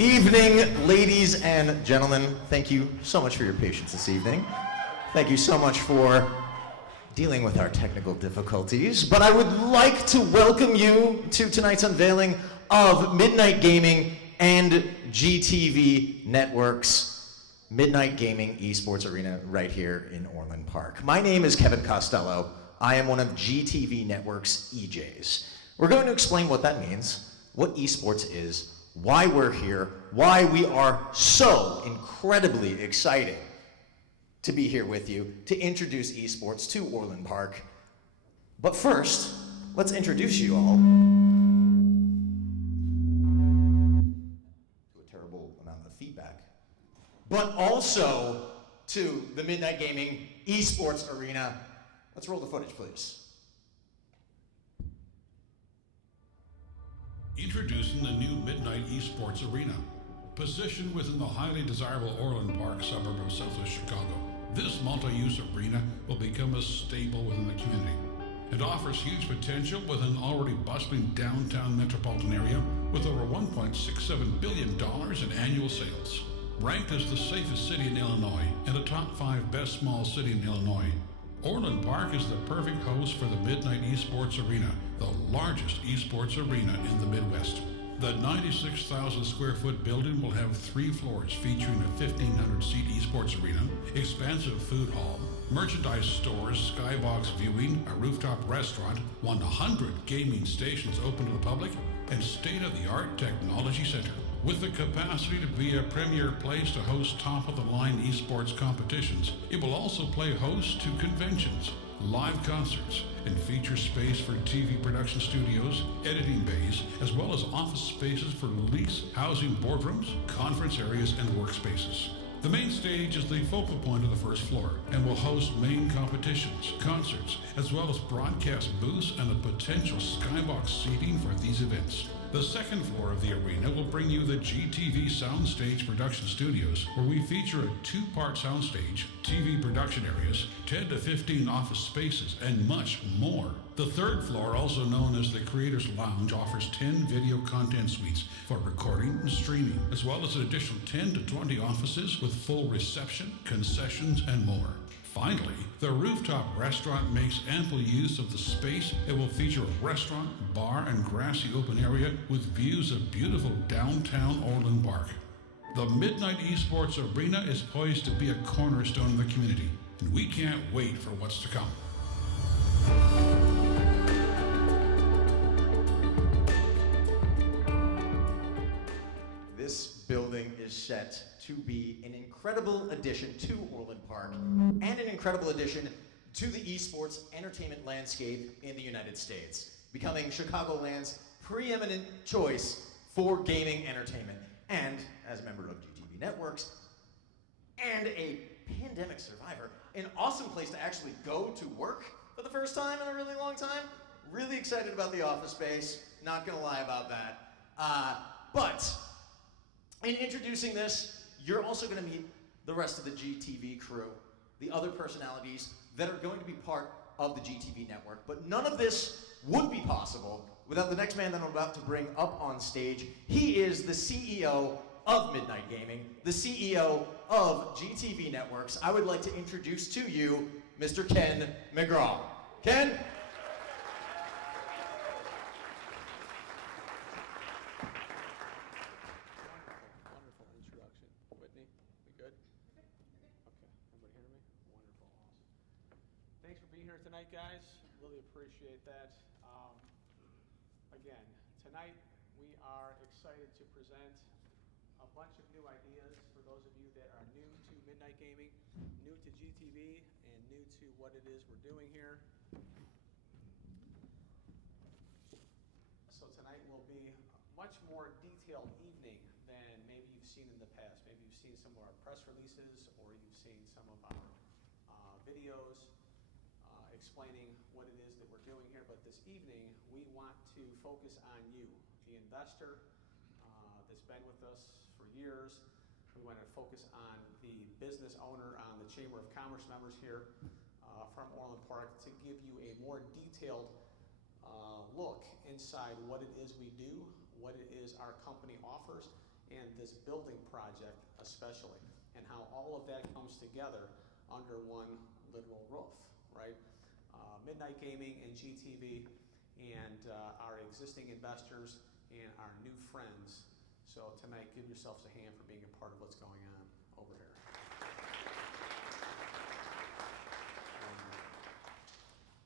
evening, ladies and gentlemen. Thank you so much for your patience this evening. Thank you so much for dealing with our technical difficulties. But I would like to welcome you to tonight's unveiling of Midnight Gaming and GTV Network's Midnight Gaming Esports Arena right here in Orland Park. My name is Kevin Costello. I am one of GTV Network's EJs. We're going to explain what that means, what esports is, why we're here, why we are so incredibly excited to be here with you to introduce esports to Orland Park. But first, let's introduce you all to a terrible amount of feedback, but also to the Midnight Gaming Esports Arena. Let's roll the footage, please. Introducing the new Midnight Esports Arena. Positioned within the highly desirable Orland Park suburb of southwest Chicago, this multi-use arena will become a staple within the community. It offers huge potential within an already bustling downtown metropolitan area with over $1.67 billion in annual sales. Ranked as the safest city in Illinois and a top 5 best small city in Illinois, Orland Park is the perfect host for the Midnight Esports Arena, the largest esports arena in the Midwest. The 96,000 square foot building will have 3 floors featuring a 1,500-seat esports arena, expansive food hall, merchandise stores, skybox viewing, a rooftop restaurant, 100 gaming stations open to the public, and state-of-the-art technology center. With the capacity to be a premier place to host top-of-the-line esports competitions, it will also play host to conventions, live concerts, and feature space for TV production studios, editing bays, as well as office spaces for lease, housing boardrooms, conference areas, and workspaces. The main stage is the focal point of the first floor and will host main competitions, concerts, as well as broadcast booths and a potential skybox seating for these events. The second floor of the arena will bring you the GTV Soundstage Production Studios, where we feature a 2-part soundstage, TV production areas, 10 to 15 office spaces, and much more. The third floor, also known as the Creators Lounge, offers 10 video content suites for recording and streaming, as well as an additional 10 to 20 offices with full reception, concessions, and more. Finally, the rooftop restaurant makes ample use of the space. It will feature a restaurant, bar, and grassy open area with views of beautiful downtown Orland Park. The Midnight Esports Arena is poised to be a cornerstone of the community, and we can't wait for what's to come. This building is set to be an incredible addition to Orland Park and an incredible addition to the esports entertainment landscape in the United States, becoming Chicagoland's preeminent choice for gaming entertainment. And as a member of GTV Networks and a pandemic survivor, an awesome place to actually go to work for the first time in a really long time. Really excited about the office space, not gonna lie about that. But in introducing this, you're also going to meet the rest of the GTV crew, the other personalities that are going to be part of the GTV network. But none of this would be possible without the next man that I'm about to bring up on stage. He is the CEO of Midnight Gaming, the CEO of GTV Networks. I would like to introduce to you Mr. Ken McGraw. Ken? Tonight, guys, really appreciate that. Again, tonight we are excited to present a bunch of new ideas for those of you that are new to Midnight Gaming, new to GTV, and new to what it is we're doing here. So tonight will be a much more detailed evening than maybe you've seen in the past. Maybe you've seen some of our press releases or you've seen some of our videos explaining what it is that we're doing here, but this evening we want to focus on you, the investor that's been with us for years. We want to focus on the business owner, on the Chamber of Commerce members here from Orland Park to give you a more detailed look inside what it is we do, what it is our company offers, and this building project especially, and how all of that comes together under one literal roof, right? Midnight Gaming and GTV and our existing investors and our new friends. So tonight, give yourselves a hand for being a part of what's going on over here.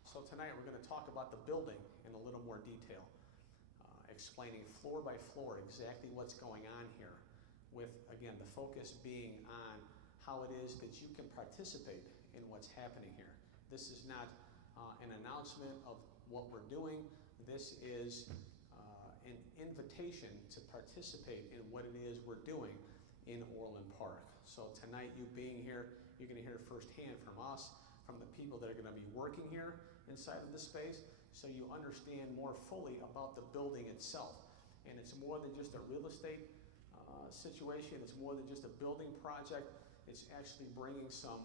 So tonight, we're going to talk about the building in a little more detail, explaining floor by floor exactly what's going on here, with, again, the focus being on how it is that you can participate in what's happening here. This is not an announcement of what we're doing. This is an invitation to participate in what it is we're doing in Orland Park. So tonight, you being here, you're going to hear firsthand from us, from the people that are going to be working here inside of this space, so you understand more fully about the building itself. And it's more than just a real estate situation. It's more than just a building project. It's actually bringing some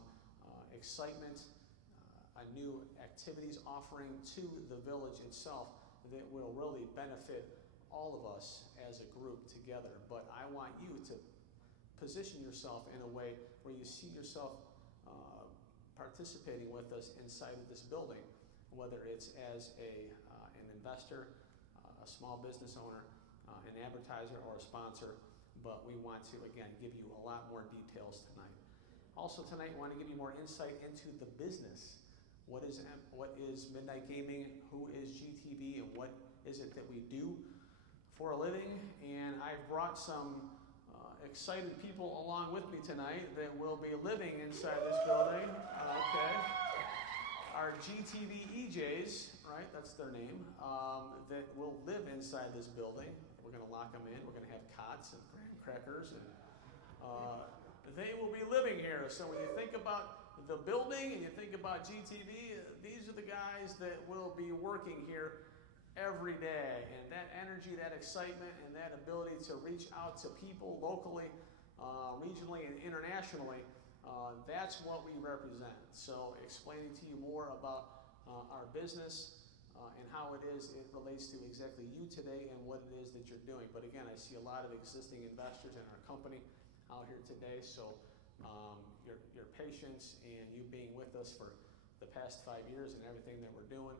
excitement, a new activities offering to the village itself that will really benefit all of us as a group together. But I want you to position yourself in a way where you see yourself participating with us inside of this building, whether it's as an investor, a small business owner, an advertiser, or a sponsor. But we want to, again, give you a lot more details tonight. Also tonight, we want to give you more insight into the business. What is Midnight Gaming? Who is GTV? And what is it that we do for a living? And I've brought some excited people along with me tonight that will be living inside this building. Okay. Our GTV EJs, right? That's their name. That will live inside this building. We're going to lock them in. We're going to have cots and graham crackers, and they will be living here. So when you think about the building and you think about GTV, these are the guys that will be working here every day. And that energy, that excitement, and that ability to reach out to people locally, regionally, and internationally, that's what we represent. So explaining to you more about our business and how it relates to exactly you today and what it is that you're doing. But again, I see a lot of existing investors in our company out here today. So your patience and you being with us for the past 5 years and everything that we're doing,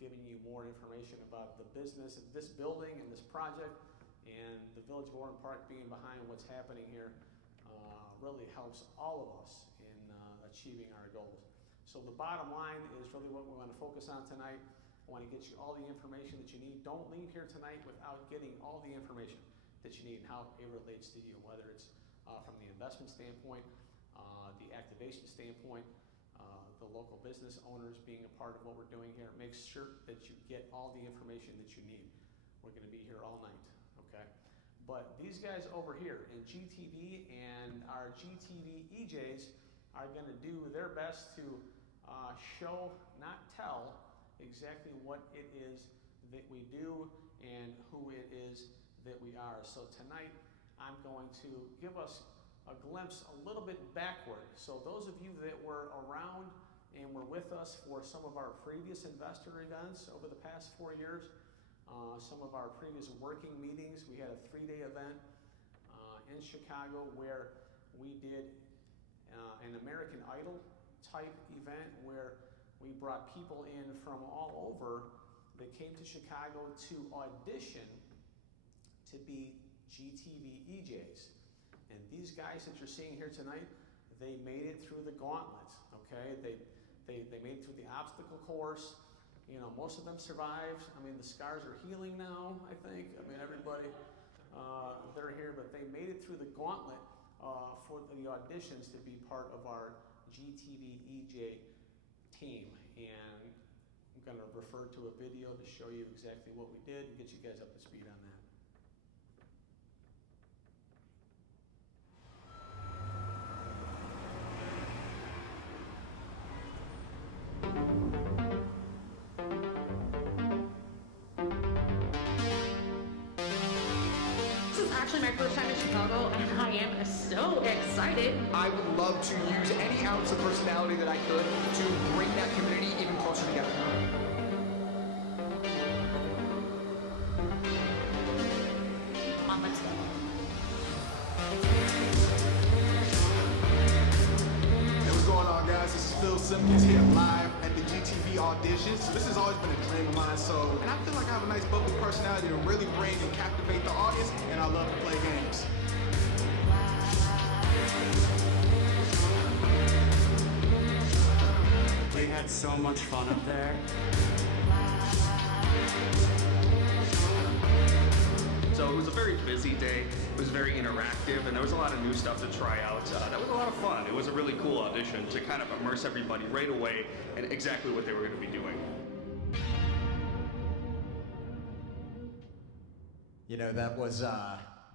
giving you more information about the business of this building and this project, and the Village of Orland Park being behind what's happening here really helps all of us in achieving our goals. So the bottom line is really what we want to focus on tonight. I want to get you all the information that you need. Don't leave here tonight without getting all the information that you need and how it relates to you, whether it's from the investment standpoint, the activation standpoint, the local business owners being a part of what we're doing here. Make sure that you get all the information that you need. We're going to be here all night, okay? But these guys over here in GTV and our GTV EJs are going to do their best to show, not tell, exactly what it is that we do and who it is that we are. So tonight, I'm going to give us a glimpse a little bit backward. So those of you that were around and were with us for some of our previous investor events over the past 4 years, some of our previous working meetings, we had a 3-day event in Chicago where we did an American Idol type event where we brought people in from all over that came to Chicago to audition to be GTV EJs. And these guys that you're seeing here tonight, they made it through the gauntlet, okay? They made it through the obstacle course. You know, most of them survived. I mean, the scars are healing now, I think. I mean, everybody, they're here, but they made it through the gauntlet for the auditions to be part of our GTV EJ team. And I'm going to refer to a video to show you exactly what we did and get you guys up to speed on that. Actually my first time in Chicago, and I am so excited. I would love to use any ounce of personality that I could to bring that community even closer together. Come on, let's go. Simpkins here live at the GTV auditions. So this has always been a dream of mine. And I feel like I have a nice bubbly personality to really bring and captivate the audience, and I love to play games. We had so much fun up there. So it was a very busy day. It was very interactive, and there was a lot of new stuff to try out. That was a lot of fun. It was a really cool audition to kind of immerse everybody right away in exactly what they were going to be doing. You know, that was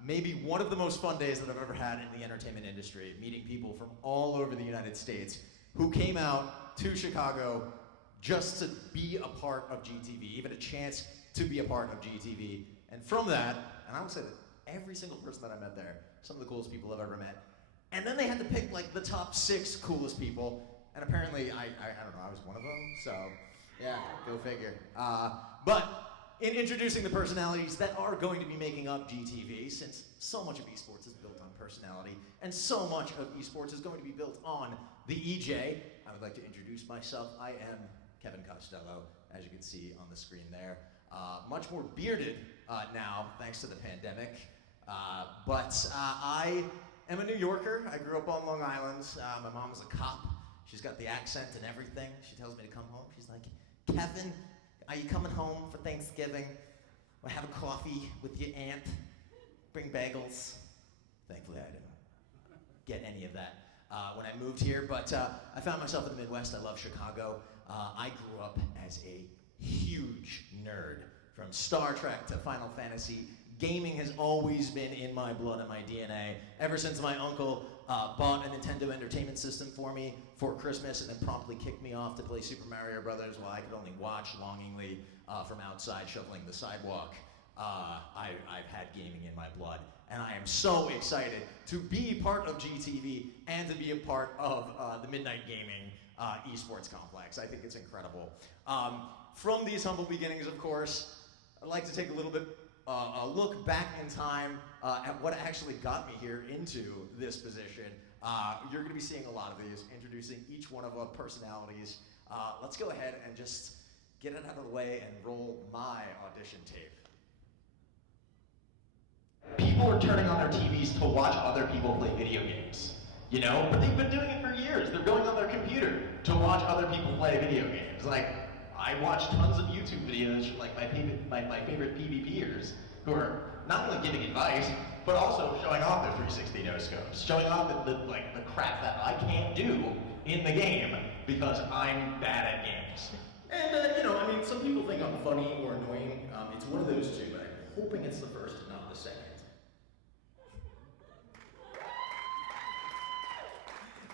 maybe one of the most fun days that I've ever had in the entertainment industry, meeting people from all over the United States who came out to Chicago just to be a part of GTV, even a chance to be a part of GTV. And from that, and I would say that every single person that I met there, some of the coolest people I've ever met. And then they had to pick like the top 6 coolest people, and apparently I don't know, I was one of them, so yeah, go figure. But in introducing the personalities that are going to be making up GTV, since so much of esports is built on personality, and so much of esports is going to be built on the EJ, I would like to introduce myself. I am Kevin Costello, as you can see on the screen there. Much more bearded now, thanks to the pandemic. But I am a New Yorker. I grew up on Long Island. My mom was a cop. She's got the accent and everything. She tells me to come home. She's like, Kevin, are you coming home for Thanksgiving? Or have a coffee with your aunt? Bring bagels. Thankfully, I didn't get any of that when I moved here, but I found myself in the Midwest. I love Chicago. I grew up as a huge nerd. From Star Trek to Final Fantasy, gaming has always been in my blood and my DNA. Ever since my uncle bought a Nintendo Entertainment System for me for Christmas and then promptly kicked me off to play Super Mario Brothers while I could only watch longingly from outside shoveling the sidewalk. I've had gaming in my blood, and I am so excited to be part of GTV and to be a part of the Midnight Gaming esports complex. I think it's incredible. From these humble beginnings, of course, I'd like to take a little bit a look back in time at what actually got me here into this position. You're going to be seeing a lot of these, introducing each one of our personalities. Let's go ahead and just get it out of the way and roll my audition tape. People are turning on their TVs to watch other people play video games, you know? But they've been doing it for years. They're going on their computer to watch other people play video games. Like, I watch tons of YouTube videos from like my favorite PvPers who are not only giving advice, but also showing off their 360 no-scopes, showing off the crap that I can't do in the game because I'm bad at games. And, you know, I mean, some people think I'm funny or annoying. It's one of those two, but I'm hoping it's the first, not the second.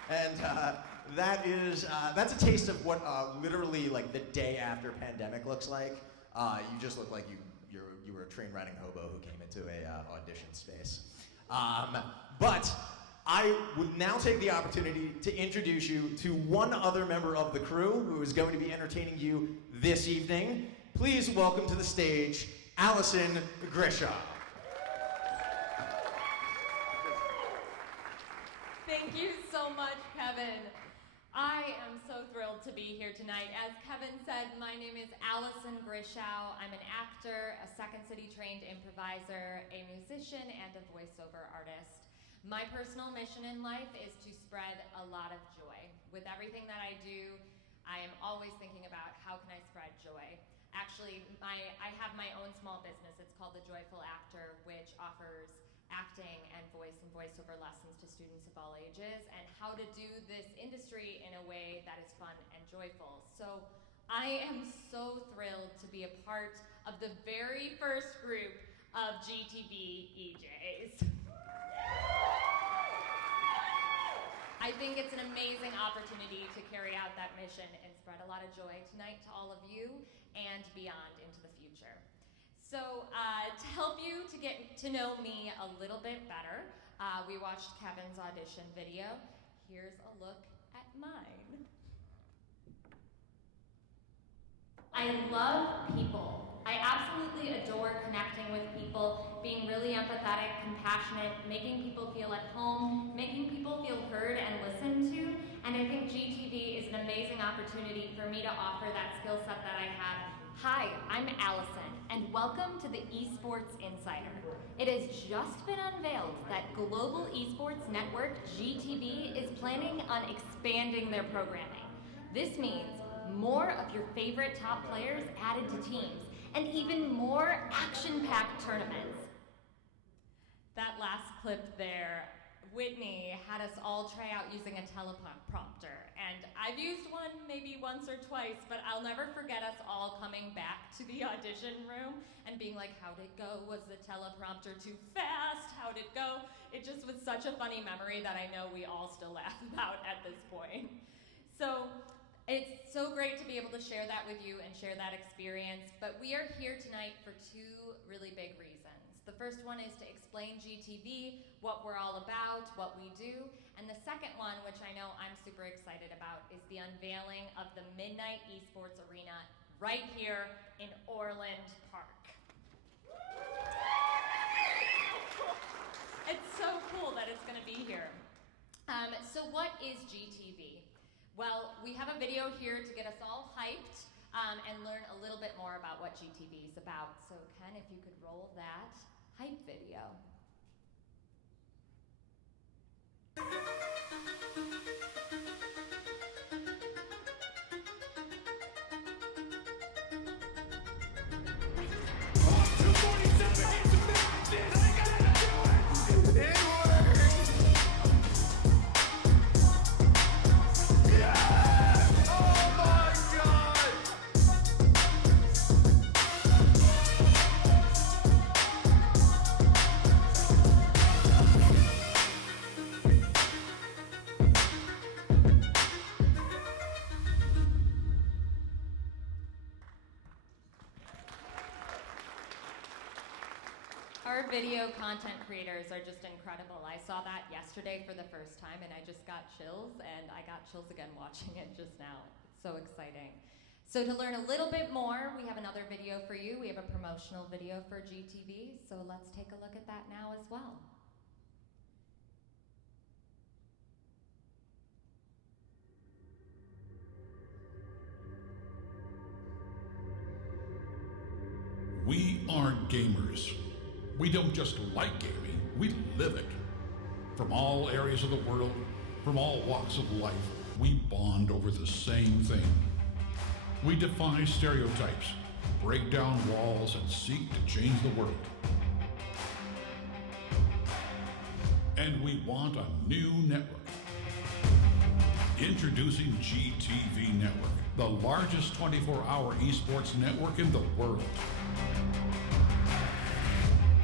And that's a taste of what literally like the day after pandemic looks like. You just look like you were a train riding hobo who came into a audition space. But I would now take the opportunity to introduce you to one other member of the crew who is going to be entertaining you this evening. Please welcome to the stage, Allison Grishaw. Thank you so much, Kevin. I am so thrilled to be here tonight. As Kevin said, my name is Allison Grishaw. I'm an actor, a Second City trained improviser, a musician, and a voiceover artist. My personal mission in life is to spread a lot of joy. With everything that I do, I am always thinking about how can I spread joy. Actually, I have my own small business. It's called The Joyful Actor, which offers acting and voiceover lessons to students of all ages, and how to do this industry in a way that is fun and joyful. So I am so thrilled to be a part of the very first group of GTV EJs. I think it's an amazing opportunity to carry out that mission and spread a lot of joy tonight to all of you and beyond into the future. So to help you to get to know me a little bit better, we watched Kevin's audition video. Here's a look at mine. I love people. I absolutely adore connecting with people, being really empathetic, compassionate, making people feel at home, making people feel heard and listened to, And I think GTV is an amazing opportunity for me to offer that skill set that I have. Hi, I'm Allison, and welcome to the Esports Insider. It has just been unveiled that Global Esports Network, GTV, is planning on expanding their programming. This means more of your favorite top players added to teams, and even more action-packed tournaments. That last clip there, Whitney had us all try out using a teleprompter, and I've used one maybe once or twice, but I'll never forget us all coming back to the audition room and being like, how'd it go? Was the teleprompter too fast? How'd it go? It just was such a funny memory that I know we all still laugh about at this point. So it's so great to be able to share that with you and share that experience, but we are here tonight for two really big reasons. The first one is to explain GTV, what we're all about, what we do, and the second one, which I know I'm super excited about, is the unveiling of the Midnight Esports Arena right here in Orland Park. It's so cool that it's gonna be here. So what is GTV? Well, we have a video here to get us all hyped and learn a little bit more about what GTV is about. So Ken, if you could roll that hype video. Our video content creators are just incredible. I saw that yesterday for the first time and I just got chills, and I got chills again watching it just now. It's so exciting. So to learn a little bit more, we have another video for you. We have a promotional video for GTV, so let's take a look at that now as well. We are gamers. We don't just like gaming, we live it. From all areas of the world, from all walks of life, we bond over the same thing. We defy stereotypes, break down walls, and seek to change the world. And we want a new network. Introducing GTV Network, the largest 24-hour esports network in the world.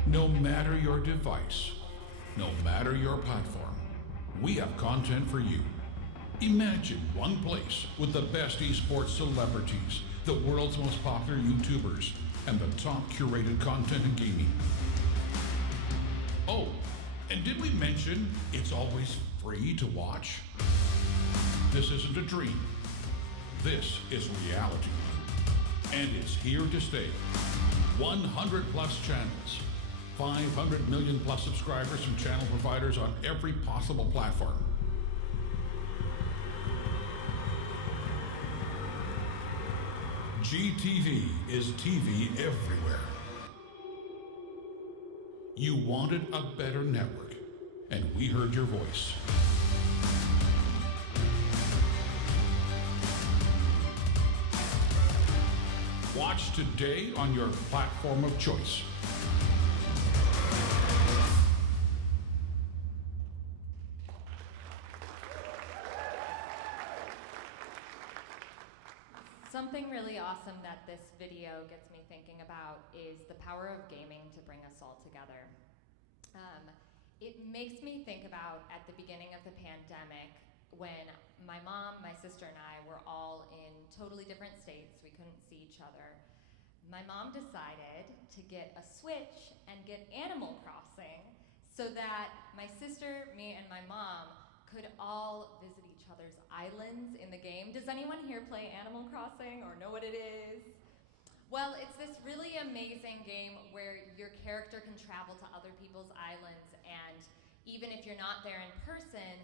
No matter your device, no matter your platform, we have content for you. Imagine one place with the best esports celebrities, the world's most popular YouTubers, and the top curated content in gaming. Oh, and did we mention it's always free to watch? This isn't a dream. This is reality. And it's here to stay. 100 plus channels. 500 million plus subscribers from channel providers on every possible platform. GTV is TV everywhere. You wanted a better network, and we heard your voice. Watch today on your platform of choice. Something really awesome that this video gets me thinking about is the power of gaming to bring us all together. It makes me think about at the beginning of the pandemic when my mom, my sister, and I were all in totally different states. We couldn't see each other. My mom decided to get a Switch and get Animal Crossing so that my sister, me, and my mom could all visit each other's islands in the game. Does anyone here play Animal Crossing or know what it is? Well, it's this really amazing game where your character can travel to other people's islands, and even if you're not there in person,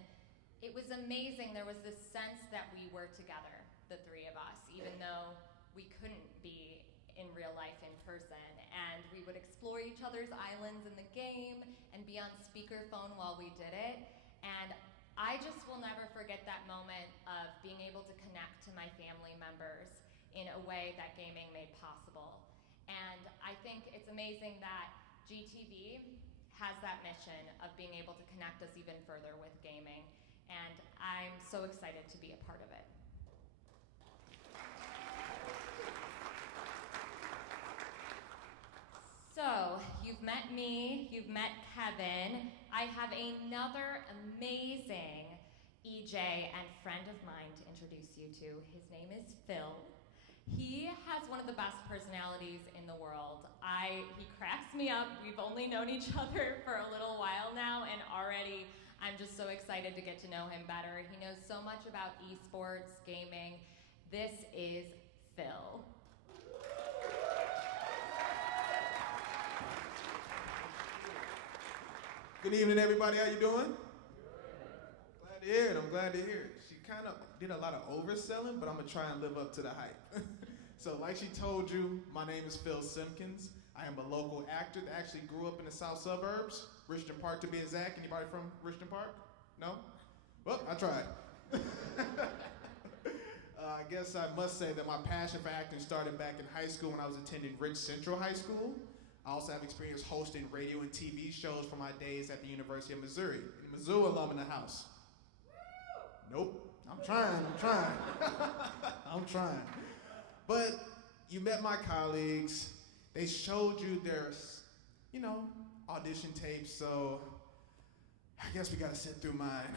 it was amazing. There was this sense that we were together, the three of us, even though we couldn't be in real life in person. And we would explore each other's islands in the game and be on speakerphone while we did it. And I just will never forget that moment of being able to connect to my family members in a way that gaming made possible. And I think it's amazing that GTV has that mission of being able to connect us even further with gaming. And I'm so excited to be a part of it. So, you've met me, you've met Kevin. I have another amazing EJ and friend of mine to introduce you to. His name is Phil. He has one of the best personalities in the world. He cracks me up. We've only known each other for a little while now, and already I'm just so excited to get to know him better. He knows so much about esports, gaming. This is Phil. Good evening, everybody. How you doing? Glad to hear it. I'm glad to hear it. She kind of did a lot of overselling, but I'm going to try and live up to the hype. So like she told you, my name is Phil Simpkins. I am a local actor that actually grew up in the south suburbs, Richton Park to be exact. Anybody from Richton Park? No? Well, I tried. I guess I must say that my passion for acting started back in high school when I was attending Rich Central High School. I also have experience hosting radio and TV shows from my days at the University of Missouri. Any Mizzou alum in the house? Nope. I'm trying. I'm trying. But you met my colleagues. They showed you their, audition tapes, so I guess we gotta sit through mine.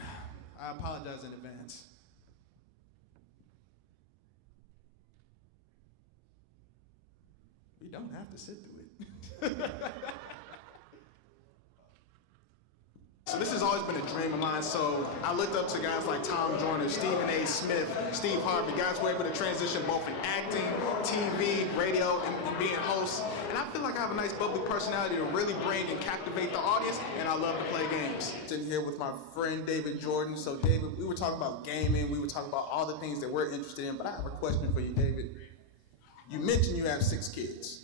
I apologize in advance. We don't have to sit through it. So this has always been a dream of mine, so I looked up to guys like Tom Joyner, Stephen A. Smith, Steve Harvey, guys who were able to transition both in acting, TV, radio, and being hosts. And I feel like I have a nice bubbly personality to really bring and captivate the audience, and I love to play games. Sitting here with my friend David Jordan. So David, we were talking about gaming, we were talking about all the things that we're interested in, but I have a question for you, David. You mentioned you have 6 kids.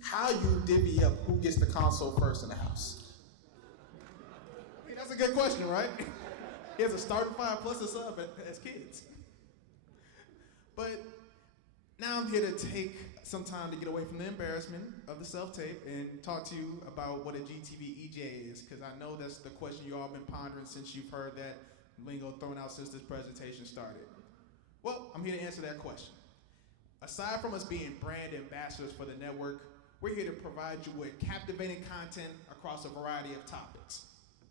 How you divvy up who gets the console first in the house? I mean, that's a good question, right? He has a starting 5 plus a sub as kids. But now I'm here to take some time to get away from the embarrassment of the self-tape and talk to you about what a GTV EJ is, because I know that's the question you all been pondering since you've heard that lingo thrown out since this presentation started. Well, I'm here to answer that question. Aside from us being brand ambassadors for the network, we're here to provide you with captivating content across a variety of topics.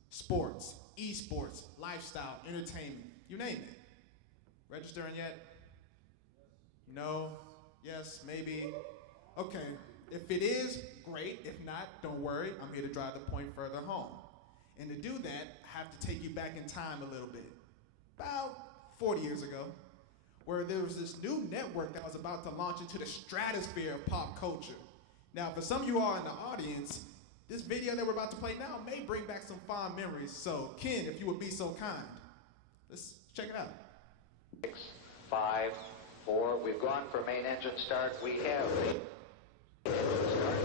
Sports, esports, lifestyle, entertainment, you name it. Registering yet? No? Yes? Maybe? Okay. If it is, great. If not, don't worry. I'm here to drive the point further home. And to do that, I have to take you back in time a little bit. About 40 years ago, where there was this new network that was about to launch into the stratosphere of pop culture. Now, for some of you all in the audience, this video that we're about to play now may bring back some fond memories. So, Ken, if you would be so kind, let's check it out. 6, 5, 4. We've gone for main engine start. We have the start.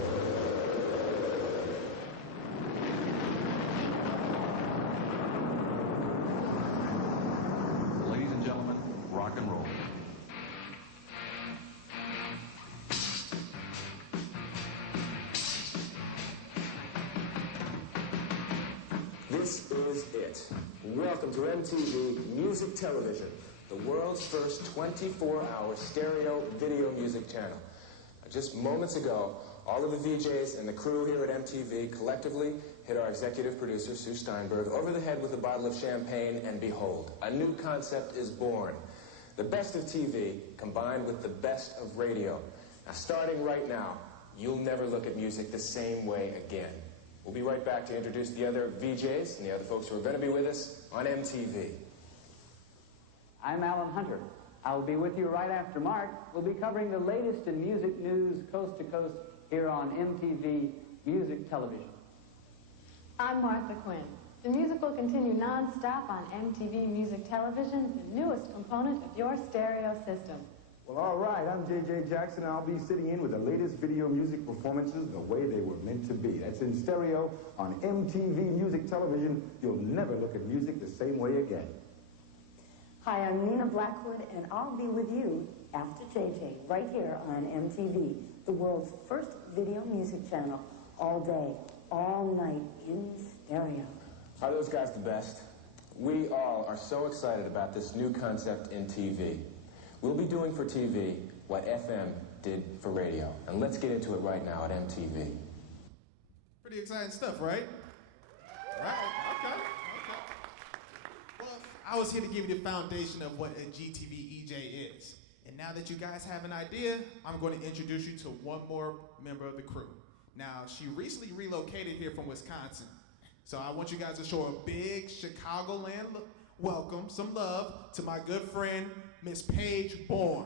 Ladies and gentlemen, rock and roll. This is it. Welcome to MTV Music Television, the world's first 24-hour stereo video music channel. Just moments ago, all of the VJs and the crew here at MTV collectively hit our executive producer, Sue Steinberg, over the head with a bottle of champagne, and behold, a new concept is born. The best of TV combined with the best of radio. Now, starting right now, you'll never look at music the same way again. We'll be right back to introduce the other VJs and the other folks who are going to be with us on MTV. I'm Alan Hunter. I'll be with you right after Mark. We'll be covering the latest in music news coast to coast here on MTV Music Television. I'm Martha Quinn. The music will continue non-stop on MTV Music Television, the newest component of your stereo system. Well, all right, I'm J.J. Jackson. I'll be sitting in with the latest video music performances the way they were meant to be. That's in stereo on MTV Music Television. You'll never look at music the same way again. Hi, I'm Nina Blackwood, and I'll be with you after JJ, right here on MTV, the world's first video music channel, all day, all night, in stereo. Are those guys the best? We all are so excited about this new concept in TV. We'll be doing for TV what FM did for radio. And let's get into it right now at MTV. Pretty exciting stuff, right? Right, okay. Well, I was here to give you the foundation of what a GTV EJ is. And now that you guys have an idea, I'm going to introduce you to one more member of the crew. Now, she recently relocated here from Wisconsin. So I want you guys to show a big Chicagoland welcome, some love to my good friend, Miss Paige Bourne.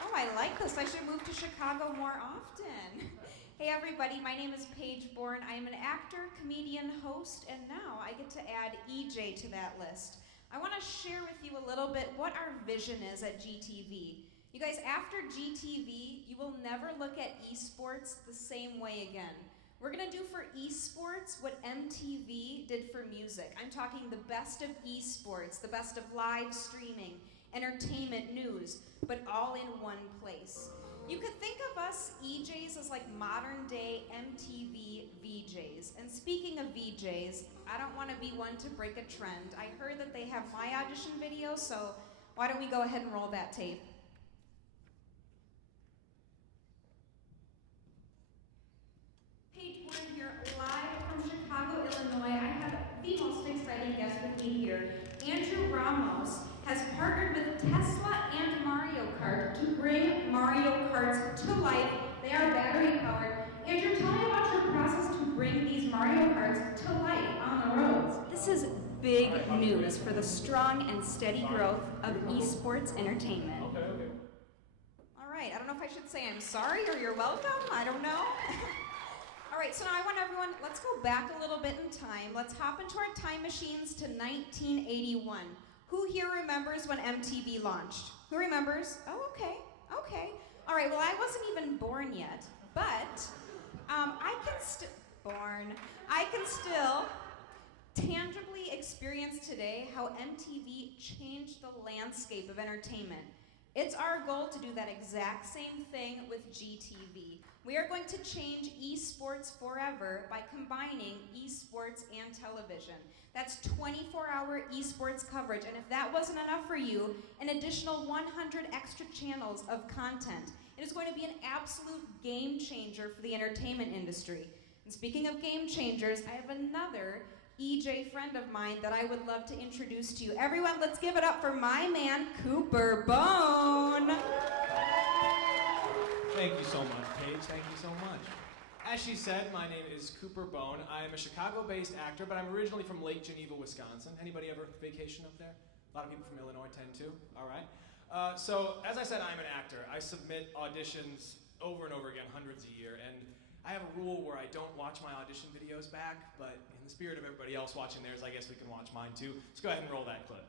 Oh, I like this. I should move to Chicago more often. Hey everybody, my name is Paige Bourne. I am an actor, comedian, host, and now I get to add EJ to that list. I want to share with you a little bit what our vision is at GTV. You guys, after GTV, you will never look at esports the same way again. We're gonna do for esports what MTV did for music. I'm talking the best of esports, the best of live streaming, entertainment, news, but all in one place. You could think of us EJs as like modern day MTV VJs. And speaking of VJs, I don't wanna be one to break a trend. I heard that they have my audition video, so why don't we go ahead and roll that tape? Paige Bourne here, live from Chicago, Illinois. I have the most exciting guest with me here. Andrew Ramos has partnered with Tesla and Mario Kart to bring Mario Karts to life. They are battery powered. Andrew, tell me about your process to bring these Mario Karts to life on the roads. This is big news for the strong and steady growth of esports entertainment. All right, I don't know if I should say I'm sorry or you're welcome. I don't know. All right, so now I want everyone, let's go back a little bit in time. Let's hop into our time machines to 1981. Who here remembers when MTV launched? Who remembers? Oh, okay. All right, well, I wasn't even born yet, but I can still tangibly experience today how MTV changed the landscape of entertainment. It's our goal to do that exact same thing with GTV. We are going to change esports forever by combining esports and television. That's 24-hour esports coverage, and if that wasn't enough for you, an additional 100 extra channels of content. It is going to be an absolute game changer for the entertainment industry. And speaking of game changers, I have another EJ friend of mine that I would love to introduce to you. Everyone, let's give it up for my man, Cooper Bone. Thank you so much, Paige. Thank you so much. As she said, my name is Cooper Bone. I am a Chicago-based actor, but I'm originally from Lake Geneva, Wisconsin. Anybody ever vacation up there? A lot of people from Illinois tend to. All right. So, as I said, I'm an actor. I submit auditions over and over again, hundreds a year, and I have a rule where I don't watch my audition videos back, but in the spirit of everybody else watching theirs, I guess we can watch mine too. Let's go ahead and roll that clip.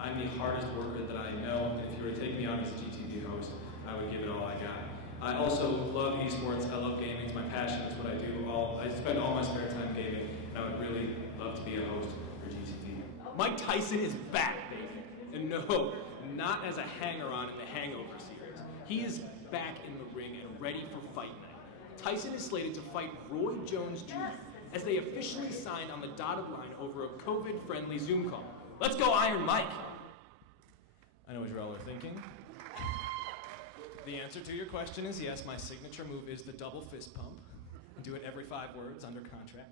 I'm the hardest worker that I know, and if you were to take me on as a GTV host, I would give it all I got. I also love esports, I love gaming, it's my passion, it's what I do. I spend all my spare time gaming, and I would really love to be a host for GTV. Mike Tyson is back, baby. And no, not as a hanger-on in the Hangover series. He is back in the ring and ready for fight night. Tyson is slated to fight Roy Jones Jr. as they officially signed on the dotted line over a COVID-friendly Zoom call. Let's go Iron Mike! I know what you're all are thinking. The answer to your question is yes, my signature move is the double fist pump. I do it every 5 words under contract.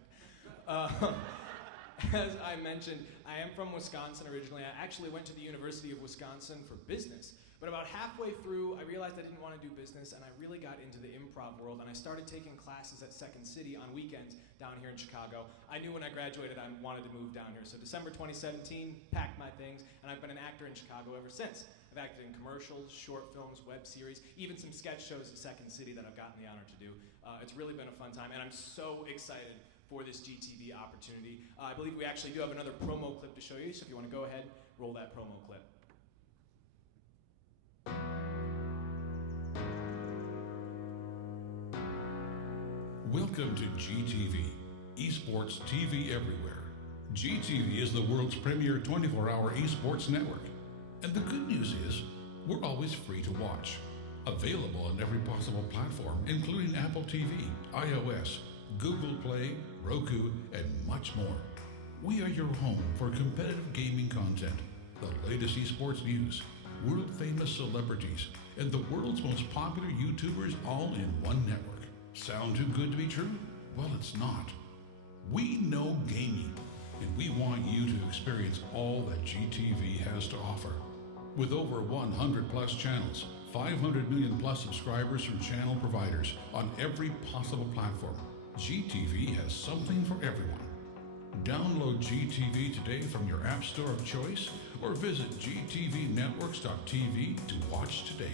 as I mentioned, I am from Wisconsin originally. I actually went to the University of Wisconsin for business. But about halfway through, I realized I didn't want to do business, and I really got into the improv world, and I started taking classes at Second City on weekends down here in Chicago. I knew when I graduated I wanted to move down here. So December 2017, packed my things, and I've been an actor in Chicago ever since. I've acted in commercials, short films, web series, even some sketch shows at Second City that I've gotten the honor to do. It's really been a fun time, and I'm so excited for this GTV opportunity. I believe we actually do have another promo clip to show you, so if you want to go ahead, roll that promo clip. Welcome to GTV, esports TV everywhere. GTV is the world's premier 24-hour esports network. And the good news is, we're always free to watch. Available on every possible platform, including Apple TV, iOS, Google Play, Roku, and much more. We are your home for competitive gaming content, the latest esports news, world-famous celebrities, and the world's most popular YouTubers all in one network. Sound too good to be true? Well, it's not. We know gaming, and we want you to experience all that GTV has to offer. With over 100 plus channels, 500 million plus subscribers from channel providers on every possible platform, GTV has something for everyone. Download GTV today from your app store of choice or visit gtvnetworks.tv to watch today.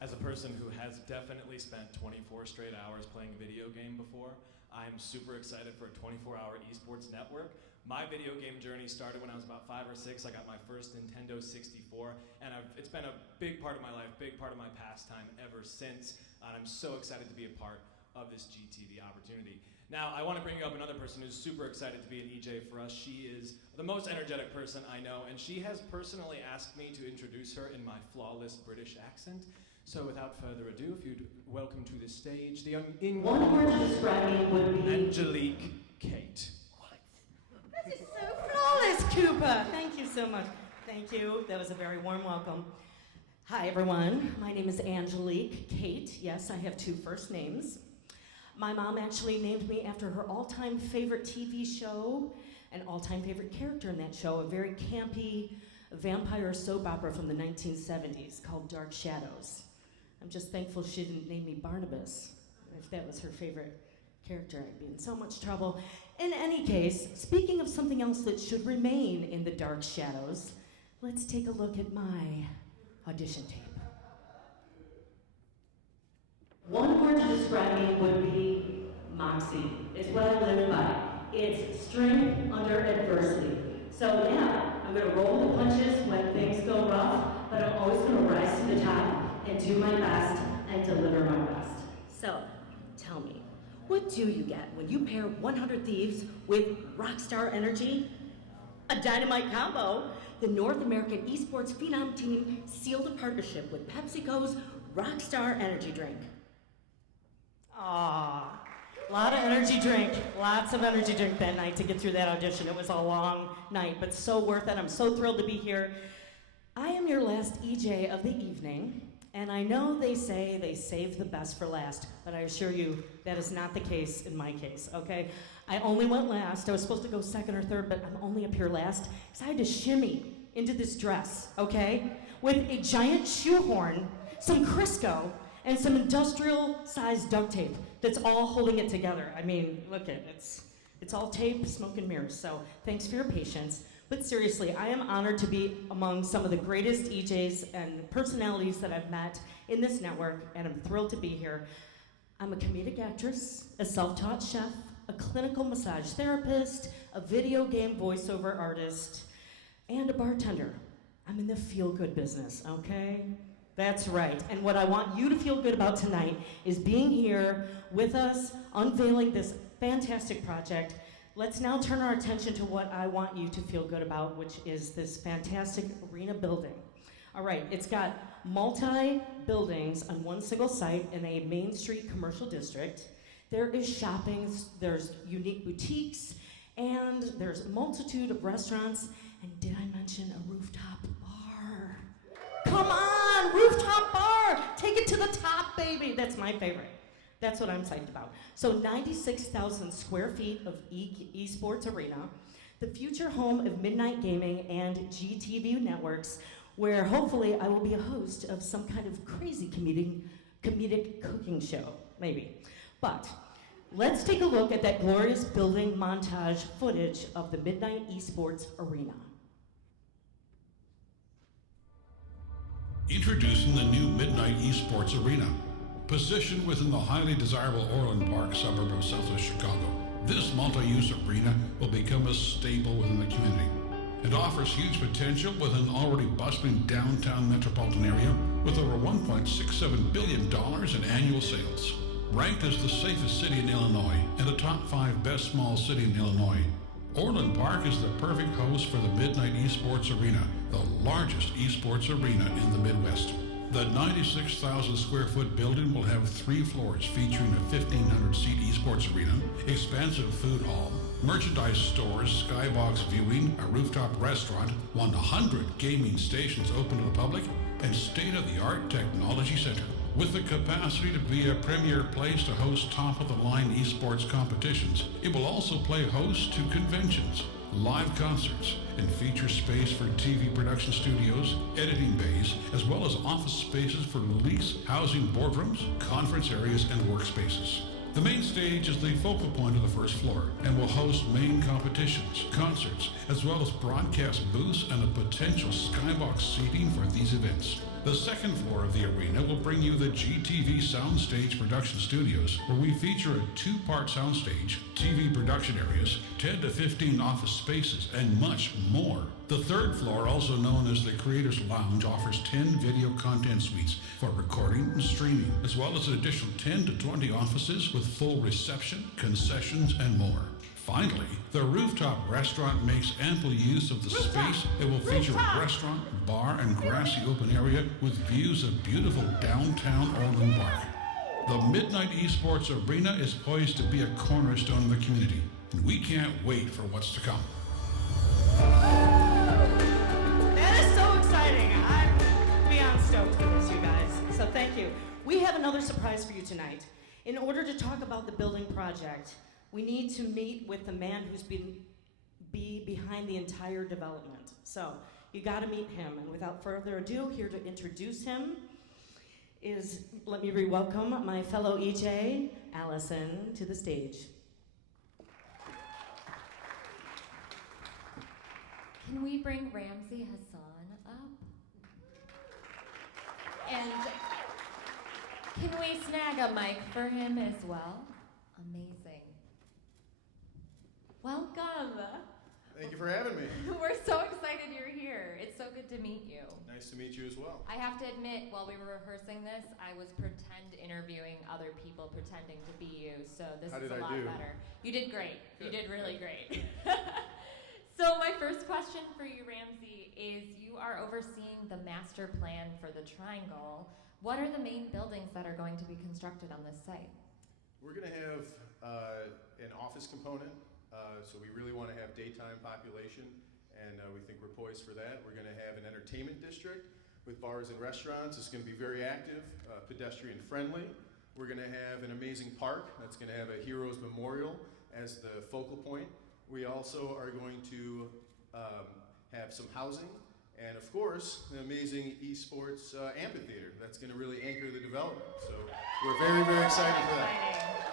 As a person who has definitely spent 24 straight hours playing a video game before, I'm super excited for a 24-hour esports network. My video game journey started when I was about 5 or 6. I got my first Nintendo 64, and it's been a big part of my life, big part of my pastime ever since, and I'm so excited to be a part of this GTV opportunity. Now, I want to bring you up another person who's super excited to be an EJ for us. She is the most energetic person I know, and she has personally asked me to introduce her in my flawless British accent. So without further ado, if you'd welcome to the stage the One word to describe me would be Angelique Kate. That is so flawless, Cooper. Thank you so much. Thank you. That was a very warm welcome. Hi, everyone. My name is Angelique Kate. Yes, I have 2 first names. My mom actually named me after her all-time favorite TV show, an all-time favorite character in that show, a very campy vampire soap opera from the 1970s called Dark Shadows. I'm just thankful she didn't name me Barnabas. If that was her favorite character, I'd be in so much trouble. In any case, speaking of something else that should remain in the dark shadows, let's take a look at my audition tape. One word to describe me would be moxie. It's what I live by. It's strength under adversity. So yeah, I'm gonna roll the punches when things go rough, but I'm always gonna rise to the top and do my best and deliver my best. So, tell me, what do you get when you pair 100 Thieves with rockstar energy? A dynamite combo. The North American Esports Phenom team sealed a partnership with PepsiCo's Rockstar Energy Drink. Aww, a lot of energy drink, lots of energy drink that night to get through that audition. It was a long night, but so worth it. I'm so thrilled to be here. I am your last EJ of the evening, and I know they say they save the best for last, but I assure you that is not the case in my case, okay? I only went last. I was supposed to go second or third, but I'm only up here last because I had to shimmy into this dress, okay? With a giant shoehorn, some Crisco, and some industrial-sized duct tape that's all holding it together. I mean, look at it. It's all tape, smoke, and mirrors, so thanks for your patience. But seriously, I am honored to be among some of the greatest EJs and personalities that I've met in this network, and I'm thrilled to be here. I'm a comedic actress, a self-taught chef, a clinical massage therapist, a video game voiceover artist, and a bartender. I'm in the feel-good business, okay? That's right. And what I want you to feel good about tonight is being here with us, unveiling this fantastic project. Let's now turn our attention to what I want you to feel good about, which is this fantastic arena building. All right, it's got multi-buildings on one single site in a Main Street commercial district. There is shopping, there's unique boutiques, and there's a multitude of restaurants. And did I mention a rooftop bar? Come on, rooftop bar! Take it to the top, baby. That's my favorite. That's what I'm psyched about. So 96,000 square feet of esports arena, the future home of Midnight Gaming and GTV networks, where hopefully I will be a host of some kind of crazy comedic cooking show, maybe. But let's take a look at that glorious building montage footage of the Midnight Esports Arena. Introducing the new Midnight Esports Arena. Positioned within the highly desirable Orland Park suburb of southwest Chicago, this multi-use arena will become a staple within the community. It offers huge potential within an already bustling downtown metropolitan area with over $1.67 billion in annual sales. Ranked as the safest city in Illinois and the top 5 best small city in Illinois, Orland Park is the perfect host for the Midnight Esports Arena, the largest esports arena in the Midwest. The 96,000 square foot building will have 3 floors featuring a 1,500 seat esports arena, expansive food hall, merchandise stores, skybox viewing, a rooftop restaurant, 100 gaming stations open to the public, and state-of-the-art technology center. With the capacity to be a premier place to host top-of-the-line esports competitions, it will also play host to conventions, live concerts, and feature space for TV production studios, editing bays, as well as office spaces for lease, housing boardrooms, conference areas, and workspaces. The main stage is the focal point of the first floor and will host main competitions, concerts, as well as broadcast booths and a potential skybox seating for these events. The second floor of the arena will bring you the GTV Soundstage Production Studios, where we feature a 2-part soundstage, TV production areas, 10 to 15 office spaces, and much more. The third floor, also known as the Creators Lounge, offers 10 video content suites for recording and streaming, as well as an additional 10 to 20 offices with full reception, concessions, and more. Finally, the rooftop restaurant makes ample use of the space. It will feature a restaurant, bar, and grassy open area with views of beautiful downtown Orland Park. The Midnight Esports Arena is poised to be a cornerstone of the community, and we can't wait for what's to come. That is so exciting. I'm beyond stoked for this, you guys. So thank you. We have another surprise for you tonight. In order to talk about the building project, we need to meet with the man who's been behind the entire development. So you got to meet him. And without further ado, here to introduce him is, let me re-welcome my fellow EJ, Allison, to the stage. Can we bring Ramsey Hassan up? And can we snag a mic for him as well? Amazing. Welcome. Thank you for having me. We're so excited you're here. It's so good to meet you. Nice to meet you as well. I have to admit, while we were rehearsing this, I was pretend interviewing other people pretending to be you, so this is a lot better. You did great. Good. You did really great. So my first question for you, Ramsey, is you are overseeing the master plan for the Triangle. What are the main buildings that are going to be constructed on this site? We're going to have an office component. So we really want to have daytime population, and we think we're poised for that. We're going to have an entertainment district with bars and restaurants. It's going to be very active, pedestrian friendly. We're going to have an amazing park that's going to have a Heroes Memorial as the focal point. We also are going to have some housing, and of course, an amazing esports amphitheater that's going to really anchor the development. So we're very, very excited for that.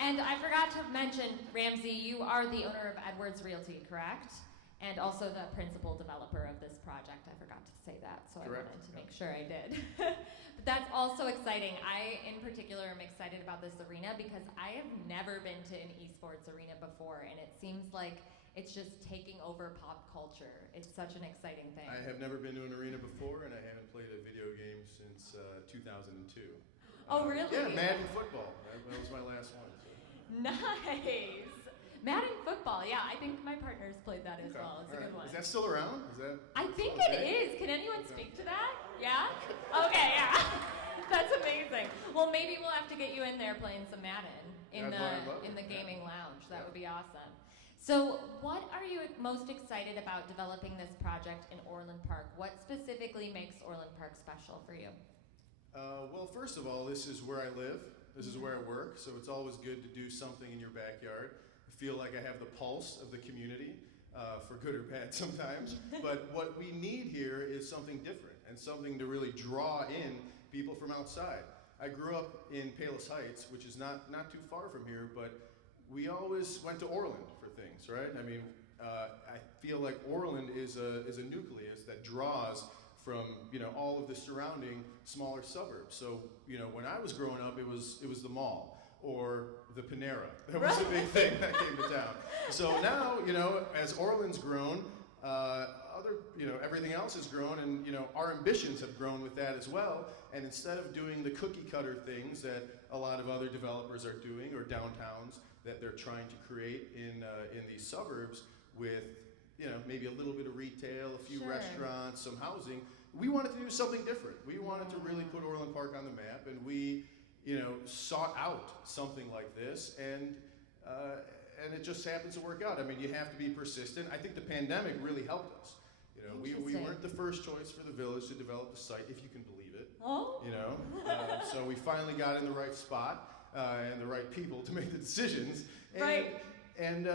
And I forgot to mention, Ramsey, you are the owner of Edwards Realty, correct? And also the principal developer of this project. I forgot to say that, so Correct. I wanted to make sure I did. But that's also exciting. I, in particular, am excited about this arena because I have never been to an esports arena before, and it seems like it's just taking over pop culture. It's such an exciting thing. I have never been to an arena before, and I haven't played a video game since 2002. Oh, really? Yeah, Madden football. That was my last one. So. Nice. Madden football, yeah, I think my partner's played that as well. It's a good one. Is that still around? I think it is. Can anyone speak to that? Yeah? Okay, yeah. That's amazing. Well, maybe we'll have to get you in there playing some Madden in the gaming lounge. That would be awesome. So, what are you most excited about developing this project in Orland Park? What specifically makes Orland Park special for you? Well, first of all, this is where I live. This is where I work, so it's always good to do something in your backyard. I feel like I have the pulse of the community, for good or bad sometimes. But what we need here is something different and something to really draw in people from outside. I grew up in Palos Heights, which is not too far from here, but we always went to Orland for things, right? I mean, I feel like Orland is a nucleus that draws from, you know, all of the surrounding smaller suburbs. So, you know, when I was growing up, it was the mall or the Panera. That was a big thing that came to town. So now, you know, as Orland's grown, everything else has grown, and, you know, our ambitions have grown with that as well. And instead of doing the cookie cutter things that a lot of other developers are doing, or downtowns that they're trying to create in these suburbs with, you know, maybe a little bit of retail, a few restaurants, some housing, we wanted to do something different. We wanted to really put Orland Park on the map, and we, you know, sought out something like this, and it just happens to work out. I mean, you have to be persistent. I think the pandemic really helped us. You know, we weren't the first choice for the village to develop the site, if you can believe it. Oh. You know, so we finally got in the right spot and the right people to make the decisions. And, right. And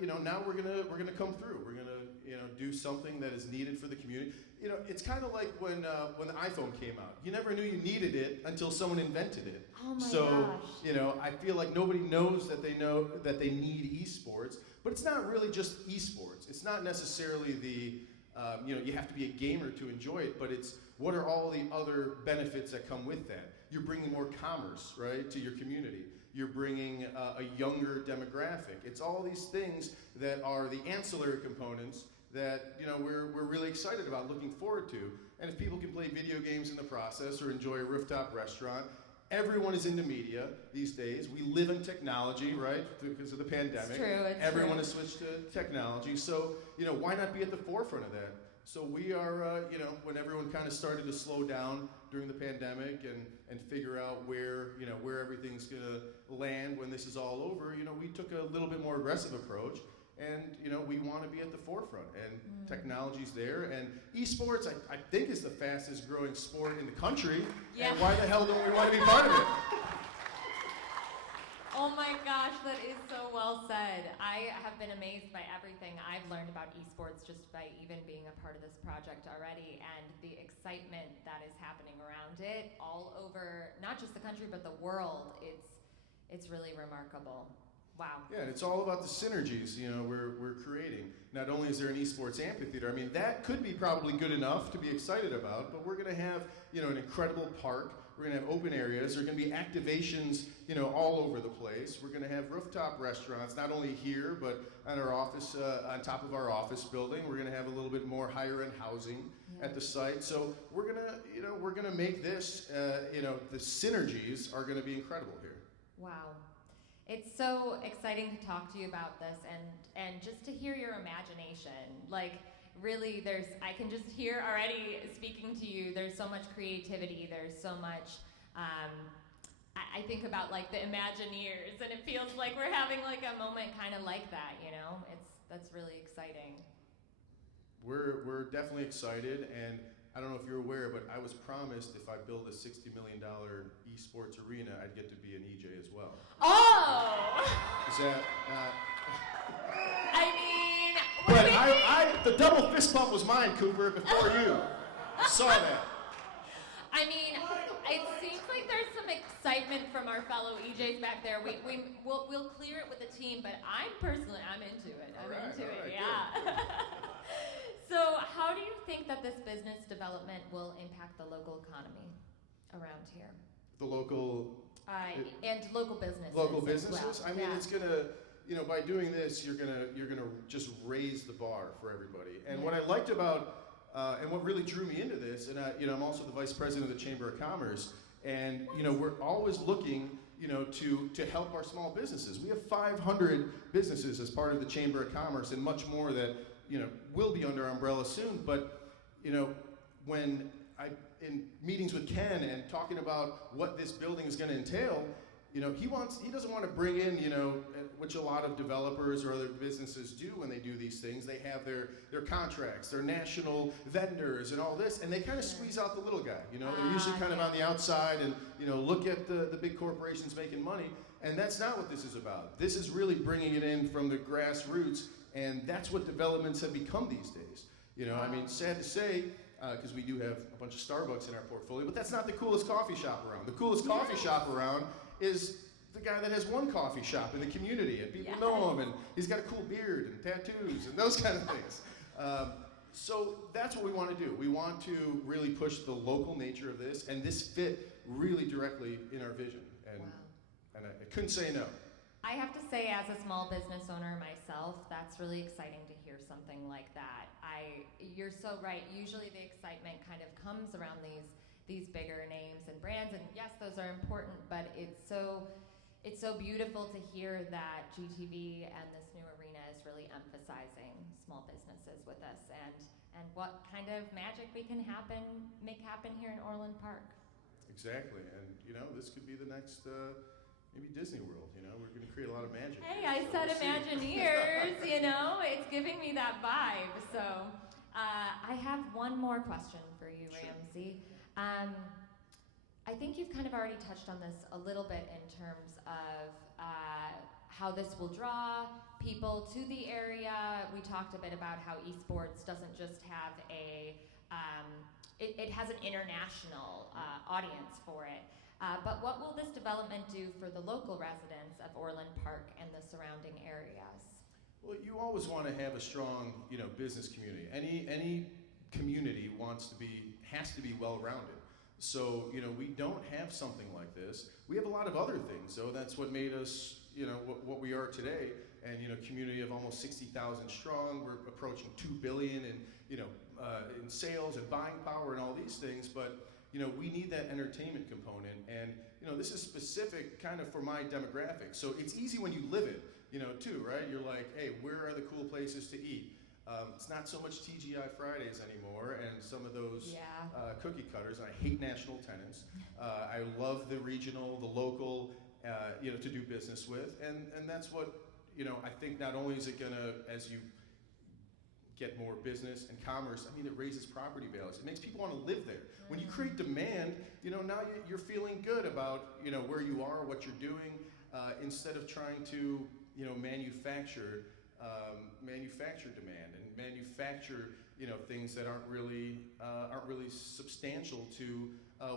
you know, now we're gonna come through. We're gonna, you know, do something that is needed for the community. You know, it's kind of like when the iPhone came out. You never knew you needed it until someone invented it. Oh my so, gosh. you know, I feel like nobody knows that they need esports, but it's not really just esports. It's not necessarily the you know, you have to be a gamer to enjoy it, but it's what are all the other benefits that come with that? You're bringing more commerce, right, to your community. You're bringing a younger demographic. It's all these things that are the ancillary components that, you know, we're really excited about, looking forward to. And if people can play video games in the process or enjoy a rooftop restaurant, everyone is into media these days. We live in technology, right, because of the pandemic. It's true, Everyone has switched to technology. So, you know, why not be at the forefront of that? So we are, you know, when everyone kind of started to slow down during the pandemic and figure out where, you know, where everything's gonna land when this is all over, you know, we took a little bit more aggressive approach. And, you know, we want to be at the forefront, and technology's there. And esports, I think, is the fastest growing sport in the country. Yeah. And why the hell don't we want to be part of it? Oh my gosh, that is so well said. I have been amazed by everything I've learned about esports just by even being a part of this project already, and the excitement that is happening around it all over, not just the country, but the world. It's really remarkable. Wow. Yeah, and it's all about the synergies, you know, we're creating. Not only is there an esports amphitheater, I mean, that could be probably good enough to be excited about, but we're going to have, you know, an incredible park. We're going to have open areas. There are going to be activations, you know, all over the place. We're going to have rooftop restaurants, not only here, but on our office, on top of our office building. We're going to have a little bit more higher-end housing at the site. So we're going to, you know, we're going to make this, you know, the synergies are going to be incredible here. Wow. It's so exciting to talk to you about this and just to hear your imagination. Like, really, I can just hear already speaking to you, there's so much creativity, there's so much, I think about like the Imagineers, and it feels like we're having like a moment kind of like that, you know? That's really exciting. We're definitely excited, and I don't know if you're aware, but I was promised if I build a $60 million esports arena, I'd get to be an EJ as well. Oh! Is that I mean, but the double fist bump was mine, Cooper, before you. I saw that. I mean, it seems like there's some excitement from our fellow EJs back there. We'll clear it with the team, but I'm into it. I'm into it, yeah. So how do you think that this business development will impact the local economy around here? The local... and local businesses. Local businesses? Well. I mean, it's gonna, you know, by doing this, you're gonna just raise the bar for everybody. And what I liked about, and what really drew me into this, and you know, I'm also the vice president of the Chamber of Commerce, and you know, we're always looking, you know, to help our small businesses. We have 500 businesses as part of the Chamber of Commerce, and much more that, you know, will be under our umbrella soon. But, you know, when in meetings with Ken and talking about what this building is going to entail, You know, he doesn't want to bring in, you know, which a lot of developers or other businesses do when they do these things. They have their contracts, their national vendors and all this, and they kind of squeeze out the little guy. You know, they're usually kind of on the outside and, you know, look at the big corporations making money, and that's not what this is about. This is really bringing it in from the grassroots, and that's what developments have become these days. You know, I mean, sad to say, because we do have a bunch of Starbucks in our portfolio, but that's not the coolest coffee shop around. The coolest coffee shop around is the guy that has one coffee shop in the community, and people know him, and he's got a cool beard and tattoos and those kind of things. So that's what we want to do. We want to really push the local nature of this, and this fit really directly in our vision. And I couldn't say no. I have to say, as a small business owner myself, that's really exciting to hear something like that. You're so right. Usually the excitement kind of comes around these bigger names and brands, and yes, those are important, but it's so beautiful to hear that GTV and this new arena is really emphasizing small businesses with us and what kind of magic we can make happen here in Orland Park. Exactly, and you know, this could be the next maybe Disney World. You know, we're going to create a lot of magic. Hey, I said Imagineers. You know, it's giving me that vibe. So I have one more question for you, Ramsey. I think you've kind of already touched on this a little bit in terms of how this will draw people to the area. We talked a bit about how esports doesn't just have it has an international audience for it. But what will this development do for the local residents of Orland Park and the surrounding areas? Well, you always want to have a strong, you know, business community. Any community has to be well-rounded. So, you know, we don't have something like this. We have a lot of other things, though. That's what made us, you know, what we are today. And, you know, community of almost 60,000 strong. We're approaching $2 billion in, you know, in sales and buying power and all these things. But, you know, we need that entertainment component. And, you know, this is specific kind of for my demographic. So it's easy when you live it, you know, too, right? You're like, hey, where are the cool places to eat? It's not so much TGI Fridays anymore and some of those cookie cutters. I hate national tenants. I love the regional, the local, you know, to do business with. And that's what, you know, I think not only is it going to, as you get more business and commerce, I mean, it raises property values. It makes people want to live there. When you create demand, you know, now you're feeling good about, you know, where you are, what you're doing, instead of trying to, you know, manufacture demand and manufacture, you know, things that aren't really substantial to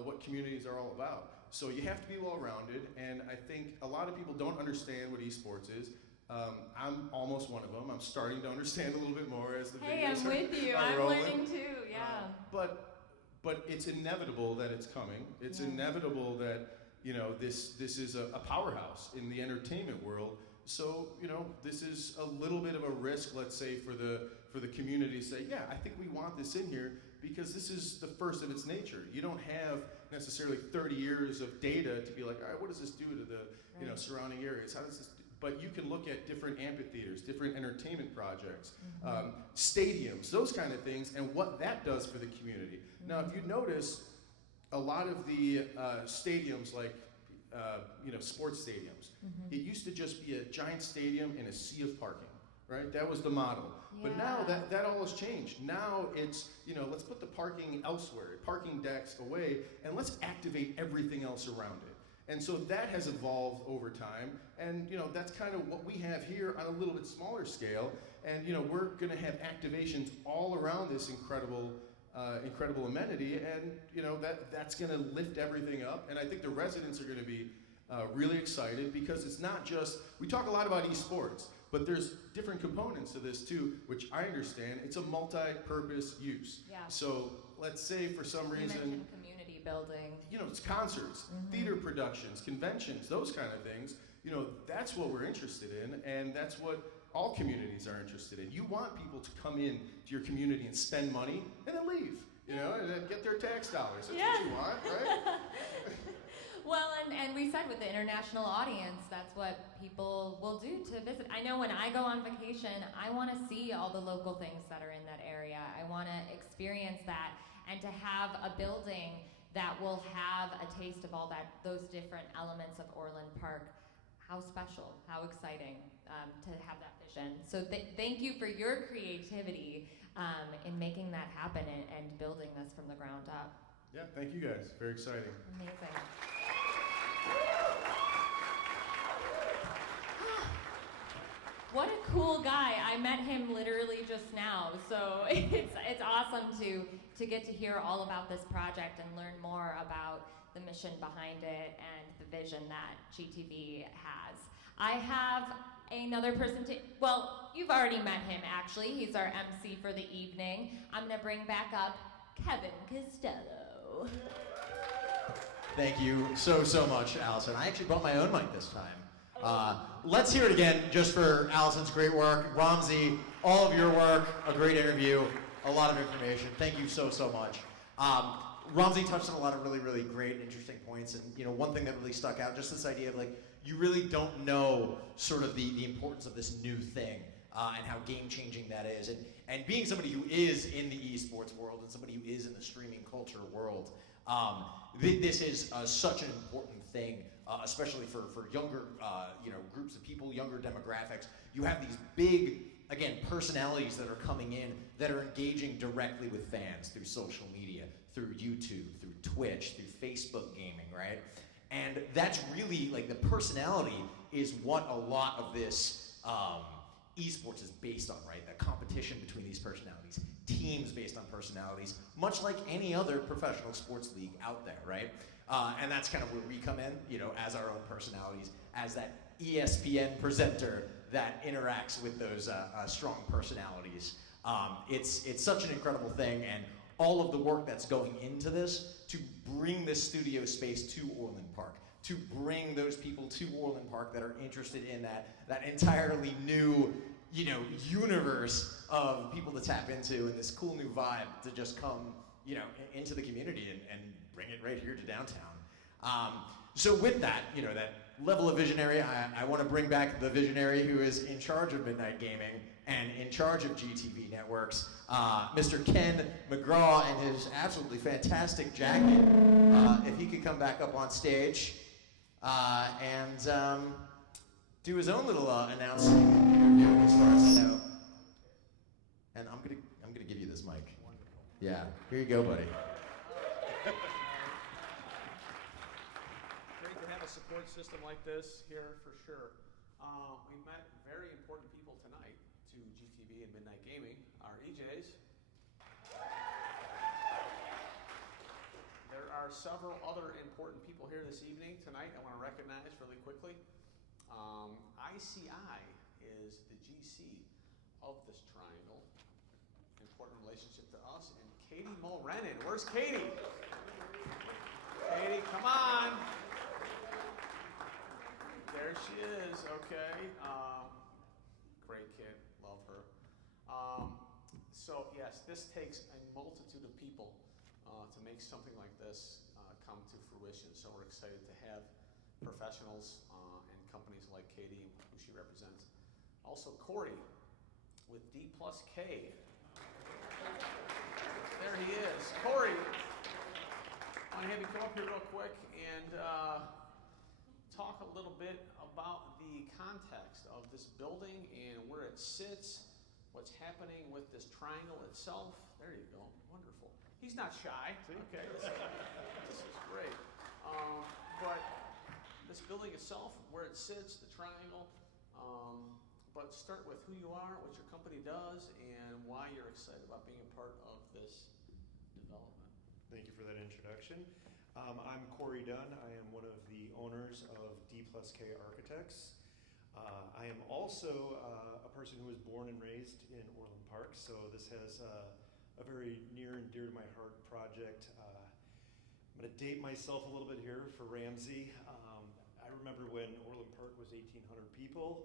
what communities are all about. So you have to be well-rounded, and I think a lot of people don't understand what esports is. I'm almost one of them. I'm starting to understand a little bit more as the videos I'm with you. I'm rolling. learning too. Yeah. But it's inevitable that it's coming. It's inevitable that, you know, this is a powerhouse in the entertainment world. So, you know, this is a little bit of a risk, let's say, for the community to say, yeah, I think we want this in here because this is the first of its nature. You don't have necessarily 30 years of data to be like, all right, what does this do to the you know, surrounding areas? How does this do? But you can look at different amphitheaters, different entertainment projects, stadiums, those kind of things, and what that does for the community. Now, if you notice, a lot of the stadiums, like you know, sports stadiums, it used to just be a giant stadium in a sea of parking, right? That was the model. But now that all has changed. Now it's, you know, let's put the parking elsewhere, parking decks away, and let's activate everything else around it. And so that has evolved over time, and you know, that's kind of what we have here on a little bit smaller scale. And you know, we're going to have activations all around this incredible amenity, and you know, that's going to lift everything up. And I think the residents are going to be really excited because it's not just, we talk a lot about esports, but there's different components to this too, which I understand. It's a multi-purpose use. Yeah. So let's say for some reason, you mentioned community building. You know, it's concerts, theater productions, conventions, those kind of things. You know, that's what we're interested in, and that's what all communities are interested in. You want people to come in to your community and spend money and then leave, you know, and then get their tax dollars. That's what you want, right? Well, and we said with the international audience, that's what people will do to visit. I know when I go on vacation, I want to see all the local things that are in that area. I want to experience that, and to have a building that will have a taste of all those different elements of Orland Park. How special, how exciting to have that vision. So thank you for your creativity in making that happen and building this from the ground up. Yeah, thank you guys. Very exciting. Amazing. What a cool guy. I met him literally just now, so it's awesome to get to hear all about this project and learn more about the mission behind it and the vision that GTV has. I have another person well, you've already met him actually. He's our MC for the evening. I'm gonna bring back up Kevin Costello. Thank you so much, Allison. I actually brought my own mic this time. Let's hear it again just for Allison's great work. Ramsey, all of your work, a great interview, a lot of information. Thank you so much. Ramsey touched on a lot of really great, interesting points, and one thing that really stuck out, just this idea of like, you really don't know sort of the importance of this new thing and how game-changing that is. And being somebody who is in the esports world and somebody who is in the streaming culture world, this is such an important thing, especially for younger groups of people, younger demographics. You have these big, again, personalities that are coming in that are engaging directly with fans through social media, through YouTube, through Twitch, through Facebook gaming, right? And that's really, like, the personality is what a lot of this esports is based on, right? The competition between these personalities, teams based on personalities, much like any other professional sports league out there, right? And that's kind of where we come in, as our own personalities, as that ESPN presenter that interacts with those strong personalities. It's such an incredible thing, and all of the work that's going into this to bring this studio space to Orland Park, to bring those people to Orland Park that are interested in that entirely new, universe of people to tap into, and this cool new vibe to just come, into the community and bring it right here to downtown. So with that, that level of visionary, I want to bring back the visionary who is in charge of Midnight Gaming and in charge of GTV Networks, Mr. Ken McGraw, and his absolutely fantastic jacket. If he could come back up on stage and do his own little announcing interview, as far as I know. And I'm gonna give you this mic. Yeah, here you go, buddy. Great to have a support system like this here for sure. We met very important people tonight to GTV and Midnight Gaming, our EJs. There are several other important people here this evening tonight I want to recognize really quickly. ICI is the GC of this triangle. Important relationship to us. And Katie Mulrennan. Where's Katie? Katie, come on. There she is. Okay. Great kid. Love her. So yes, this takes a multitude of people to make something like this come to fruition. So we're excited to have professionals and companies like Katie, who she represents. Also Corey with D+K. There he is. Corey, I want to have you come up here real quick and talk a little bit about the context of this building and where it sits, what's happening with this triangle itself. There you go. Wonderful. He's not shy. Okay, this is great. But this building itself, where it sits, the triangle, but start with who you are, what your company does, and why you're excited about being a part of this development. Thank you for that introduction. I'm Corey Dunn. I am one of the owners of D+K Architects. I am also a person who was born and raised in Orland Park, so this has a very near and dear to my heart project. I'm going to date myself a little bit here for Ramsey. I remember when Orland Park was 1,800 people,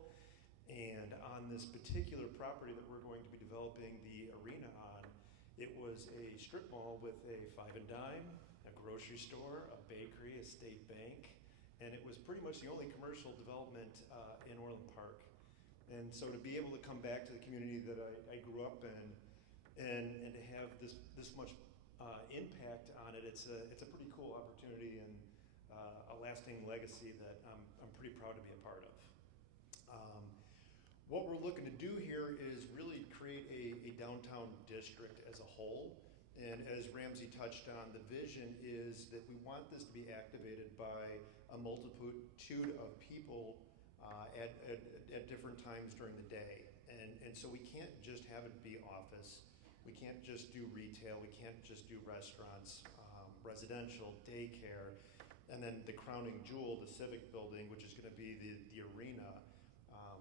and on this particular property that we're going to be developing the arena on, it was a strip mall with a five and dime, a grocery store, a bakery, a state bank, and it was pretty much the only commercial development in Orland Park. And so to be able to come back to the community that I grew up in and to have this much impact on it, it's a pretty cool opportunity and a lasting legacy that I'm pretty proud to be a part of. What we're looking to do here is really create a downtown district as a whole. And as Ramsey touched on, the vision is that we want this to be activated by a multitude of people at different times during the day. And so we can't just have it be office. We can't just do retail. We can't just do restaurants, residential, daycare, and then the crowning jewel, the Civic Building, which is going to be the arena.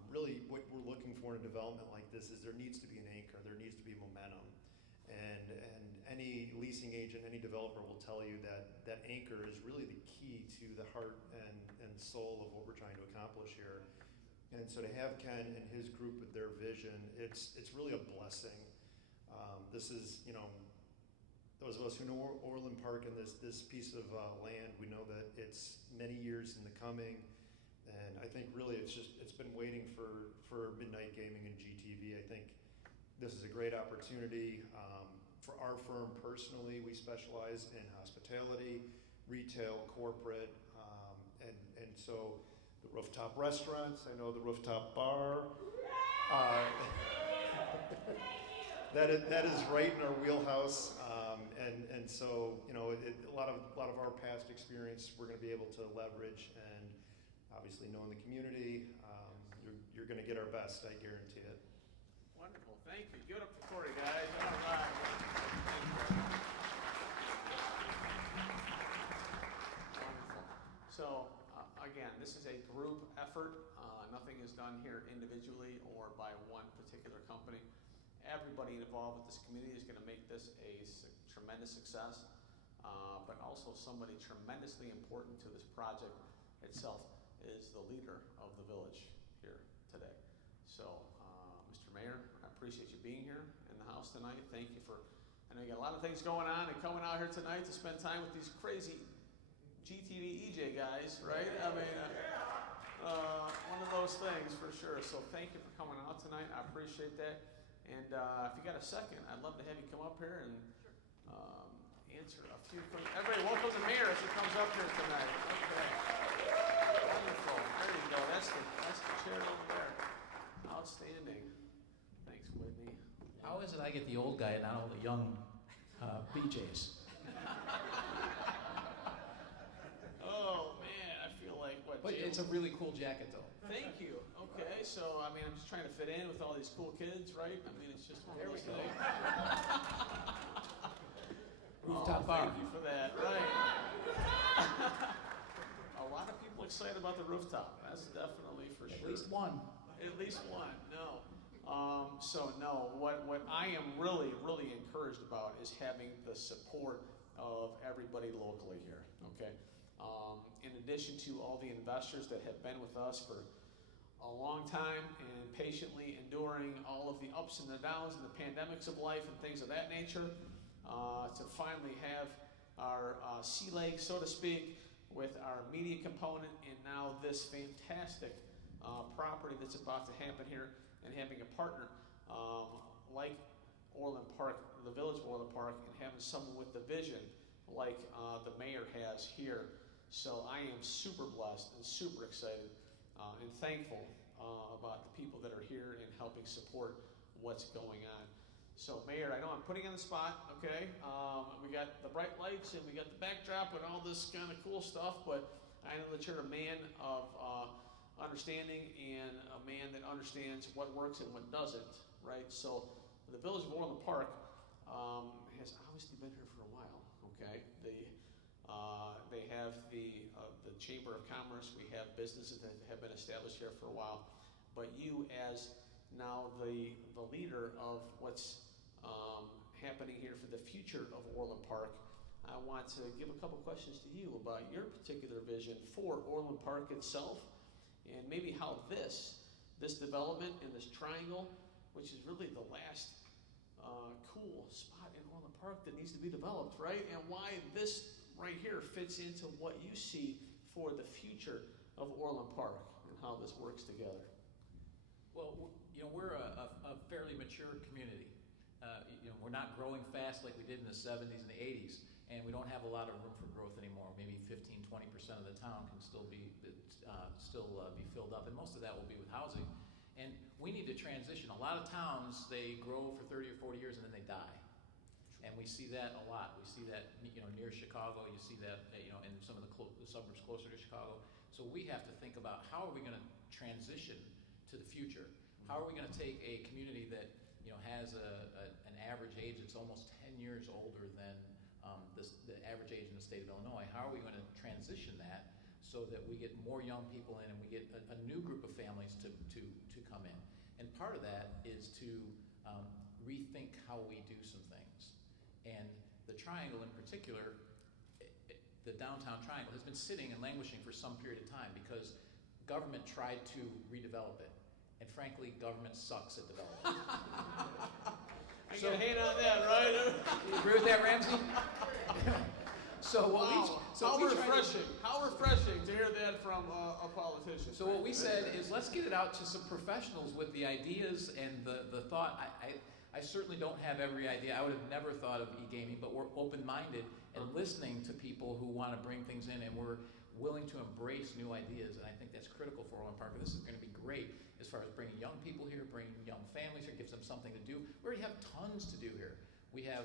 Really, what we're looking for in a development like this is there needs to be an anchor. There needs to be momentum. And any leasing agent, any developer will tell you that anchor is really the key to the heart and soul of what we're trying to accomplish here. And so to have Ken and his group with their vision, it's really a blessing. This is, those of us who know Orland Park and this piece of land, we know that it's many years in the coming. And I think really it's been waiting for Midnight Gaming and GTV. I think this is a great opportunity. For our firm personally, we specialize in hospitality, retail, corporate, and so the rooftop restaurants, I know the rooftop bar. That is right in our wheelhouse, and so a lot of our past experience we're going to be able to leverage, and obviously knowing the community, you're going to get our best, I guarantee it. Wonderful, thank you. Give it up for Corey, guys. All right. Wonderful. So again, this is a group effort. Nothing is done here individually or by one particular company. Everybody involved with this community is going to make this a tremendous success, but also somebody tremendously important to this project itself is the leader of the village here today. So, Mr. Mayor, I appreciate you being here in the house tonight. Thank you for, I know you got a lot of things going on and coming out here tonight to spend time with these crazy GTV EJ guys, right? I mean, one of those things for sure. So thank you for coming out tonight. I appreciate that. And if you got a second, I'd love to have you come up here and answer a few questions. Everybody welcome the mayor as he comes up here tonight. Okay. Wonderful. There you go. That's the chair over there. Outstanding. Thanks, Whitney. How is it I get the old guy and not all the young BJs? Oh, man. I feel like what? But it's a really cool jacket, though. Thank you. Okay, so I mean, I'm just trying to fit in with all these cool kids, right? I mean, it's just There we go. Rooftop bar. Thank you for that. Right. A lot of people excited about the rooftop. That's definitely for sure. At least one. At least one. No. So no. What I am really encouraged about is having the support of everybody locally here. Okay. In addition to all the investors that have been with us for a long time and patiently enduring all of the ups and the downs and the pandemics of life and things of that nature, to finally have our sea legs, so to speak, with our media component and now this fantastic property that's about to happen here, and having a partner like Orland Park, the Village of Orland Park, and having someone with the vision like the mayor has here. So I am super blessed and super excited and thankful about the people that are here and helping support what's going on. So Mayor, I know I'm putting you on the spot, okay? We got the bright lights and we got the backdrop and all this kind of cool stuff, but I know that you're a man of understanding and a man that understands what works and what doesn't, right? So the Village of Orland Park has obviously been here for a while, okay? They have the Chamber of Commerce. We have businesses that have been established here for a while. But you, as now the leader of what's happening here for the future of Orland Park, I want to give a couple questions to you about your particular vision for Orland Park itself, and maybe how this development in this triangle, which is really the last cool spot in Orland Park that needs to be developed, right? And why this right here fits into what you see for the future of Orland Park and how this works together. Well, we're a fairly mature community. We're we're not growing fast like we did in the 70s and the 80s, and we don't have a lot of room for growth anymore. Maybe 15, 20% of the town can still be filled up, and most of that will be with housing. And we need to transition. A lot of towns, they grow for 30 or 40 years and then they die. And we see that a lot. We see that, near Chicago. You see that, in some of the suburbs closer to Chicago. So we have to think about how are we going to transition to the future? How are we going to take a community that, has an average age that's almost 10 years older than the average age in the state of Illinois? How are we going to transition that so that we get more young people in and we get a new group of families to come in? And part of that is to rethink how we do some things. And the Triangle in particular, the downtown Triangle, has been sitting and languishing for some period of time because government tried to redevelop it. And frankly, government sucks at development. I get a hand on that, right? You agree with that, Ramsey? How refreshing to hear that from a politician. So what we said is, let's get it out to some professionals with the ideas and the thought. I certainly don't have every idea. I would have never thought of e-gaming, but we're open-minded and listening to people who want to bring things in, and we're willing to embrace new ideas, and I think that's critical for Orland Park. And this is going to be great as far as bringing young people here, bringing young families here, gives them something to do. We already have tons to do here. We have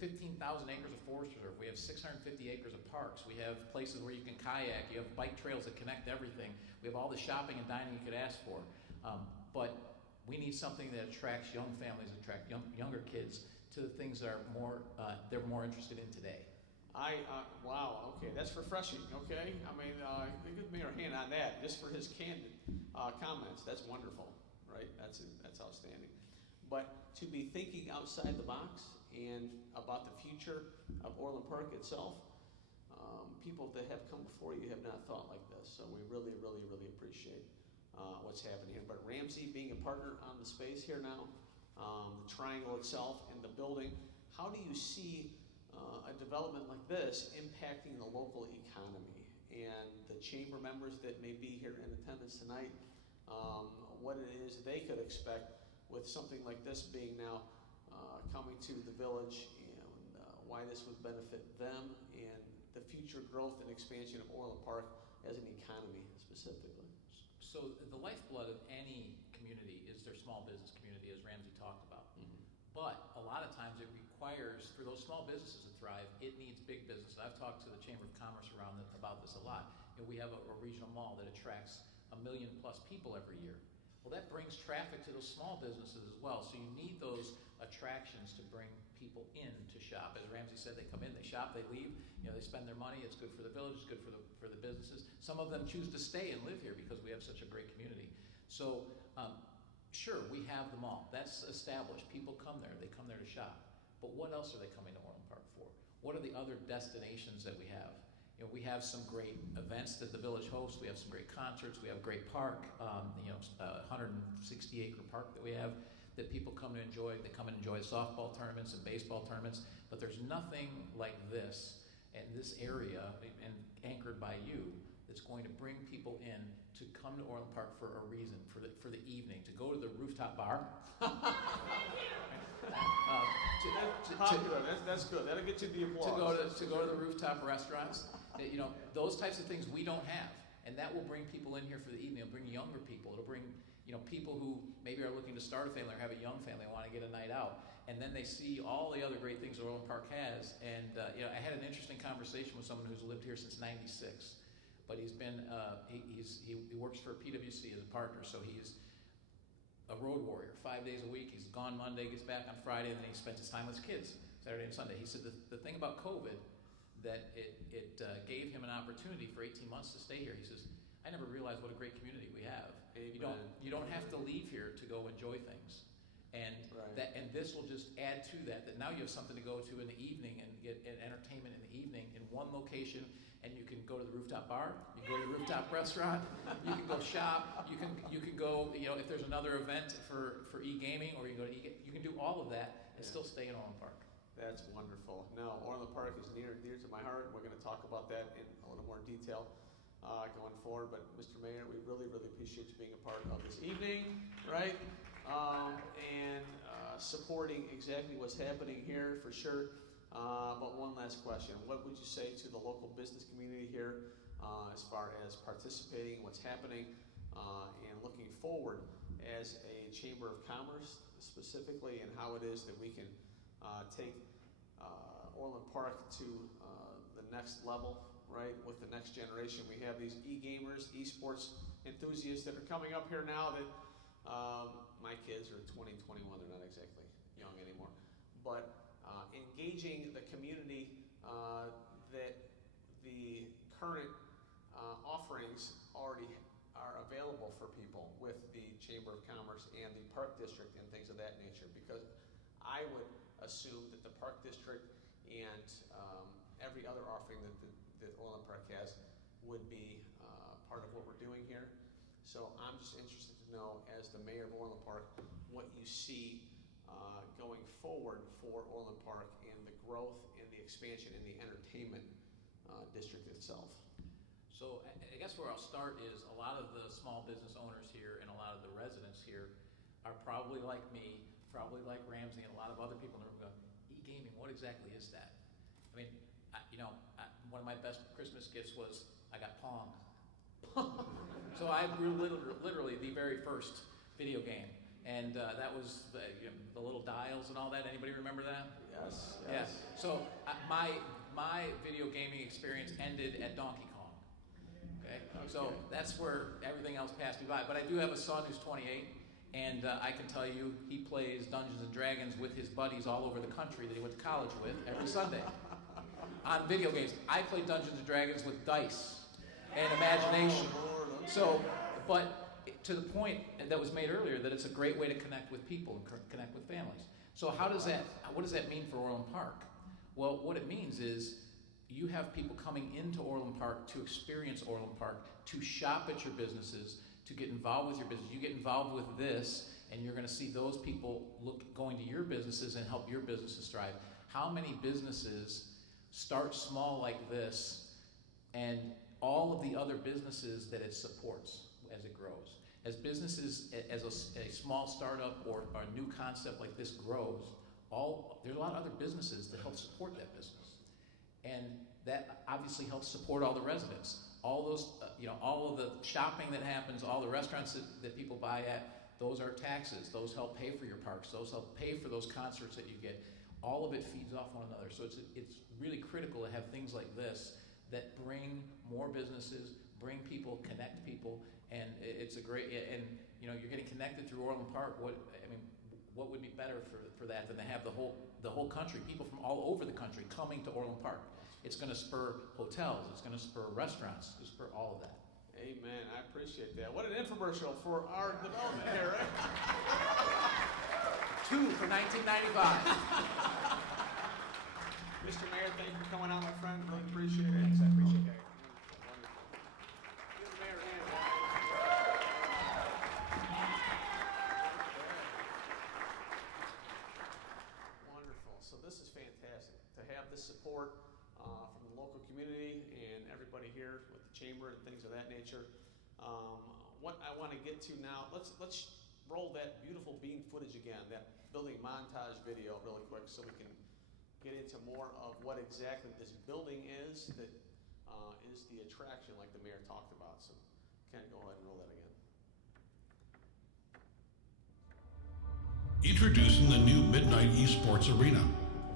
15,000 acres of forest reserve. We have 650 acres of parks. We have places where you can kayak. You have bike trails that connect everything. We have all the shopping and dining you could ask for. But we need something that attracts young families, attract younger kids to the things that are they're more interested in today. Wow, okay, that's refreshing, okay? I mean, give me your hand on that, just for his candid comments. That's wonderful, right? That's outstanding. But to be thinking outside the box and about the future of Orland Park itself, people that have come before you have not thought like this. So we really, really, really appreciate what's happening here. But Ramsey, being a partner on the space here now, the Triangle itself and the building, how do you see a development like this impacting the local economy and the chamber members that may be here in attendance tonight, what it is they could expect with something like this being now coming to the village, and why this would benefit them and the future growth and expansion of Orland Park as an economy specifically. So the lifeblood of any community is their small business community, as Ramsey talked about. But a lot of times it requires, for those small businesses to thrive, it needs big business. I've talked to the Chamber of Commerce about this a lot. We have a regional mall that attracts 1 million+ people every year. Well, that brings traffic to those small businesses as well. So you need those attractions to bring people in to shop. As Ramsey said, they come in, they shop, they leave. They spend their money. It's good for the village. It's good for the businesses. Some of them choose to stay and live here because we have such a great community. So. Sure, we have the mall. That's established. People come there. They come there to shop. But what else are they coming to Orland Park for? What are the other destinations that we have? We have some great events that the village hosts. We have some great concerts. We have a great park, 160-acre park that we have that people come to enjoy. They come and enjoy softball tournaments and baseball tournaments. But there's nothing like this in this area, and anchored by you, that's going to bring people in to come to Orland Park for a reason, for the evening, to go to the rooftop bar. That's good. That'll get you the applause. To go to the rooftop restaurants. Those types of things we don't have, and that will bring people in here for the evening. It'll bring younger people. It'll bring people who maybe are looking to start a family or have a young family and want to get a night out, and then they see all the other great things that Orland Park has. And I had an interesting conversation with someone who's lived here since '96. But he's been, he works for PwC as a partner, so he's a road warrior 5 days a week. He's gone Monday, gets back on Friday, and then he spends his time with his kids Saturday and Sunday. He said the thing about COVID, that it gave him an opportunity for 18 months to stay here. He says, I never realized what a great community we have. You don't have to leave here to go enjoy things. And and this will just add to that now you have something to go to in the evening and get entertainment in the evening in one location. And you can go to the rooftop bar, you can go to the rooftop restaurant, you can go shop, you can go, if there's another event for e-gaming, or you can go to you can do all of that and still stay in Orland Park. That's wonderful. Now, Orland Park is near and dear to my heart. We're going to talk about that in a little more detail going forward. But Mr. Mayor, we really, really appreciate you being a part of this evening, right? and supporting exactly what's happening here for sure. But one last question. What would you say to the local business community here as far as participating, what's happening, and looking forward as a Chamber of Commerce specifically, and how it is that we can take Orland Park to the next level, right, with the next generation. We have these e-gamers, e-sports enthusiasts that are coming up here now that my kids are 20, 21, they're not exactly young anymore. But engaging the community that the current offerings already are available for people with the Chamber of Commerce and the Park District and things of that nature, because I would assume that the Park District and every other offering that Orland Park has would be part of what we're doing here. So I'm just interested to know, as the mayor of Orland Park, what you see going forward for Orland Park and the growth and the expansion in the entertainment district itself. So I guess where I'll start is a lot of the small business owners here and a lot of the residents here are probably like me, probably like Ramsey and a lot of other people in the room go, e-gaming, what exactly is that? I mean, one of my best Christmas gifts was I got Pong. So I grew literally the very first video game. And that was the little dials and all that. Anybody remember that? Yes. Yeah. So my video gaming experience ended at Donkey Kong. Okay? So that's where everything else passed me by. But I do have a son who's 28, and I can tell you he plays Dungeons and Dragons with his buddies all over the country that he went to college with every Sunday on video games. I play Dungeons and Dragons with dice and imagination. So, but to the point that was made earlier, that it's a great way to connect with people and connect with families. So what does that mean for Orland Park? Well, what it means is you have people coming into Orland Park to experience Orland Park, to shop at your businesses, to get involved with your business. You get involved with this, and you're going to see those people going to your businesses and help your businesses thrive. How many businesses start small like this, and all of the other businesses that it supports as it grows? As businesses, as a small startup or a new concept like this grows, there's a lot of other businesses that help support that business. And that obviously helps support all the residents. All those, all of the shopping that happens, all the restaurants that people buy at, those are taxes. Those help pay for your parks. Those help pay for those concerts that you get. All of it feeds off one another. So it's really critical to have things like this that bring more businesses, bring people, connect people, and it's a great, and you're getting connected through Orland Park. What would be better for that than to have the whole country, people from all over the country coming to Orland Park? It's going to spur hotels, it's going to spur restaurants, it's going to spur all of that. Amen, I appreciate that. What an infomercial for our development here, right? 2 for $19.95. Mr. Mayor, thank you for coming out, my friend. Really appreciate it. Thanks, I appreciate it. Wonderful. Give the mayor a hand, guys. Wonderful. So this is fantastic to have this support from the local community and everybody here with the chamber and things of that nature. What I want to get to now, let's roll that beautiful beam footage again, that building montage video really quick, so we can get into more of what exactly this building is that is the attraction like the mayor talked about. So Ken, go ahead and roll that again. Introducing the new Midnight Esports Arena.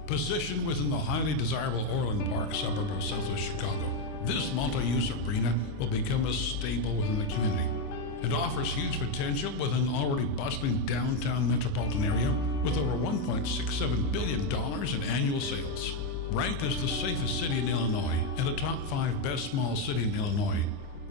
Positioned within the highly desirable Orland Park suburb of southwest Chicago, this multi-use arena will become a staple within the community. It offers huge potential within an already bustling downtown metropolitan area with over $1.67 billion in annual sales. Ranked as the safest city in Illinois and a top 5 best small city in Illinois,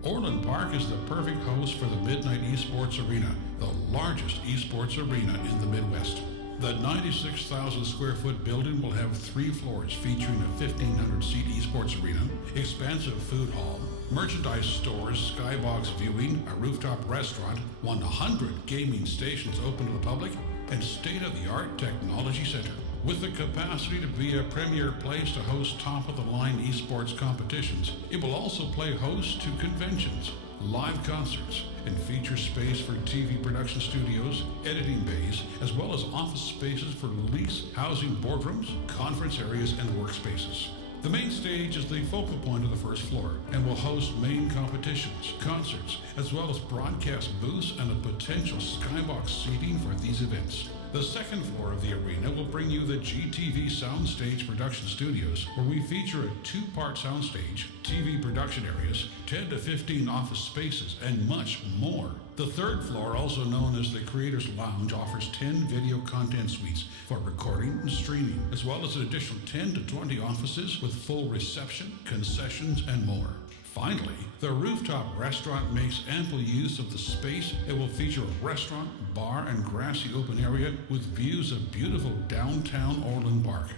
Orland Park is the perfect host for the Midnight Esports Arena, the largest esports arena in the Midwest. The 96,000 square foot building will have 3 floors featuring a 1,500-seat esports arena, expansive food hall, merchandise stores, skybox viewing, a rooftop restaurant, 100 gaming stations open to the public, and state-of-the-art technology center. With the capacity to be a premier place to host top-of-the-line esports competitions, it will also play host to conventions, live concerts, and features space for TV production studios, editing bays, as well as office spaces for lease, housing boardrooms, conference areas, and workspaces. The main stage is the focal point of the first floor and will host main competitions, concerts, as well as broadcast booths and a potential skybox seating for these events. The second floor of the arena will bring you the GTV Soundstage Production Studios, where we feature a two-part soundstage, TV production areas, 10 to 15 office spaces, and much more. The third floor, also known as the Creators Lounge, offers 10 video content suites for recording and streaming, as well as an additional 10 to 20 offices with full reception, concessions, and more. Finally, the rooftop restaurant makes ample use of the space. It will feature a restaurant, bar, and grassy open area with views of beautiful downtown Orland Park.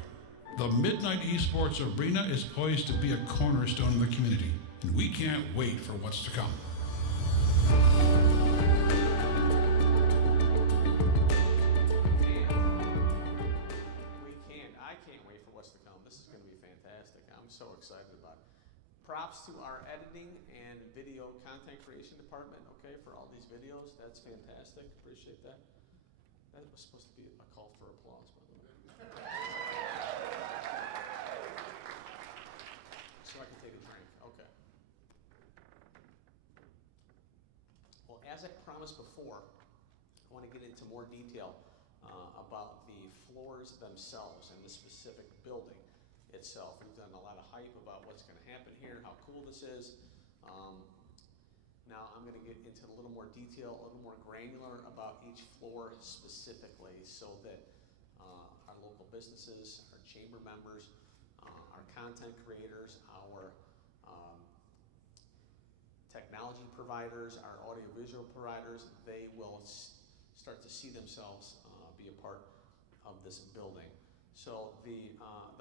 The Midnight Esports Arena is poised to be a cornerstone of the community, and we can't wait for what's to come. I can't wait for what's to come. This is going to be fantastic. I'm so excited about it. Props to our editing and video content creation department, okay, for all these videos. That's fantastic. Appreciate that. That was supposed to be a call for applause, by the way. So I can take a drink. Okay. Well, as I promised before, I want to get into more detail about the floors themselves and the specific building itself. We've done a lot of hype about what's going to happen here, how cool this is. Now I'm going to get into a little more detail, a little more granular about each floor specifically, so that our local businesses, our chamber members, our content creators, our technology providers, our audiovisual providers, they will start to see themselves be a part of this building. So the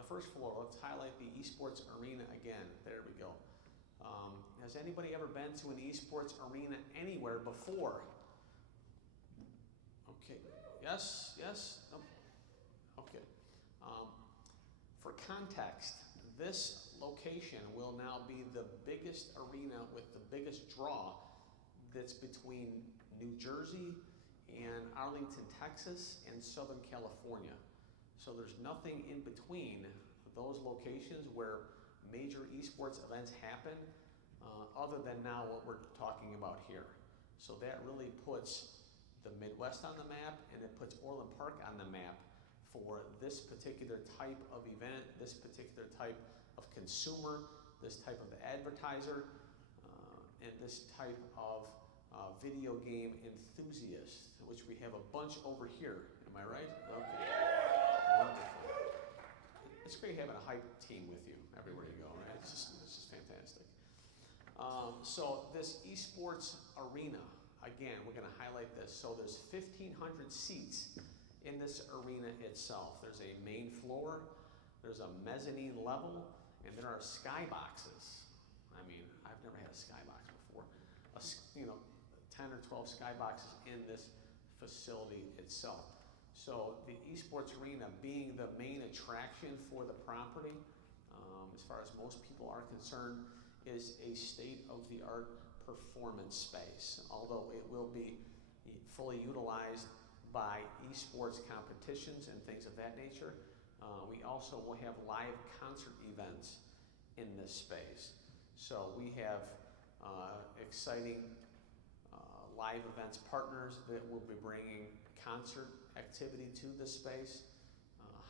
first floor, let's highlight the esports arena again. There we go. Has anybody ever been to an esports arena anywhere before? Okay. Yes? Yes? No? Okay. For context, this location will now be the biggest arena with the biggest draw that's between New Jersey and Arlington, Texas, and Southern California. So there's nothing in between those locations where major esports events happen, other than now what we're talking about here. So that really puts the Midwest on the map, and it puts Orland Park on the map for this particular type of event, this particular type of consumer, this type of advertiser, and this type of video game enthusiast, which we have a bunch over here. Am I right? Okay. Wonderful. It's great having a hype team with you everywhere you go, right? It's just fantastic. So this esports arena, again, we're going to highlight this. So there's 1,500 seats in this arena itself. There's a main floor, there's a mezzanine level, and there are skyboxes. I mean, I've never had a skybox before. 10 or 12 skyboxes in this facility itself. So the esports arena being the main attraction for the property, as far as most people are concerned, is a state-of-the-art performance space. Although it will be fully utilized by esports competitions and things of that nature, we also will have live concert events in this space. So we have exciting live events partners that will be bringing concert activity to this space,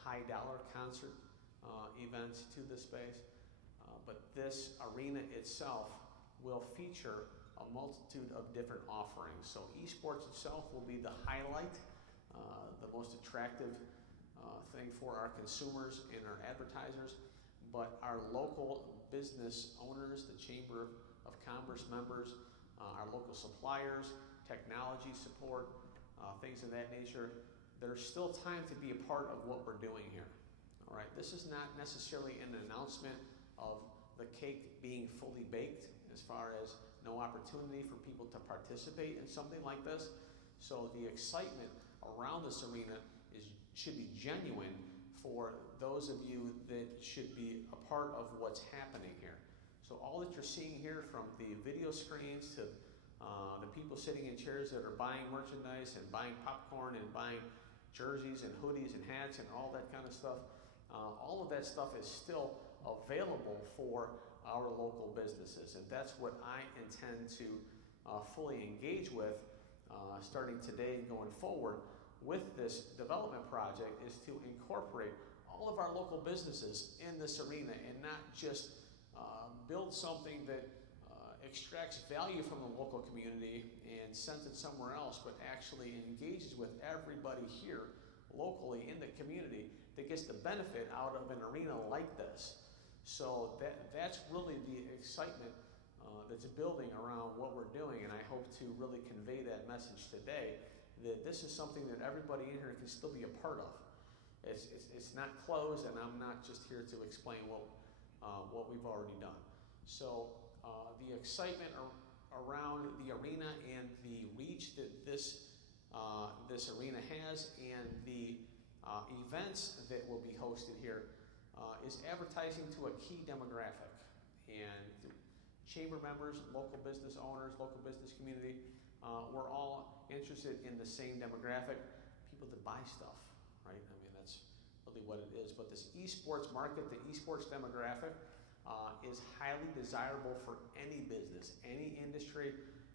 high dollar concert events to this space. But this arena itself will feature a multitude of different offerings. So esports itself will be the highlight, the most attractive thing for our consumers and our advertisers. But our local business owners, the Chamber of Commerce members, our local suppliers, technology support, things of that nature, there's still time to be a part of what we're doing here. All right, this is not necessarily an announcement of the cake being fully baked, as far as no opportunity for people to participate in something like this. So the excitement around this arena should be genuine for those of you that should be a part of what's happening here. So all that you're seeing here, from the video screens to the people sitting in chairs that are buying merchandise and buying popcorn and buying jerseys and hoodies and hats and all that kind of stuff. All of that stuff is still available for our local businesses, and that's what I intend to fully engage with starting today and going forward with this development project, is to incorporate all of our local businesses in this arena and not just build something that extracts value from the local community and sends it somewhere else, but actually engages with everybody here locally in the community that gets the benefit out of an arena like this. So that's really the excitement that's building around what we're doing, and I hope to really convey that message today, that this is something that everybody in here can still be a part of. It's not closed, and I'm not just here to explain what we've already done. So the excitement around the arena and the reach that this arena has, and the events that will be hosted here, is advertising to a key demographic. And chamber members, local business owners, local business community, we're all interested in the same demographic, people that buy stuff, right? I mean, that's really what it is. But this esports market, the esports demographic, is highly desirable for any business, any industry,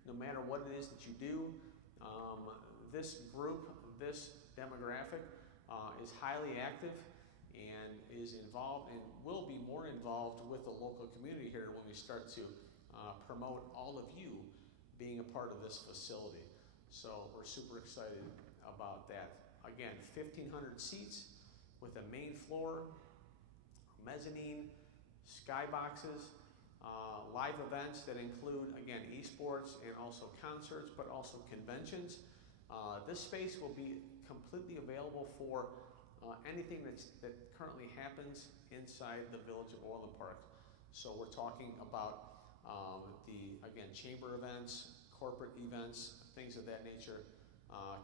no matter what it is that you do. This group, this demographic, is highly active and is involved and will be more involved with the local community here when we start to promote all of you being a part of this facility. So we're super excited about that. Again, 1,500 seats with a main floor, mezzanine, skyboxes, live events that include, again, esports and also concerts, but also conventions. This space will be completely available for anything that currently happens inside the Village of Orland Park. So we're talking about again, chamber events, corporate events, things of that nature,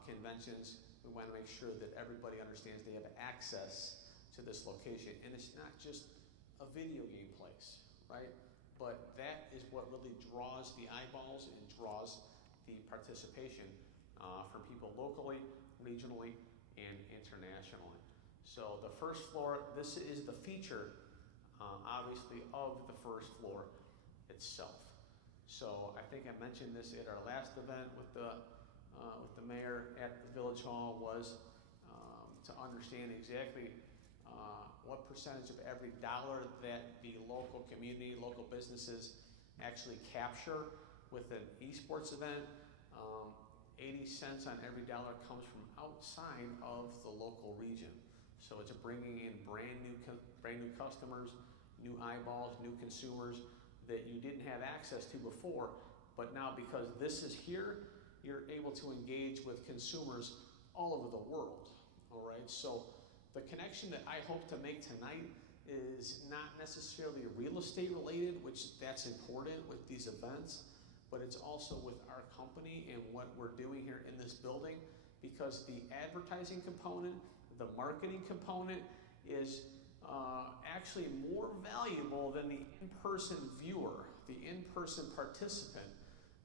conventions. We want to make sure that everybody understands they have access to this location. And it's not just a video game place, right? But that is what really draws the eyeballs and draws the participation from people locally, regionally, and internationally. So the first floor, this is the feature, obviously, of the first floor itself. So I think I mentioned this at our last event with the mayor at the Village Hall, was to understand exactly what percentage of every dollar that the local community, local businesses actually capture with an esports event. 80 cents on every dollar comes from outside of the local region. So it's bringing in brand new customers, new eyeballs, new consumers that you didn't have access to before. But now, because this is here, you're able to engage with consumers all over the world. All right. So the connection that I hope to make tonight is not necessarily real estate related, which that's important with these events, but it's also with our company and what we're doing here in this building, because the advertising component, the marketing component is actually more valuable than the in-person viewer, the in-person participant.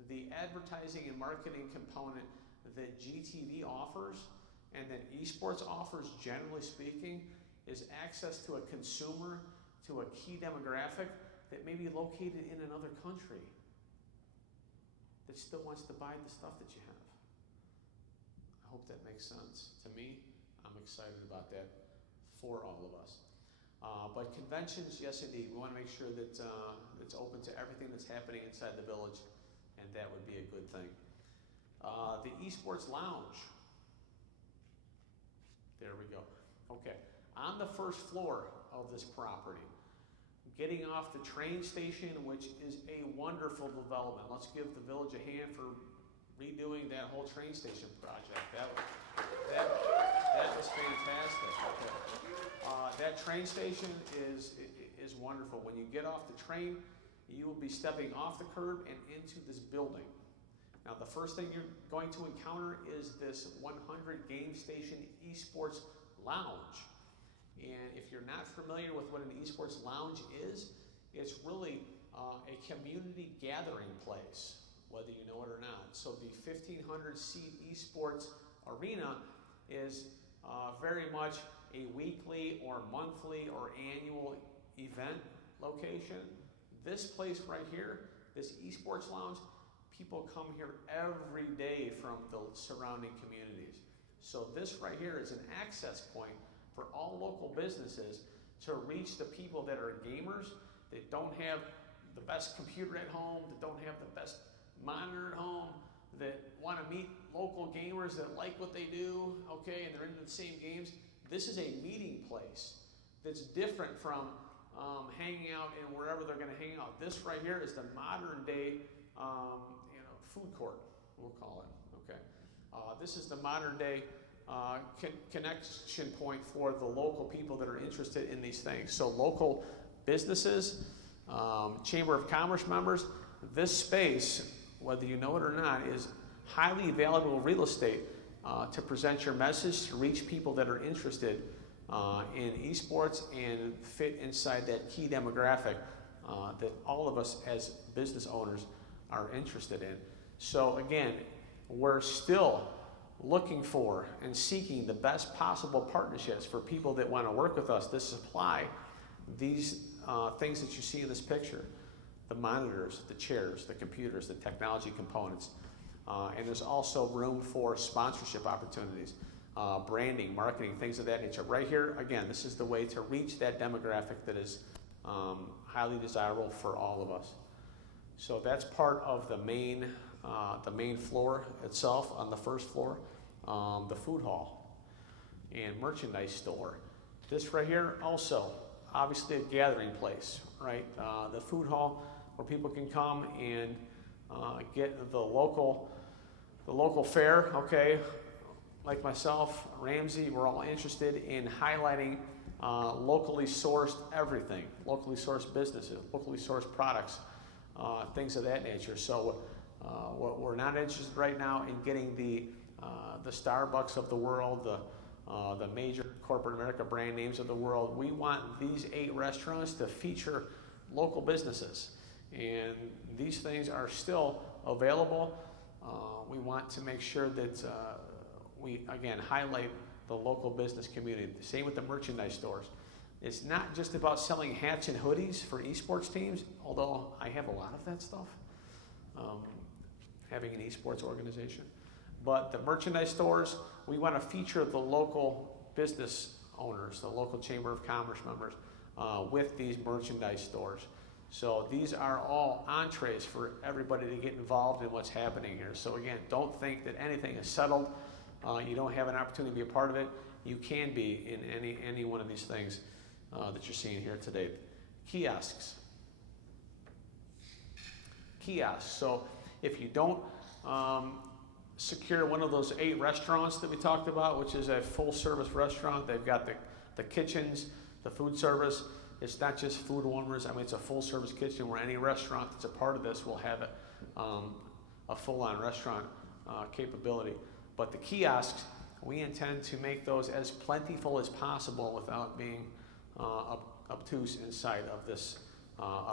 The advertising and marketing component that GTV offers and that esports offers, generally speaking, is access to a consumer, to a key demographic that may be located in another country that still wants to buy the stuff that you have. I hope that makes sense. To me, I'm excited about that for all of us. But conventions, yes indeed, we want to make sure that it's open to everything that's happening inside the village, and that would be a good thing. The esports lounge. There we go. Okay, on the first floor of this property, getting off the train station, which is a wonderful development. Let's give the village a hand for redoing that whole train station project. That was fantastic. Okay. That train station is wonderful. When you get off the train, you will be stepping off the curb and into this building. Now, the first thing you're going to encounter is this 100 game station esports lounge. And if you're not familiar with what an esports lounge is, it's really a community gathering place. whether you know it or not. So the 1,500 seat esports arena is very much a weekly or monthly or annual event location. This place right here, this esports lounge, people come here every day from the surrounding communities. So this right here is an access point for all local businesses to reach the people that are gamers, that don't have the best computer at home, that don't have the best monitor at home, that want to meet local gamers that like what they do, okay, and they're into the same games. This is a meeting place that's different from hanging out in wherever they're going to hang out. This right here is the modern day, food court, we'll call it, okay. This is the modern day connection point for the local people that are interested in these things. So local businesses, Chamber of Commerce members, this space, whether you know it or not, is highly valuable real estate to present your message, to reach people that are interested in esports and fit inside that key demographic that all of us as business owners are interested in. So again, we're still looking for and seeking the best possible partnerships for people that want to work with us to supply these things that you see in this picture: the monitors, the chairs, the computers, the technology components. And there's also room for sponsorship opportunities, branding, marketing, things of that nature. Right here, again, this is the way to reach that demographic that is highly desirable for all of us. So that's part of the main floor itself. On the first floor, the food hall and merchandise store. This right here also, obviously a gathering place, right? The food hall where people can come and get the local fare, okay? Like myself, Ramsey, we're all interested in highlighting locally sourced everything, locally sourced businesses, locally sourced products, things of that nature. So we're not interested right now in getting the Starbucks of the world, the major corporate America brand names of the world. We want these 8 restaurants to feature local businesses, and these things are still available. We want to make sure that we, again, highlight the local business community. Same with the merchandise stores. It's not just about selling hats and hoodies for esports teams, although I have a lot of that stuff, having an esports organization. But the merchandise stores, we want to feature the local business owners, the local Chamber of Commerce members with these merchandise stores. So these are all entrees for everybody to get involved in what's happening here. So again, don't think that anything is settled. You don't have an opportunity to be a part of it. You can be in any one of these things that you're seeing here today. Kiosks. So if you don't secure one of those 8 restaurants that we talked about, which is a full-service restaurant, they've got the kitchens, the food service. It's not just food warmers. I mean, it's a full-service kitchen where any restaurant that's a part of this will have a full-on restaurant capability. But the kiosks, we intend to make those as plentiful as possible without being obtuse inside of this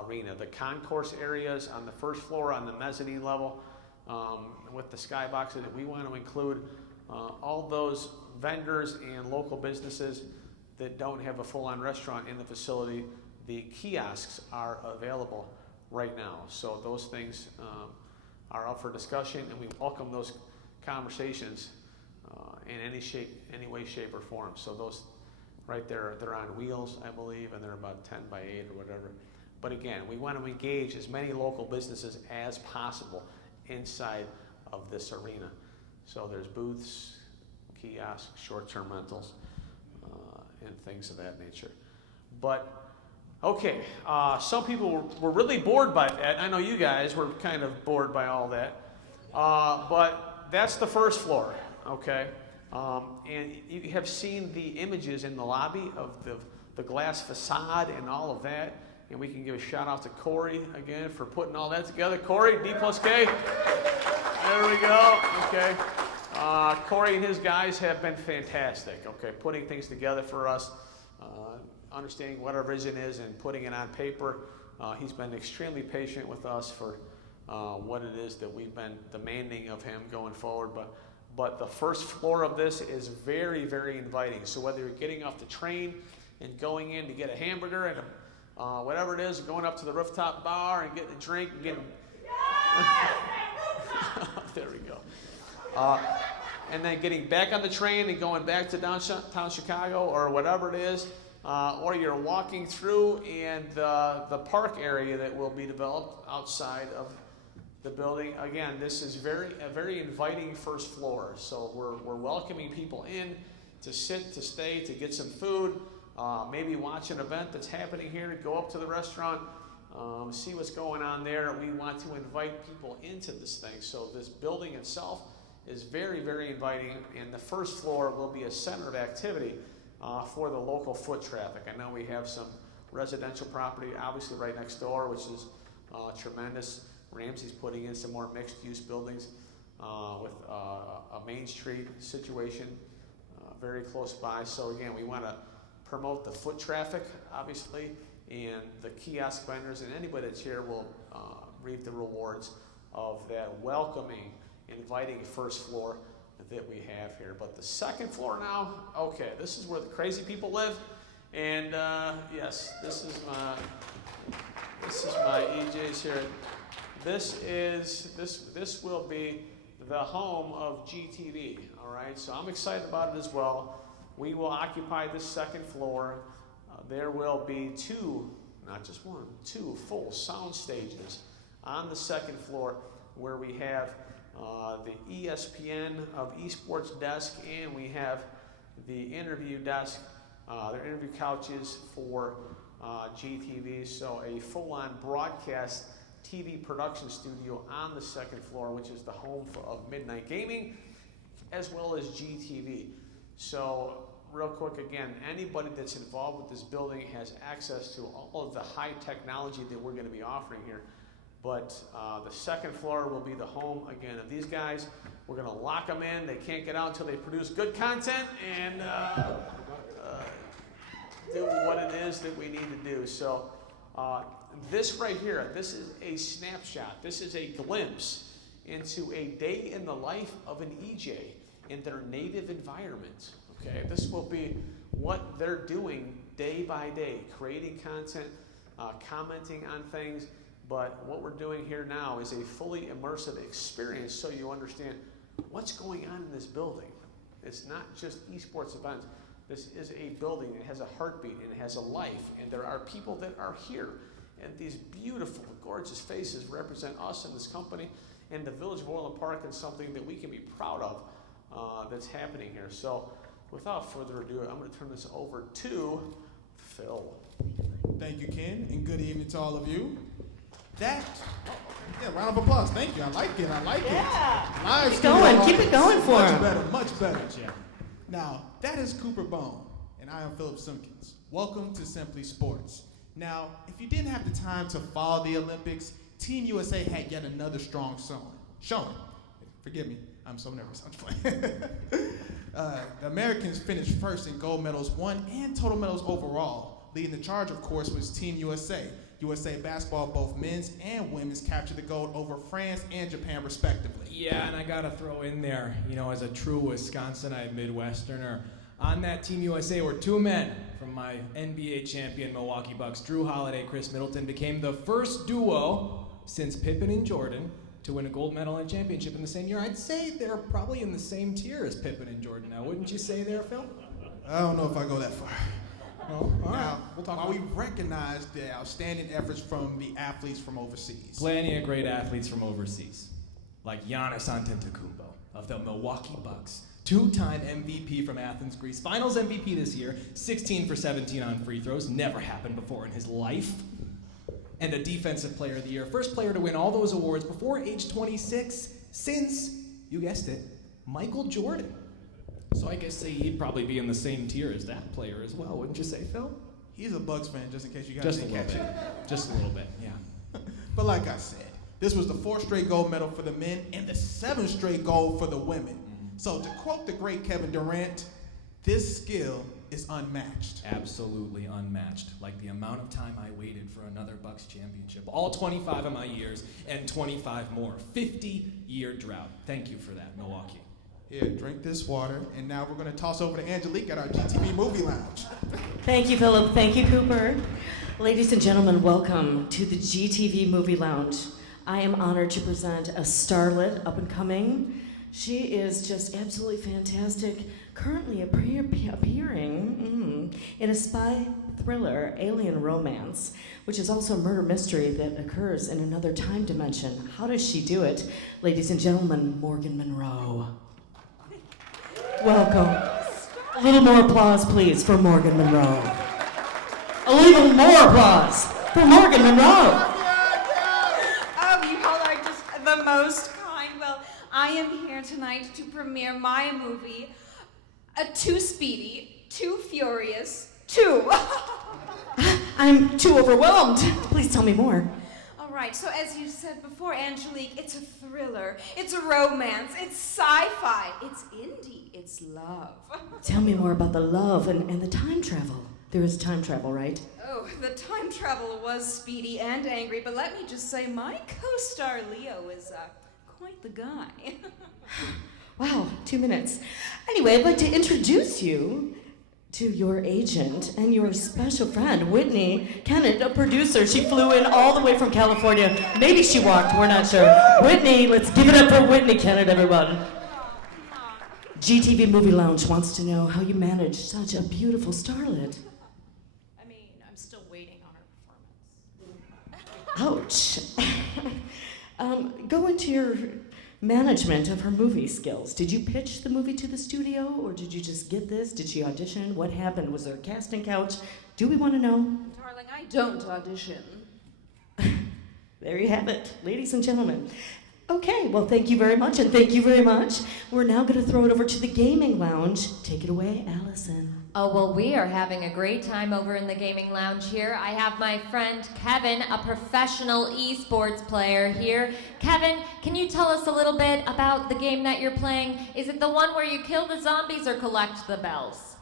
arena. The concourse areas on the first floor, on the mezzanine level, with the skyboxes, we want to include all those vendors and local businesses that don't have a full-on restaurant in the facility. The kiosks are available right now. So those things are up for discussion, and we welcome those conversations in any way, shape, or form. So those right there, they're on wheels, I believe, and they're about 10 by 8 or whatever. But again, we want to engage as many local businesses as possible inside of this arena. So there's booths, kiosks, short-term rentals, and things of that nature. But, okay, some people were really bored by that. I know you guys were kind of bored by all that. But that's the first floor, okay? And you have seen the images in the lobby of the glass facade and all of that. And we can give a shout out to Corey again for putting all that together. Corey, D+K. There we go. Okay. Corey and his guys have been fantastic. Okay, putting things together for us, understanding what our vision is and putting it on paper. He's been extremely patient with us for what it is that we've been demanding of him going forward. But the first floor of this is very, very inviting. So whether you're getting off the train and going in to get a hamburger and whatever it is, going up to the rooftop bar and getting a drink and getting... There we go. And then getting back on the train and going back to downtown Chicago or whatever it is, or you're walking through and the park area that will be developed outside of the building. Again, this is a very inviting first floor. So we're welcoming people in to sit, to stay, to get some food, maybe watch an event that's happening here, go up to the restaurant, see what's going on there. We want to invite people into this thing. So this building itself is very, very inviting, and the first floor will be a center of activity for the local foot traffic. I know we have some residential property, obviously right next door, which is tremendous. Ramsey's putting in some more mixed-use buildings with a Main Street situation very close by. So again, we want to promote the foot traffic, obviously, and the kiosk vendors and anybody that's here will reap the rewards of that welcoming, inviting first floor that we have here. But the second floor now, okay, this is where the crazy people live. And yes, this is my EJ's here. This will be the home of GTV, all right? So I'm excited about it as well. We will occupy this second floor. There will be two, not just one, two full sound stages on the second floor where we have the ESPN of esports desk, and we have the interview desk, their interview couches for GTV. So a full-on broadcast TV production studio on the second floor, which is the home of Midnight Gaming, as well as GTV. So real quick again, anybody that's involved with this building has access to all of the high technology that we're going to be offering here. But the second floor will be the home, again, of these guys. We're going to lock them in. They can't get out until they produce good content and do what it is that we need to do. So this right here, this is a snapshot. This is a glimpse into a day in the life of an EJ in their native environment. Okay, this will be what they're doing day by day, creating content, commenting on things. But what we're doing here now is a fully immersive experience so you understand what's going on in this building. It's not just esports events. This is a building that has a heartbeat and it has a life, and there are people that are here. And these beautiful, gorgeous faces represent us and this company, and the Village of Orland Park is something that we can be proud of that's happening here. So without further ado, I'm going to turn this over to Phil. Thank you, Ken, and good evening to all of you. Round of applause. Thank you. I like it. Yeah. Keep it going for him. Much better, Jeff. Now, that is Cooper Bone, and I am Philip Simpkins. Welcome to Simply Sports. Now, if you didn't have the time to follow the Olympics, Team USA had yet another strong showing. Forgive me. I'm so nervous. I'm just playing. The Americans finished first in gold medals, won, and total medals overall. Leading the charge, of course, was Team USA. USA basketball, both men's and women's, captured the gold over France and Japan, respectively. Yeah, and I gotta throw in there, as a true Wisconsinite Midwesterner, on that Team USA were two men from my NBA champion Milwaukee Bucks. Drew Holiday, Chris Middleton became the first duo since Pippen and Jordan to win a gold medal and championship in the same year. I'd say they're probably in the same tier as Pippen and Jordan now, wouldn't you say there, Phil? I don't know if I go that far. Well, all right. We'll talk while about we recognize the outstanding efforts from the athletes from overseas. Plenty of great athletes from overseas, like Giannis Antetokounmpo of the Milwaukee Bucks, two-time MVP from Athens, Greece, Finals MVP this year, 16 for 17 on free throws, never happened before in his life, and a Defensive Player of the Year, first player to win all those awards before age 26 since, you guessed it, Michael Jordan. So I guess he'd probably be in the same tier as that player as well, wouldn't you say, Phil? He's a Bucks fan, just in case you guys didn't catch it. Just a little bit, yeah. But like I said, this was the 4th straight gold medal for the men and the 7th straight gold for the women. So to quote the great Kevin Durant, this skill is unmatched. Absolutely unmatched. Like the amount of time I waited for another Bucks championship. All 25 of my years and 25 more. 50-year drought. Thank you for that, Milwaukee. Here, drink this water, and now we're going to toss over to Angelique at our GTV Movie Lounge. Thank you, Philip. Thank you, Cooper. Ladies and gentlemen, welcome to the GTV Movie Lounge. I am honored to present a starlet, up and coming. She is just absolutely fantastic. Currently appearing in a spy thriller, alien romance, which is also a murder mystery that occurs in another time dimension. How does she do it? Ladies and gentlemen, Morgan Monroe. Welcome. A little more applause, please, for Morgan Monroe. A little more applause for Morgan Monroe. Oh, you all are just the most kind. Well, I am here tonight to premiere my movie, Too Speedy, Too Furious, 2. I'm too overwhelmed. Please tell me more. All right, so as you said before, Angelique, it's a thriller, it's a romance, it's sci-fi, it's indie, it's love. Tell me more about the love and the time travel. There is time travel, right? Oh, the time travel was speedy and angry, but let me just say my co-star Leo is quite the guy. Wow, 2 minutes. Anyway, I'd like to introduce you to your agent and your special friend, Whitney Kennett, a producer. She flew in all the way from California. Maybe she walked, we're not sure. Whitney, let's give it up for Whitney Kennett, everybody. GTV Movie Lounge wants to know how you manage such a beautiful starlet. I mean, I'm still waiting on her performance. Ouch. Go into your management of her movie skills. Did you pitch the movie to the studio, or did you just get this? Did she audition? What happened? Was there a casting couch? Do we want to know? Darling, I don't audition. There you have it, ladies and gentlemen. Okay, well, thank you very much, and thank you very much. We're now going to throw it over to the gaming lounge. Take it away, Allison. Oh, well, we are having a great time over in the gaming lounge here. I have my friend Kevin, a professional esports player here. Kevin, can you tell us a little bit about the game that you're playing? Is it the one where you kill the zombies or collect the bells?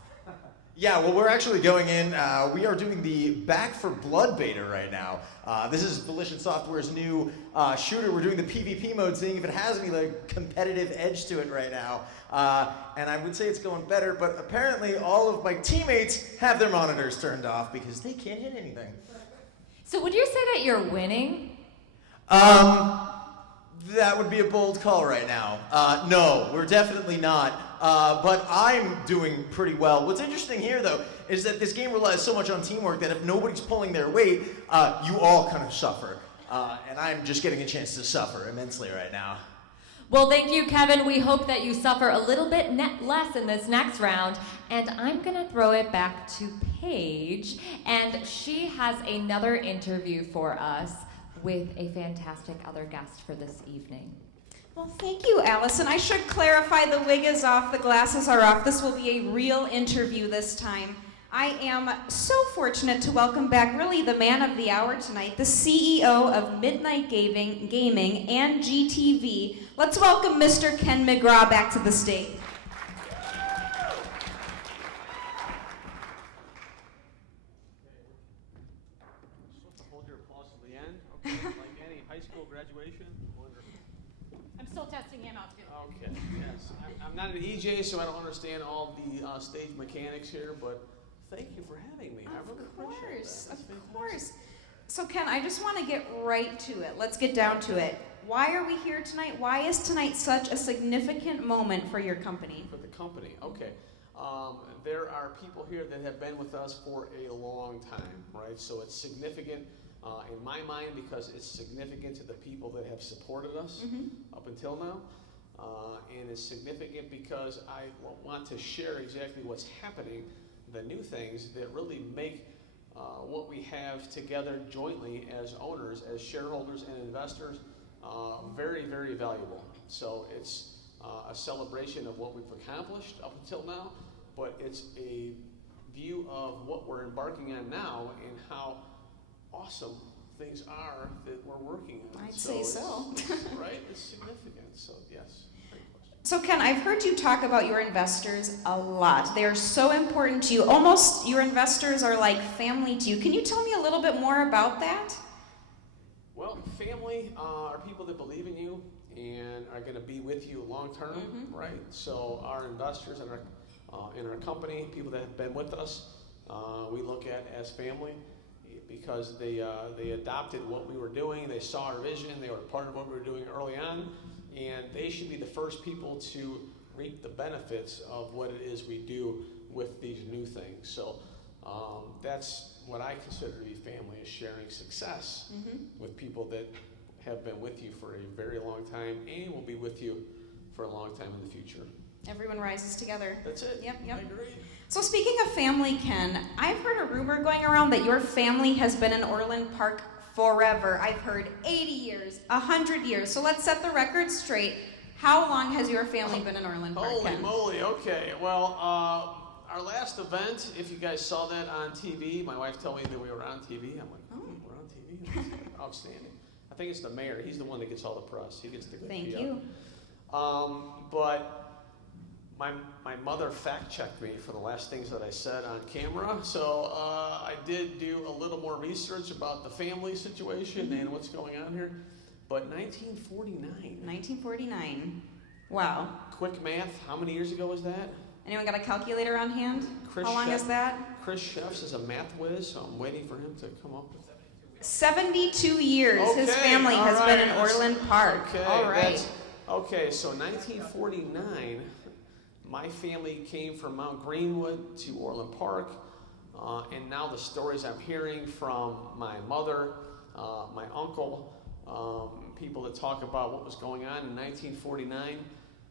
Yeah, well, we're actually going in, we are doing the Back for Blood beta right now. This is Volition Software's new shooter. We're doing the PvP mode, seeing if it has any like competitive edge to it right now. And I would say it's going better, but apparently all of my teammates have their monitors turned off because they can't hit anything. So would you say that you're winning? That would be a bold call right now. No, we're definitely not. But I'm doing pretty well. What's interesting here, though, is that this game relies so much on teamwork that if nobody's pulling their weight, you all kind of suffer. And I'm just getting a chance to suffer immensely right now. Well, thank you, Kevin. We hope that you suffer a little bit less in this next round. And I'm going to throw it back to Paige. And she has another interview for us with a fantastic other guest for this evening. Well, thank you, Allison. I should clarify, the wig is off, the glasses are off. This will be a real interview this time. I am so fortunate to welcome back really the man of the hour tonight, the CEO of Midnight Gaming and GTV. Let's welcome Mr. Ken McGraw back to the stage. Hold your applause to the end. Okay, like any high school graduation. Wonderful. I'm still testing him out, too. Okay, yes. I'm not an EJ, so I don't understand all the stage mechanics here, but thank you for having me. I really appreciate that. Of course. So Ken, I just want to get right to it. Let's get down to it. Why are we here tonight? Why is tonight such a significant moment for your company? For the company, okay. There are people here that have been with us for a long time, right? So it's significant in my mind because it's significant to the people that have supported us up until now. And it's significant because I want to share exactly what's happening, the new things that really make what we have together jointly as owners, as shareholders and investors, very, very valuable. So it's a celebration of what we've accomplished up until now, but it's a view of what we're embarking on now and how awesome things are that we're working on. I'd say so. Right? It's significant. So yes, great question. So Ken, I've heard you talk about your investors a lot. They're so important to you. Almost your investors are like family to you. Can you tell me a little bit more about that? Well, family are people that believe in you and are going to be with you long term, right? So our investors in our company, people that have been with us, we look at as family because they adopted what we were doing. They saw our vision. They were part of what we were doing early on, and they should be the first people to reap the benefits of what it is we do with these new things. So that's what I consider to be family, is sharing success with people that have been with you for a very long time and will be with you for a long time in the future. Everyone rises together. That's it. Yep. I agree. So speaking of family, Ken, I've heard a rumor going around that your family has been in Orland Park forever. I've heard 80 years, 100 years. So let's set the record straight. How long has your family been in Orland Park, Holy Ken? moly, okay. Well, our last event, if you guys saw that on TV, my wife told me that we were on TV. I'm like, oh, we're on TV? That's like outstanding. I think it's the mayor. He's the one that gets all the press. He gets the good Thank PR. you. But my mother fact-checked me for the last things that I said on camera. So I did do a little more research about the family situation and what's going on here. But 1949. 1949. Wow. Quick math, how many years ago was that? Anyone got a calculator on hand? Chris How long Chef- is that? Chris Chefs is a math whiz, so I'm waiting for him to come up with 72 years his family has been in Orland Park. Okay, All right. Okay, so 1949, my family came from Mount Greenwood to Orland Park, and now the stories I'm hearing from my mother, my uncle, people that talk about what was going on in 1949,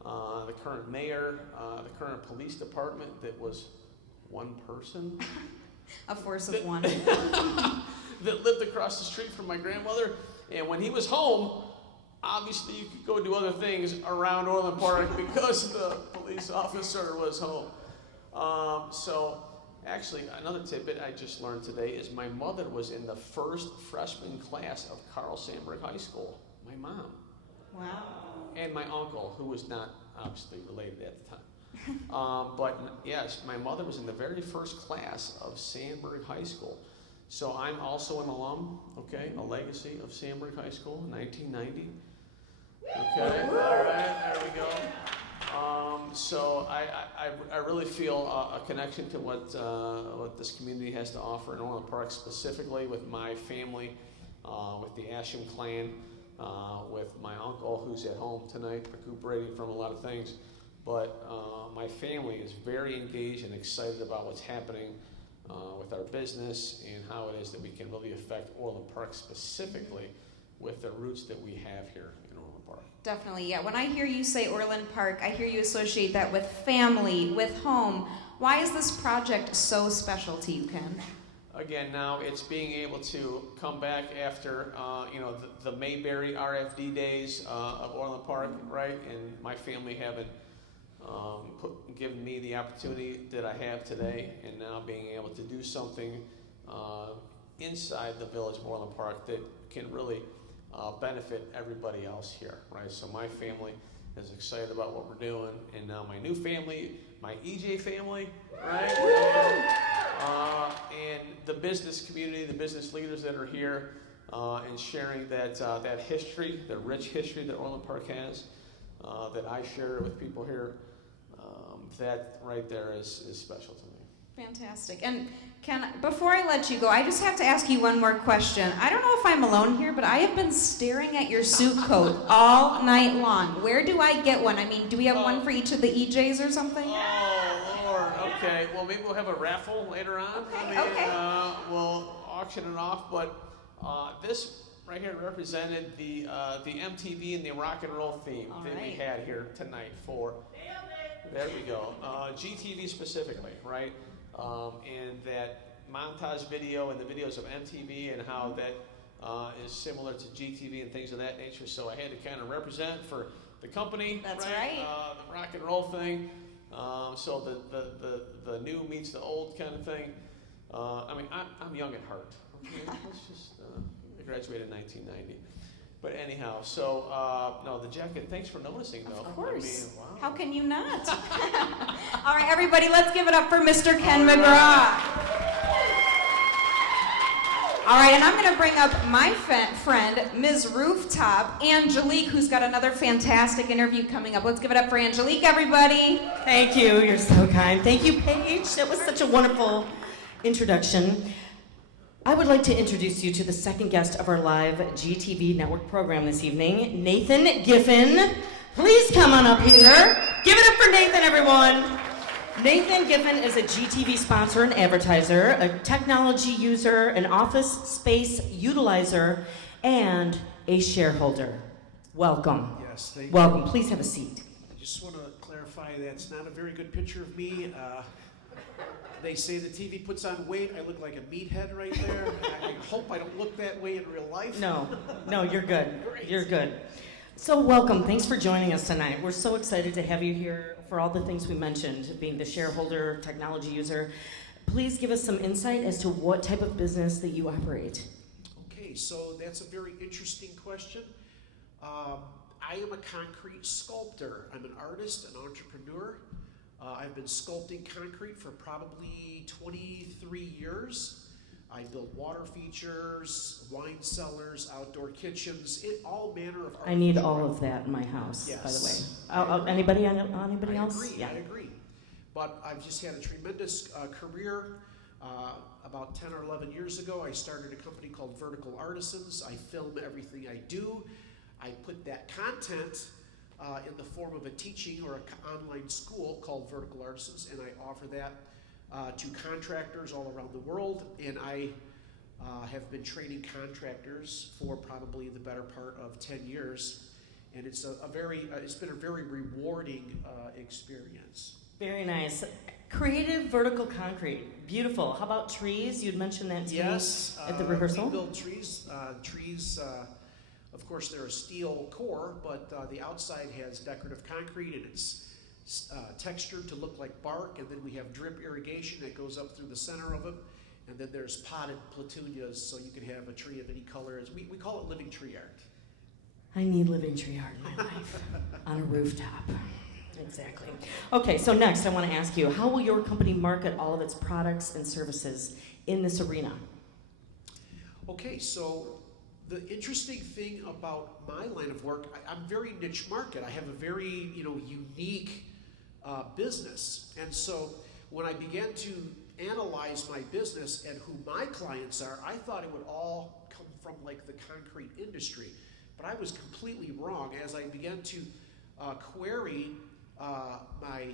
the current mayor, the current police department that was one person. A force of one. That lived across the street from my grandmother, and when he was home, obviously you could go do other things around Orland Park because the police officer was home. So actually, another tidbit I just learned today is my mother was in the first freshman class of Carl Sandburg High School, my mom. Wow. And my uncle, who was not obviously related at the time. But yes, my mother was in the very first class of Sandburg High School. So I'm also an alum, okay, a legacy of Sandburg High School, 1990. Okay, all right, there we go. So I really feel a connection to what this community has to offer in Orland Park, specifically with my family, with the Asham clan, with my uncle who's at home tonight recuperating from a lot of things. But my family is very engaged and excited about what's happening with our business and how it is that we can really affect Orland Park specifically with the roots that we have here in Orland Park. Definitely, yeah. When I hear you say Orland Park, I hear you associate that with family, with home. Why is this project so special to you, Ken? Again, now it's being able to come back after the Mayberry RFD days of Orland Park, right? And my family having given me the opportunity that I have today, and now being able to do something inside the village of Orland Park that can really benefit everybody else here, right? So my family is excited about what we're doing, and now my new family, my EJ family, right? And the business community, the business leaders that are here, and sharing that history, the rich history that Orland Park has, that I share with people here. That right there is special to me. Fantastic. And Ken, before I let you go, I just have to ask you one more question. I don't know if I'm alone here, but I have been staring at your suit coat all night long. Where do I get one? I mean, do we have one for each of the EJs or something? Oh, Lord. Okay. Well, maybe we'll have a raffle later on. Okay. We'll auction it off. But this right here represented the MTV and the rock and roll theme that we had here tonight for. There we go. GTV specifically, right? And that montage video and the videos of MTV and how that is similar to GTV and things of that nature. So I had to kind of represent for the company. That's right. The rock and roll thing. So the new meets the old kind of thing. I mean, I'm young at heart. Okay? Let's just I graduated in 1990. But anyhow, so no, the jacket. Thanks for noticing, though. Of course. I mean, wow. How can you not? All right, everybody, let's give it up for Mr. Ken McGraw. All right, and I'm going to bring up my friend, Ms. Rooftop, Angelique, who's got another fantastic interview coming up. Let's give it up for Angelique, everybody. Thank you. You're so kind. Thank you, Paige. That was such a wonderful introduction. I would like to introduce you to the second guest of our live GTV network program this evening, Nathan Giffen. Please come on up here. Give it up for Nathan, everyone. Nathan Giffen is a GTV sponsor and advertiser, a technology user, an office space utilizer, and a shareholder. Welcome. Yes, thank you. Welcome. Please have a seat. I just want to clarify that's not a very good picture of me. They say the TV puts on weight. I look like a meathead right there. I hope I don't look that way in real life. No, you're good. Great. You're good. So welcome. Thanks for joining us tonight. We're so excited to have you here for all the things we mentioned, being the shareholder, technology user. Please give us some insight as to what type of business that you operate. Okay, so that's a very interesting question. I am a concrete sculptor. I'm an artist, an entrepreneur. I've been sculpting concrete for probably 23 years. I build water features, wine cellars, outdoor kitchens, all manner of art. I need all of that in my house, yes. by the way. Anybody else? I agree. But I've just had a tremendous career. About 10 or 11 years ago, I started a company called Vertical Artisans. I film everything I do. I put that content in the form of a teaching or an online school called Vertical Artisans, and I offer that to contractors all around the world. And I have been training contractors for probably the better part of 10 years, and it's it's been a very rewarding experience. Very nice. Creative vertical concrete, beautiful. How about trees? You'd mentioned that to me at the rehearsal. We build trees. Of course, they're a steel core, but the outside has decorative concrete, and it's textured to look like bark. And then we have drip irrigation that goes up through the center of it. And then there's potted petunias, so you can have a tree of any color. We call it living tree art. I need living tree art in my life on a rooftop. Exactly. Okay, so next I want to ask you, how will your company market all of its products and services in this arena? Okay, so the interesting thing about my line of work, I'm very niche market. I have a very unique business. And so when I began to analyze my business and who my clients are, I thought it would all come from like the concrete industry. But I was completely wrong. As I began to query my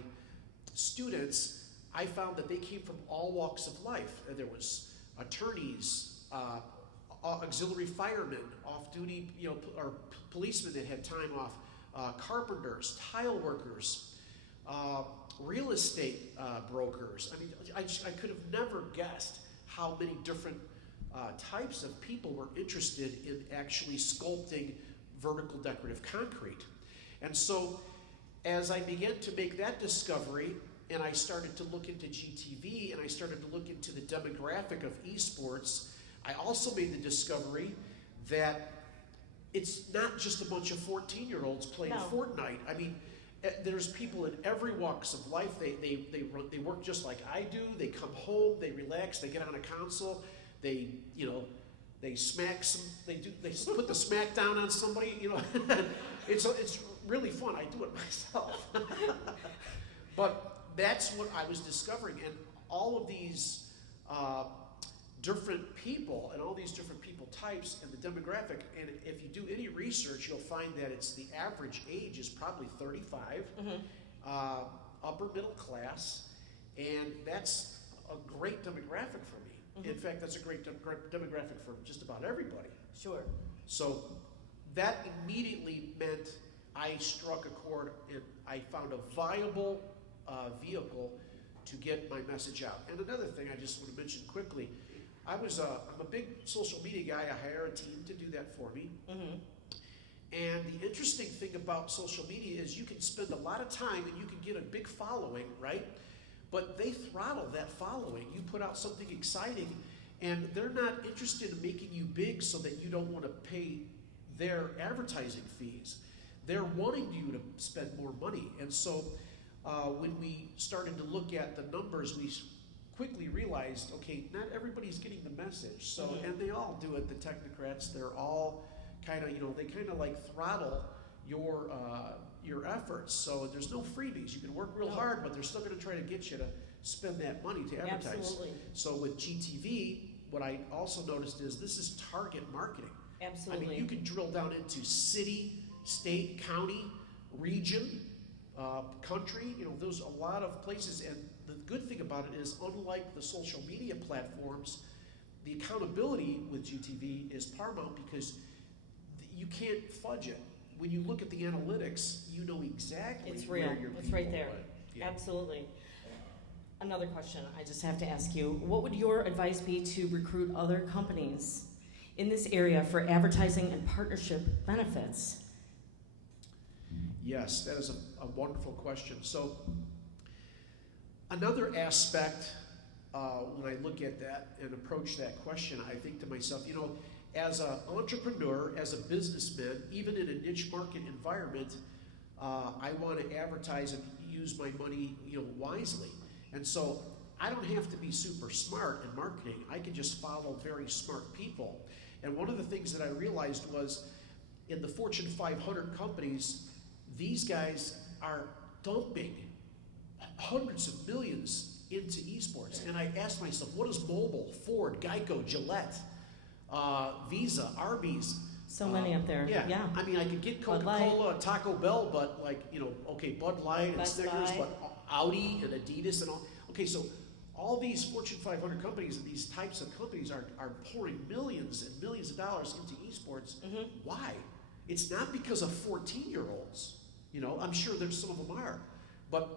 students, I found that they came from all walks of life. There was attorneys, auxiliary firemen, off-duty, or policemen that had time off, carpenters, tile workers, real estate brokers. I mean, I could have never guessed how many different types of people were interested in actually sculpting vertical decorative concrete. And so as I began to make that discovery, and I started to look into GTV, and I started to look into the demographic of esports, I also made the discovery that it's not just a bunch of 14-year-olds playing Fortnite. I mean, there's people in every walks of life. They work just like I do. They come home, they relax, they get on a console, they smack some, they put the smack down on somebody. It's really fun. I do it myself. But that's what I was discovering, and all of these different people and all these different people types and the demographic, and if you do any research, you'll find that it's the average age is probably 35, upper middle class, and that's a great demographic for me. In fact, that's a great demographic for just about everybody. Sure. So that immediately meant I struck a chord, and I found a viable vehicle to get my message out. And another thing I just want to mention quickly, I'm a big social media guy. I hire a team to do that for me. And the interesting thing about social media is you can spend a lot of time and you can get a big following, right? But they throttle that following. You put out something exciting, and they're not interested in making you big so that you don't want to pay their advertising fees. They're wanting you to spend more money. And so when we started to look at the numbers, we quickly realized, okay, not everybody's getting the message. So, and they all do it, the technocrats, they're all kind of, they kind of like throttle your efforts. So there's no freebies. You can work real hard, but they're still going to try to get you to spend that money to advertise. Absolutely. So with GTV, what I also noticed is this is target marketing. Absolutely. I mean, you can drill down into city, state, county, region, country, there's a lot of places. And the good thing about it is, unlike the social media platforms, the accountability with GTV is paramount because you can't fudge it. When you look at the analytics, you know exactly It's where real. your It's people right there. are. Yeah. Absolutely. Another question I just have to ask you. What would your advice be to recruit other companies in this area for advertising and partnership benefits? Yes, that is a wonderful question. So another aspect, when I look at that and approach that question, I think to myself, as an entrepreneur, as a businessman, even in a niche market environment, I want to advertise and use my money, wisely. And so I don't have to be super smart in marketing. I can just follow very smart people. And one of the things that I realized was in the Fortune 500 companies, these guys are dumping hundreds of millions into esports. And I asked myself, what is mobile, Ford, Geico, Gillette, Visa, Arby's? So many up there. Yeah. I mean, I could get Coca-Cola, Taco Bell, but Bud Light and Best Snickers, Buy. but Audi and Adidas and all. Okay, so all these Fortune 500 companies and these types of companies are pouring millions and millions of dollars into esports. Why? It's not because of 14-year-olds. I'm sure there's some of them are. But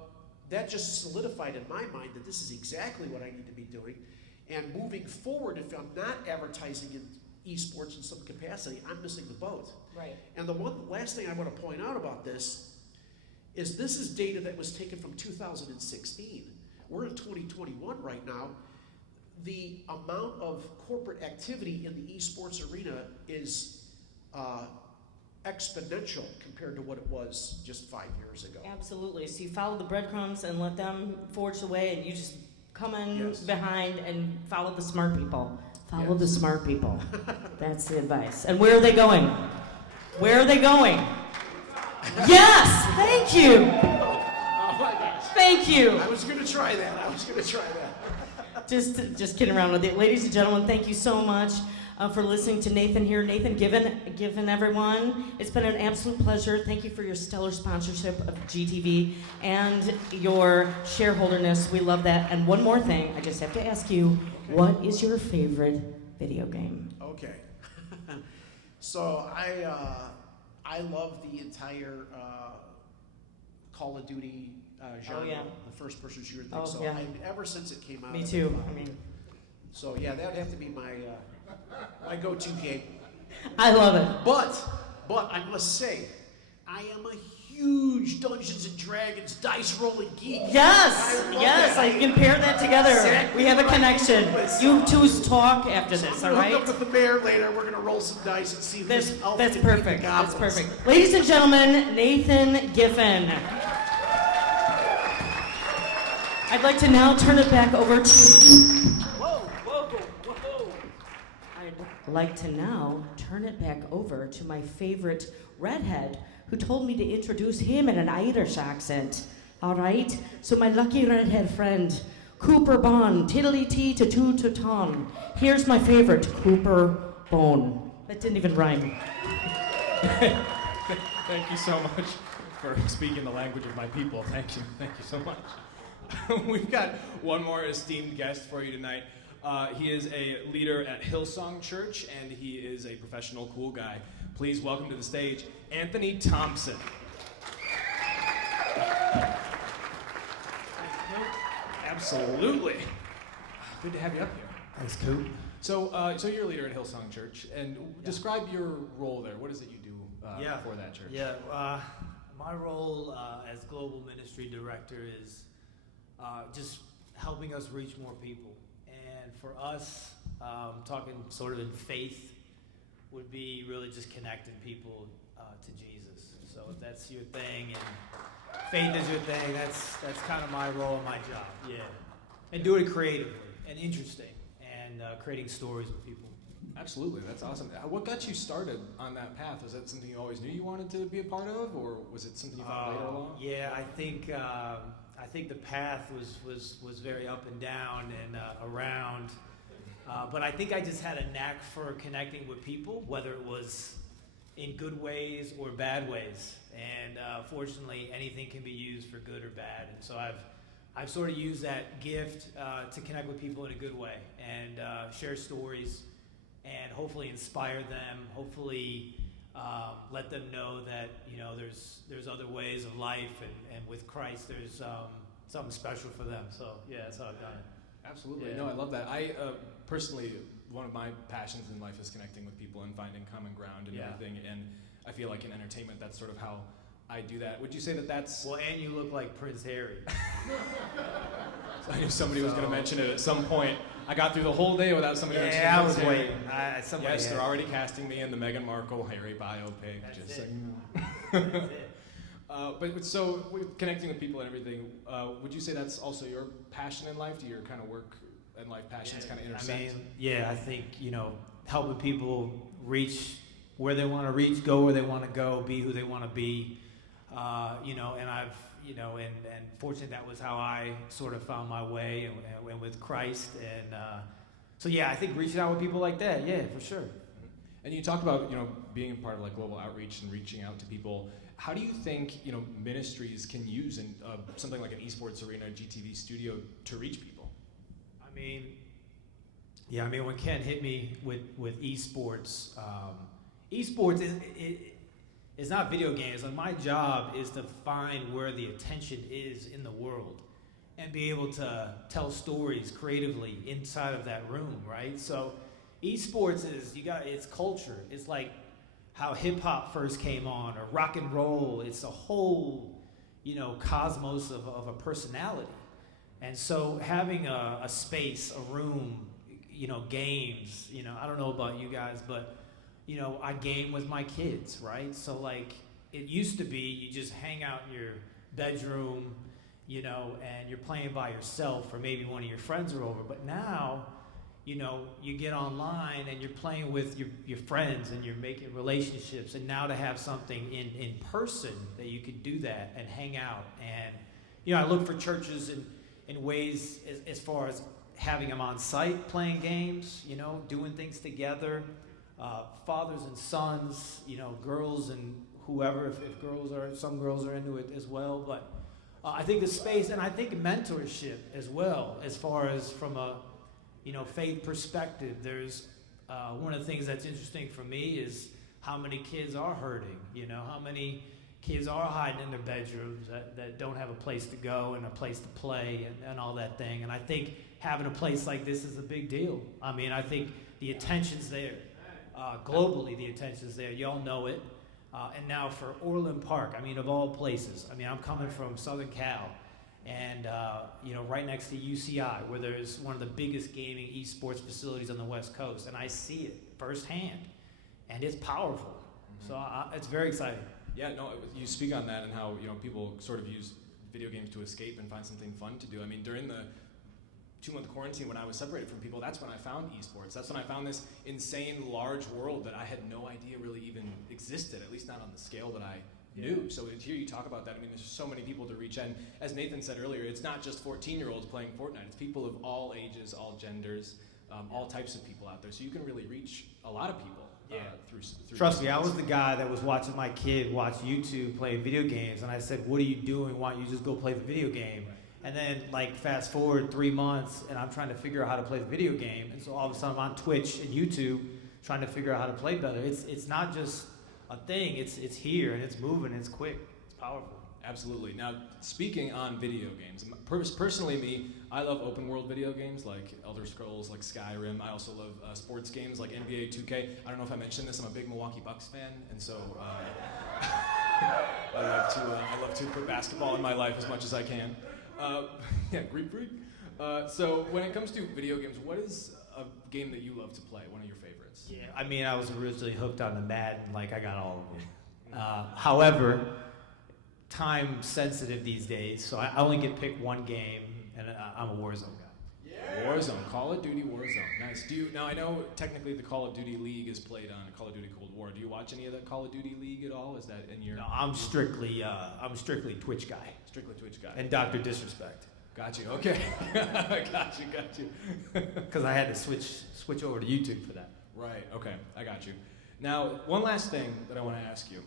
that just solidified in my mind that this is exactly what I need to be doing. And moving forward, if I'm not advertising in esports in some capacity, I'm missing the boat. Right. And the last thing I want to point out about this is data that was taken from 2016. We're in 2021 right now. The amount of corporate activity in the esports arena is exponential compared to what it was just 5 years ago. Absolutely. So you follow the breadcrumbs and let them forge the way, and you just come in behind and follow the smart people. Follow the smart people. That's the advice. And where are they going? Where are they going? Yes! Thank you! Oh my gosh. Thank you! I was going to try that. Just kidding around with it. Ladies and gentlemen, thank you so much for listening to Nathan here. Nathan Given, everyone. It's been an absolute pleasure. Thank you for your stellar sponsorship of GTV and your shareholderness. We love that. And one more thing, I just have to ask you, what is your favorite video game? Okay. So I love the entire Call of Duty genre, the first-person shooter thing. Ever since it came out. Me too. So yeah, that would have to be my go-to game. I love it. But I must say, I am a huge Dungeons and Dragons dice rolling geek. Yes, I can pair that together. Exactly. We have a connection. You two talk after this, all right? Hook up with the mayor later. We're gonna roll some dice and see who's That's perfect. That's perfect. Ladies and gentlemen, Nathan Giffen. I'd like to now turn it back over to. I'd like to now turn it back over to my favorite redhead, who told me to introduce him in an Irish accent. All right? So my lucky redhead friend, Cooper Bond, tiddly tee to two to ton. Here's my favorite, Cooper Bone. That didn't even rhyme. Thank you so much for speaking the language of my people. Thank you so much. We've got one more esteemed guest for you tonight. He is a leader at Hillsong Church, and he is a professional cool guy. Please welcome to the stage, Anthony Thompson. Absolutely. Good to have you up here. Thanks, Coop. So you're a leader at Hillsong Church, and describe your role there. What is it you do for that church? Yeah, my role as global ministry director is just helping us reach more people. And for us, talking sort of in faith, would be really just connecting people to Jesus. So if that's your thing and faith is your thing, that's kind of my role and my job. Yeah, and doing it creatively and interesting and creating stories with people. Absolutely, that's awesome. What got you started on that path? Was that something you always knew you wanted to be a part of, or was it something you found later along? Yeah, I think the path was very up and down and around, but I think I just had a knack for connecting with people, whether it was in good ways or bad ways. And fortunately, anything can be used for good or bad. And so I've sort of used that gift to connect with people in a good way and share stories and hopefully inspire them, hopefully let them know that, you know, there's other ways of life, and with Christ there's something special for them. So yeah, that's how I've done it. Absolutely. Yeah. No, I love that. I personally, one of my passions in life is connecting with people and finding common ground and everything. And I feel like in entertainment, that's sort of how I do that. Would you say that that's... Well, and you look like Prince Harry. So I knew somebody was going to mention it at some point. I got through the whole day without somebody mentioning I was Prince Harry. waiting. Yes, they're already casting me in the Meghan Markle Harry biopic. That's just it. so you know. That's it. But so with connecting with people and everything, would you say that's also your passion in life? Do your kind of work and life passions kind of intersect? I mean, I think, you know, helping people reach where they want to reach, go where they want to go, be who they want to be, you know, and I've, you know, and fortunately that was how I sort of found my way and with Christ. And so, yeah, I think reaching out with people like that, yeah, for sure. And you talk about, you know, being a part of like global outreach and reaching out to people. How do you think, you know, ministries can use something like an esports arena, GTV studio to reach people? I mean, yeah, I mean, when Ken hit me with esports, esports is not video games. Like, my job is to find where the attention is in the world and be able to tell stories creatively inside of that room, right? So esports it's culture. It's like how hip hop first came on, or rock and roll. It's a whole, you know, cosmos of a personality. And so having a space, a room, you know, games, you know, I don't know about you guys, but, you know, I game with my kids, right? So like, it used to be you just hang out in your bedroom, you know, and you're playing by yourself, or maybe one of your friends are over. But now, you know, you get online and you're playing with your friends and you're making relationships. And now to have something in person that you can do that and hang out. And, you know, I look for churches in ways as far as having them on site playing games, you know, doing things together, fathers and sons, you know, girls and whoever, if some girls are into it as well. But I think the space, and I think mentorship as well, as far as from a, you know, faith perspective. There's one of the things that's interesting for me is how many kids are hurting, you know, how many kids are hiding in their bedrooms that don't have a place to go and a place to play and all that thing. And I think having a place like this is a big deal. I mean, I think the attention's there. Globally, the attention's there. Y'all know it. And now for Orland Park, I mean, of all places. I mean, I'm coming from Southern Cal, and you know, right next to UCI, where there's one of the biggest gaming esports facilities on the West Coast, and I see it firsthand, and it's powerful. So it's very exciting. Yeah, no, you speak on that and how, you know, people sort of use video games to escape and find something fun to do. I mean, during the 2-month quarantine when I was separated from people, that's when I found esports. That's when I found this insane large world that I had no idea really even existed, at least not on the scale that I knew. So to hear you talk about that, I mean, there's so many people to reach. And as Nathan said earlier, it's not just 14-year-olds playing Fortnite. It's people of all ages, all genders, all types of people out there. So you can really reach a lot of people. Through Trust me, I was the guy that was watching my kid watch YouTube playing video games, and I said, what are you doing? Why don't you just go play the video game? And then, like, fast forward 3 months, and I'm trying to figure out how to play the video game, and so all of a sudden I'm on Twitch and YouTube trying to figure out how to play better. It's not just a thing, it's here, and it's moving, it's quick, it's powerful. Absolutely. Now, speaking on video games, personally me, I love open world video games like Elder Scrolls, like Skyrim. I also love sports games like NBA 2K. I don't know if I mentioned this, I'm a big Milwaukee Bucks fan, and so I love to put basketball in my life as much as I can. Yeah, Greek freak. So when it comes to video games, what is a game that you love to play, one of your favorites? Yeah, I mean, I was originally hooked on the Madden, like I got all of them. However, time sensitive these days, so I only get to pick one game, and I'm a Warzone guy. Warzone, Call of Duty Warzone. Nice. Now I know technically the Call of Duty League is played on Call of Duty Cold War. Do you watch any of the Call of Duty League at all? Is that in your? No, I'm strictly Twitch guy. Strictly Twitch guy. And Dr. Disrespect. Got you. Okay. got you. Because I had to switch over to YouTube for that. Right. Okay. I got you. Now, one last thing that I want to ask you.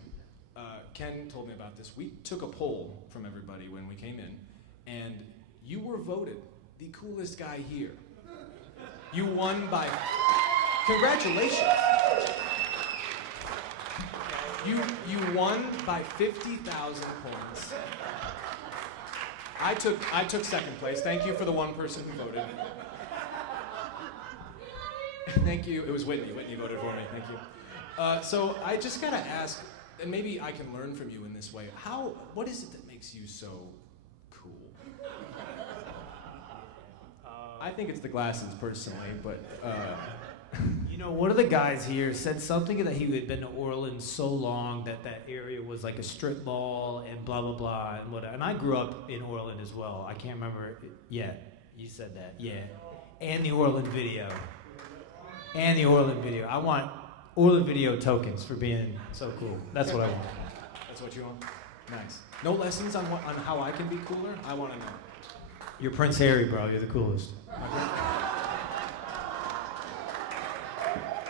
Ken told me about this. We took a poll from everybody when we came in, and you were voted the coolest guy here. You won by... Congratulations. You won by 50,000 points. I took second place. Thank you for the one person who voted. Thank you. It was Whitney. Whitney voted for me. Thank you. So I just gotta ask, and maybe I can learn from you in this way. What is it that makes you so cool? I think it's the glasses, personally, but... You know, one of the guys here said something that he had been to Orleans so long that area was like a strip mall and blah, blah, blah, and whatever. And I grew up in Orland as well. I can't remember. Yeah, you said that. Yeah. And the Orland video. I want Orland video tokens for being so cool. That's what I want. That's what you want? Nice. No lessons on how I can be cooler? I want to know. You're Prince Harry, bro. You're the coolest.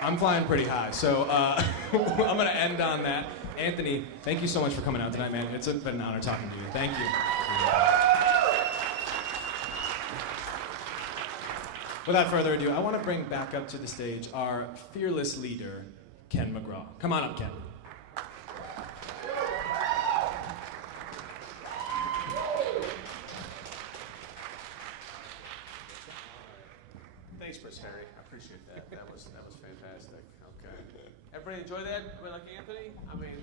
I'm flying pretty high, so I'm going to end on that. Anthony, thank you so much for coming out tonight, man. It's been an honor talking to you. Thank you. Without further ado, I want to bring back up to the stage our fearless leader, Ken McGraw. Come on up, Ken. Thanks, Prince Harry. I appreciate that. That was fantastic. Okay. Everybody enjoy that? Everybody like Anthony? I mean,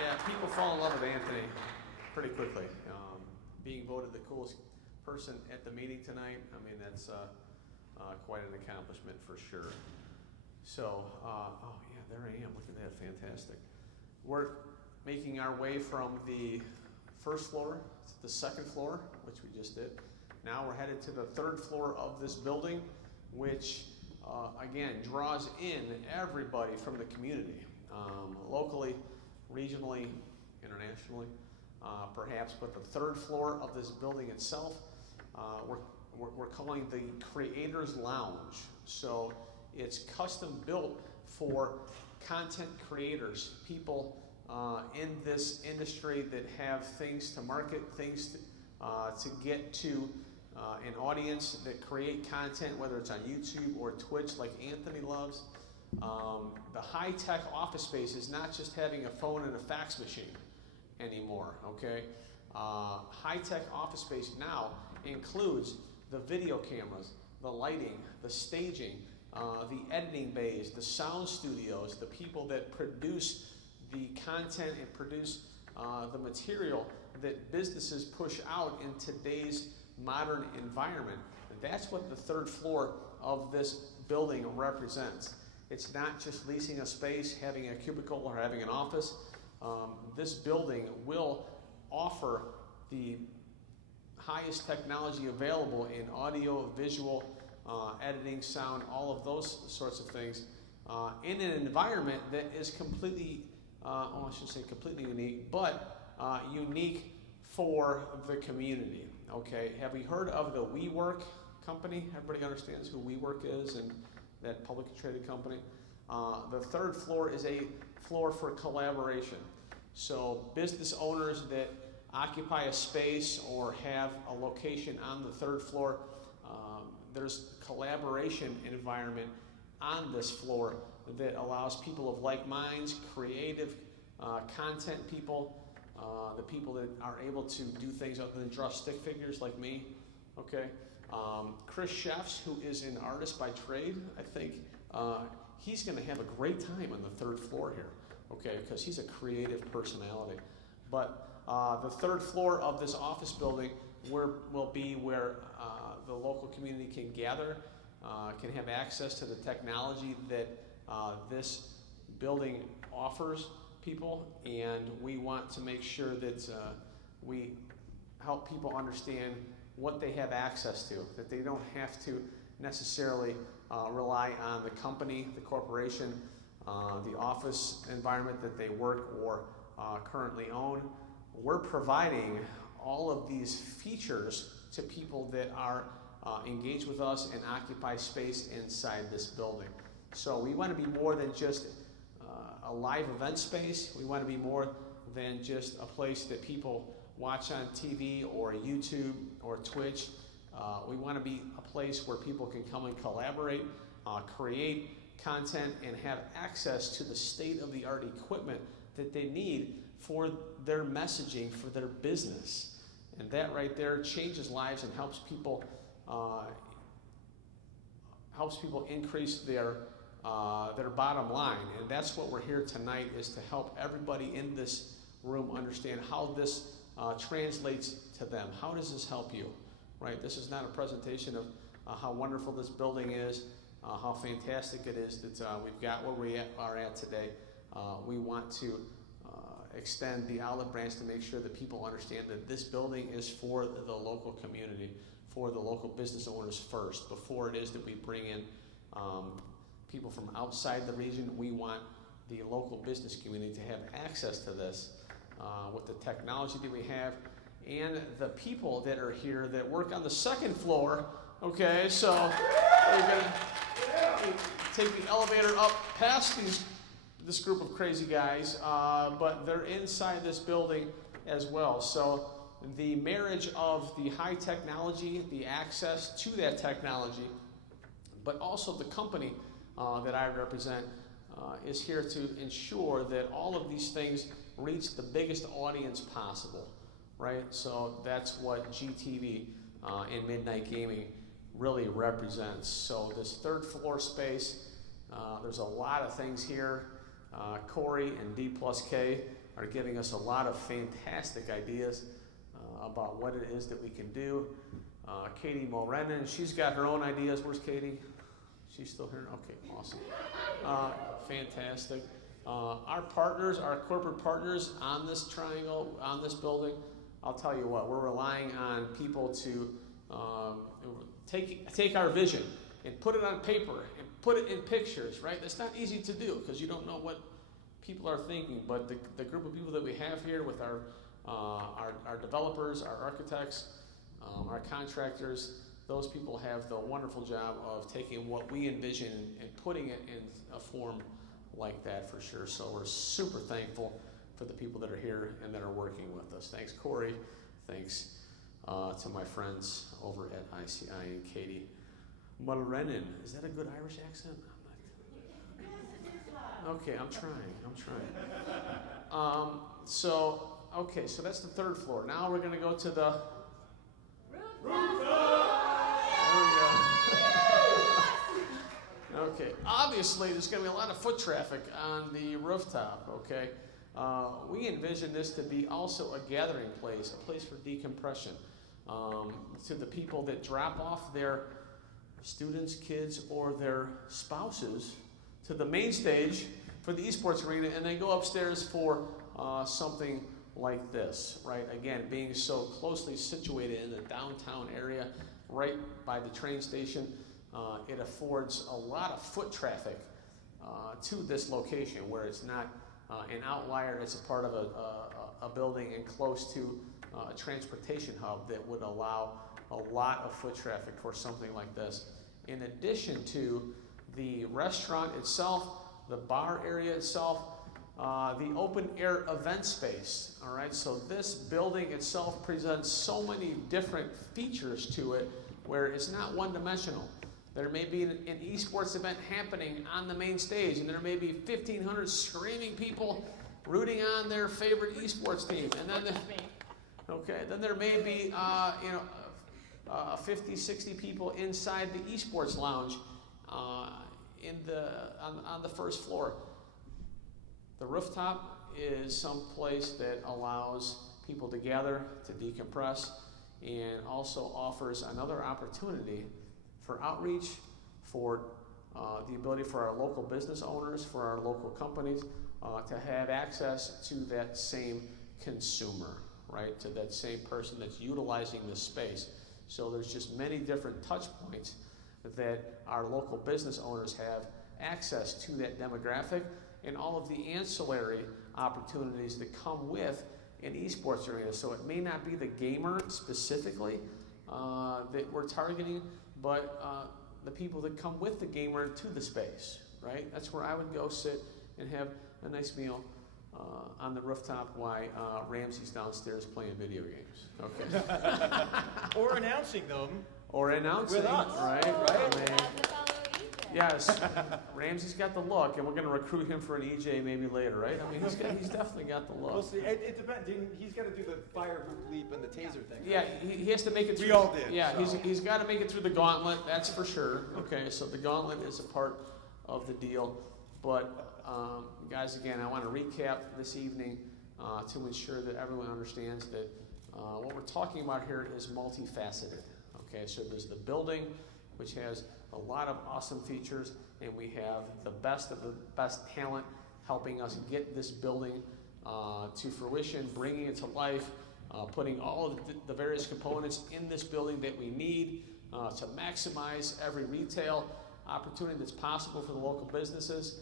yeah. People fall in love with Anthony pretty quickly. Being voted the coolest person at the meeting tonight, I mean, that's quite an accomplishment for sure. So, oh yeah, there I am. Look at that, fantastic. We're making our way from the first floor to the second floor, which we just did. Now we're headed to the third floor of this building, which again draws in everybody from the community, locally, regionally, internationally, perhaps. But the third floor of this building itself, we're calling the Creators Lounge. So it's custom built for content creators, people in this industry that have things to market, things to get to an audience that create content, whether it's on YouTube or Twitch like Anthony loves. The high-tech office space is not just having a phone and a fax machine anymore, okay? High-tech office space now includes the video cameras, the lighting, the staging, the editing bays, the sound studios, the people that produce the content and produce the material that businesses push out in today's modern environment. That's what the third floor of this building represents. It's not just leasing a space, having a cubicle, or having an office. This building will offer the highest technology available in audio, visual, editing, sound, all of those sorts of things, in an environment that is completely, I shouldn't say completely unique, but unique for the community. Okay, have we heard of the WeWork company? Everybody understands who WeWork is and that publicly traded company. The third floor is a floor for collaboration. So business owners that occupy a space or have a location on the third floor, there's collaboration environment on this floor that allows people of like minds, creative content people, the people that are able to do things other than draw stick figures like me, okay? Chris Chefs, who is an artist by trade, I think he's gonna have a great time on the third floor here, okay, because he's a creative personality. But the third floor of this office building will be where the local community can gather, can have access to the technology that this building offers people, and we want to make sure that we help people understand what they have access to, that they don't have to necessarily rely on the company, the corporation, the office environment that they work or currently own. We're providing all of these features to people that are engaged with us and occupy space inside this building. So we want to be more than just a live event space. We want to be more than just a place that people watch on TV or YouTube or Twitch. We want to be a place where people can come and collaborate, create content, and have access to the state-of-the-art equipment that they need for their messaging, for their business. And that right there changes lives and helps people increase their bottom line. And that's what we're here tonight, is to help everybody in this room understand how this translates to them. How does this help you? Right? This is not a presentation of how wonderful this building is, how fantastic it is that we've got where we are at today. We want to extend the olive branch to make sure that people understand that this building is for the local community, for the local business owners first, before it is that we bring in people from outside the region. We want the local business community to have access to this with the technology that we have and the people that are here that work on the second floor. Okay, so we're gonna take the elevator up past this group of crazy guys, but they're inside this building as well. So the marriage of the high technology, the access to that technology, but also the company that I represent is here to ensure that all of these things reach the biggest audience possible, right? So that's what GTV and Midnight Gaming really represents. So this third floor space, there's a lot of things here. Corey and D+K are giving us a lot of fantastic ideas about what it is that we can do. Katie Mulrennan, she's got her own ideas. Where's Katie? She's still here? Okay, awesome. Fantastic. Our partners, our corporate partners on this triangle, on this building, I'll tell you what, we're relying on people to take our vision and put it on paper and put it in pictures, right? That's not easy to do because you don't know what people are thinking, but the group of people that we have here with our developers, our architects, our contractors, those people have the wonderful job of taking what we envision and putting it in a form like that for sure. So we're super thankful for the people that are here and that are working with us. Thanks, Corey. Thanks to my friends over at ICI and Katie Mulrennan. Is that a good Irish accent? Okay, I'm trying. So that's the third floor. Now we're going to go to the rooftop. There we go. Okay, obviously there's going to be a lot of foot traffic on the rooftop, okay? We envision this to be also a gathering place, a place for decompression. To the people that drop off their students, kids, or their spouses to the main stage for the esports arena, and they go upstairs for something like this, right? Again, being so closely situated in the downtown area, right by the train station, it affords a lot of foot traffic to this location where it's not an outlier, it's a part of a building and close to a transportation hub that would allow a lot of foot traffic for something like this. In addition to the restaurant itself, the bar area itself, the open air event space, all right? So this building itself presents so many different features to it where it's not one-dimensional. There may be an esports event happening on the main stage, and there may be 1,500 screaming people rooting on their favorite esports team. And then, then there may be 50, 60 people inside the esports lounge on the first floor. The rooftop is some place that allows people to gather, to decompress, and also offers another opportunity for outreach, for the ability for our local business owners, for our local companies to have access to that same consumer, right? To that same person that's utilizing this space. So there's just many different touch points that our local business owners have access to that demographic and all of the ancillary opportunities that come with an esports arena. So it may not be the gamer specifically that we're targeting, but the people that come with the gamer to the space, right? That's where I would go sit and have a nice meal on the rooftop while Ramsey's downstairs playing video games. Okay. Or announcing them. Or announcing, with us. right? Right. I mean, yes, Ramsey's got the look, and we're going to recruit him for an EJ maybe later, right? I mean, he's definitely got the look. We'll see. It depends. He's got to do the fire leap and the taser thing. Yeah, he has to make it through. We all did. Yeah, so. he's got to make it through the gauntlet, that's for sure. Okay, so the gauntlet is a part of the deal. But, guys, again, I want to recap this evening to ensure that everyone understands that what we're talking about here is multifaceted. Okay, so there's the building, which has a lot of awesome features, and we have the best of the best talent helping us get this building to fruition, bringing it to life, putting all of the various components in this building that we need to maximize every retail opportunity that's possible for the local businesses.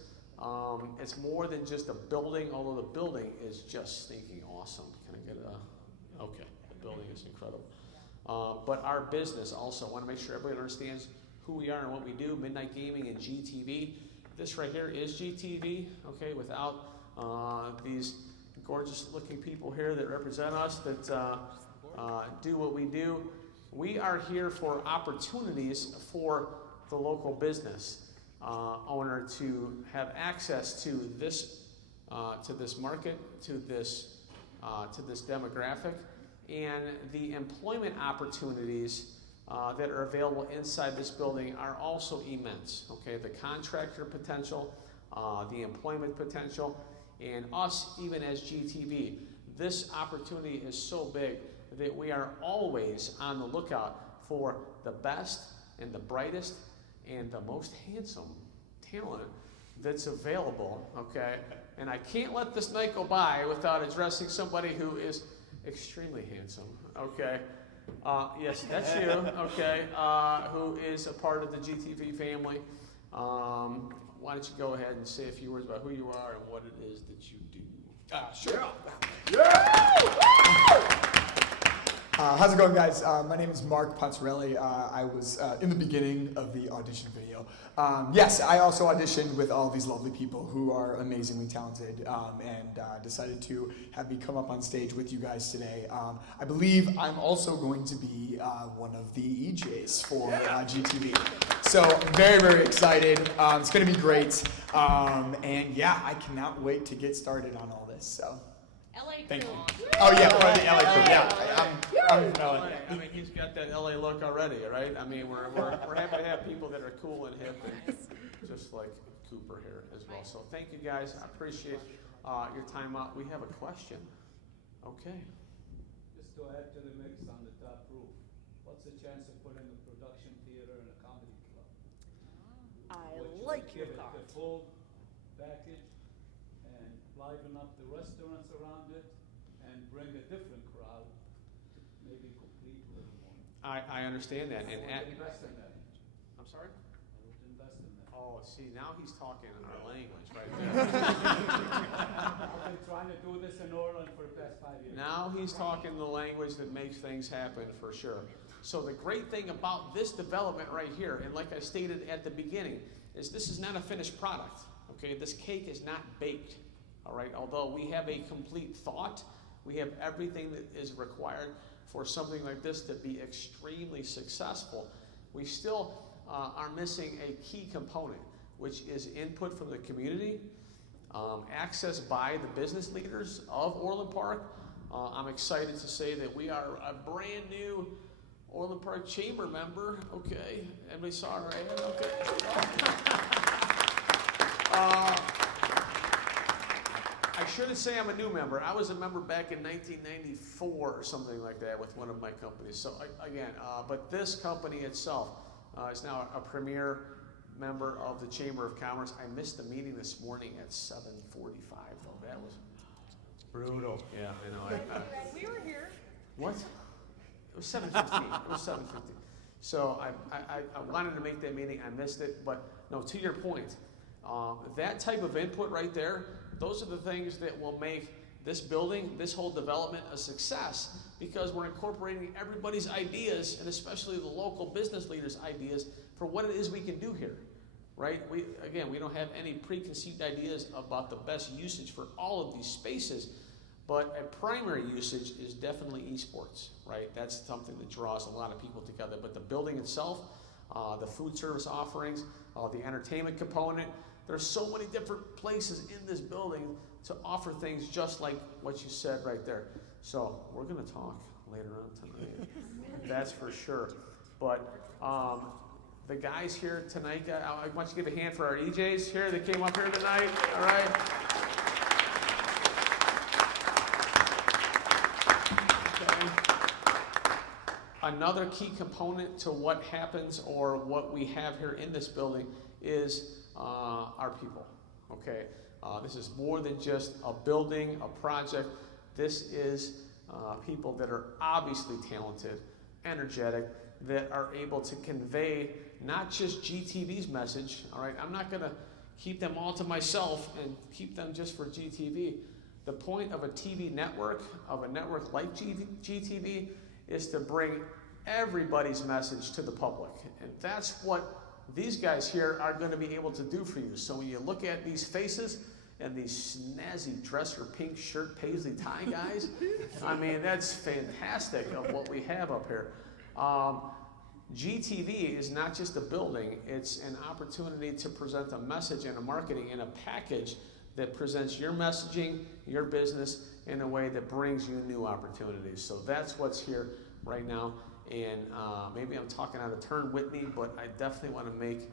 It's more than just a building, although the building is just stinking awesome. Can I get a, okay, the building is incredible. But our business also, I want to make sure everybody understands who we are and what we do, Midnight Gaming and GTV. This right here is GTV, okay, without these gorgeous looking people here that represent us, that do what we do. We are here for opportunities for the local business owner to have access to this market, to this demographic, and the employment opportunities that are available inside this building are also immense. Okay, the contractor potential, the employment potential, and us even as GTV. This opportunity is so big that we are always on the lookout for the best and the brightest and the most handsome talent that's available, okay? And I can't let this night go by without addressing somebody who is extremely handsome, okay? Yes, that's you, okay, who is a part of the GTV family. Why don't you go ahead and say a few words about who you are and what it is that you do? Sure. Yeah. How's it going, guys? My name is Mark Ponzarelli. I was in the beginning of the audition video. Yes, I also auditioned with all these lovely people who are amazingly talented and decided to have me come up on stage with you guys today. I believe I'm also going to be one of the EJs for GTV. So very, very excited. It's going to be great. And yeah, I cannot wait to get started on all this. So. Thank you. Oh yeah, or the LA crew. Yeah, I'm LA. I mean, he's got that LA look already, right? I mean, we're happy to have people that are cool and hip, and just like Cooper here as well. So thank you guys. I appreciate your time out. We have a question. Okay. Just to add to the mix on the top roof, what's the chance of putting a production theater and a comedy club? I Which like would your give it thought. the full package and liven up the restaurants around it and bring a different crowd to maybe complete a little more. I understand that. And I would invest in that. I'm sorry? I would invest in that. Oh, see, now he's talking in our language right there. I've been trying to do this in Orland for the past 5 years. Now he's talking the language that makes things happen for sure. So the great thing about this development right here, and like I stated at the beginning, is this is not a finished product. Okay, this cake is not baked. All right, although we have a complete thought, we have everything that is required for something like this to be extremely successful. We still are missing a key component, which is input from the community, access by the business leaders of Orland Park. I'm excited to say that we are a brand new Orland Park Chamber member. Okay, everybody saw it, right? Okay. I should shouldn't say I'm a new member. I was a member back in 1994 or something like that with one of my companies. So but this company itself is now a premier member of the Chamber of Commerce. I missed the meeting this morning at 7:45 though. That was brutal. Yeah, I know. We were here. What? It was 7:15. It was 7:15. So I wanted to make that meeting. I missed it. But no, to your point, that type of input right there, those are the things that will make this building, this whole development a success, because we're incorporating everybody's ideas, and especially the local business leaders' ideas for what it is we can do here, right? We don't have any preconceived ideas about the best usage for all of these spaces, but a primary usage is definitely esports, right? That's something that draws a lot of people together. But the building itself, the food service offerings, the entertainment component, there's so many different places in this building to offer things just like what you said right there. So we're going to talk later on tonight. That's for sure. But the guys here tonight, I want you to give a hand for our EJs here that came up here tonight. All right. Another key component to what happens or what we have here in this building is our people, okay? This is more than just a building, a project. This is people that are obviously talented, energetic, that are able to convey not just GTV's message, all right? I'm not gonna keep them all to myself and keep them just for GTV. The point of a TV network, of a network like GTV, is to bring everybody's message to the public. And that's what these guys here are going to be able to do for you. So when you look at these faces and these snazzy dress or pink shirt paisley tie guys, I mean, that's fantastic of what we have up here. GTV is not just a building, it's an opportunity to present a message and a marketing and a package that presents your messaging, your business in a way that brings you new opportunities. So that's what's here right now. And maybe I'm talking out of turn, Whitney, but I definitely want to make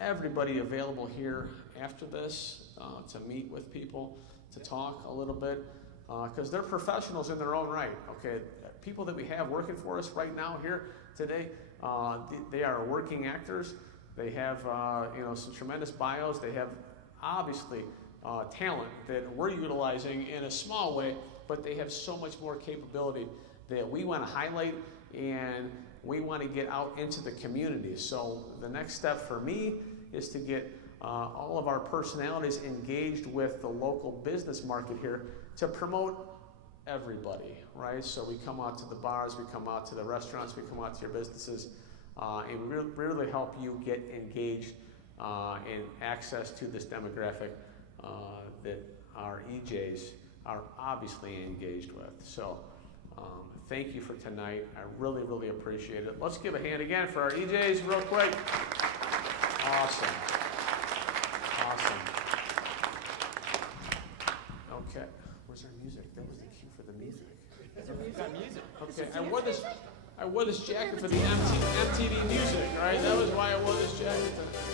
everybody available here after this to meet with people, to talk a little bit, because they're professionals in their own right. Okay, people that we have working for us right now here today, they are working actors. They have some tremendous bios. They have obviously talent that we're utilizing in a small way, but they have so much more capability that we want to highlight, and we want to get out into the community. So the next step for me is to get all of our personalities engaged with the local business market here to promote everybody, right? So we come out to the bars, we come out to the restaurants, we come out to your businesses, and really help you get engaged and access to this demographic that our EJs are obviously engaged with. So thank you for tonight. I really, really appreciate it. Let's give a hand again for our EJs real quick. Awesome. Awesome. Okay. Where's our music? That was the cue for the music. We've got music. Okay. I wore this jacket for the MTV music, right? That was why I wore this jacket tonight.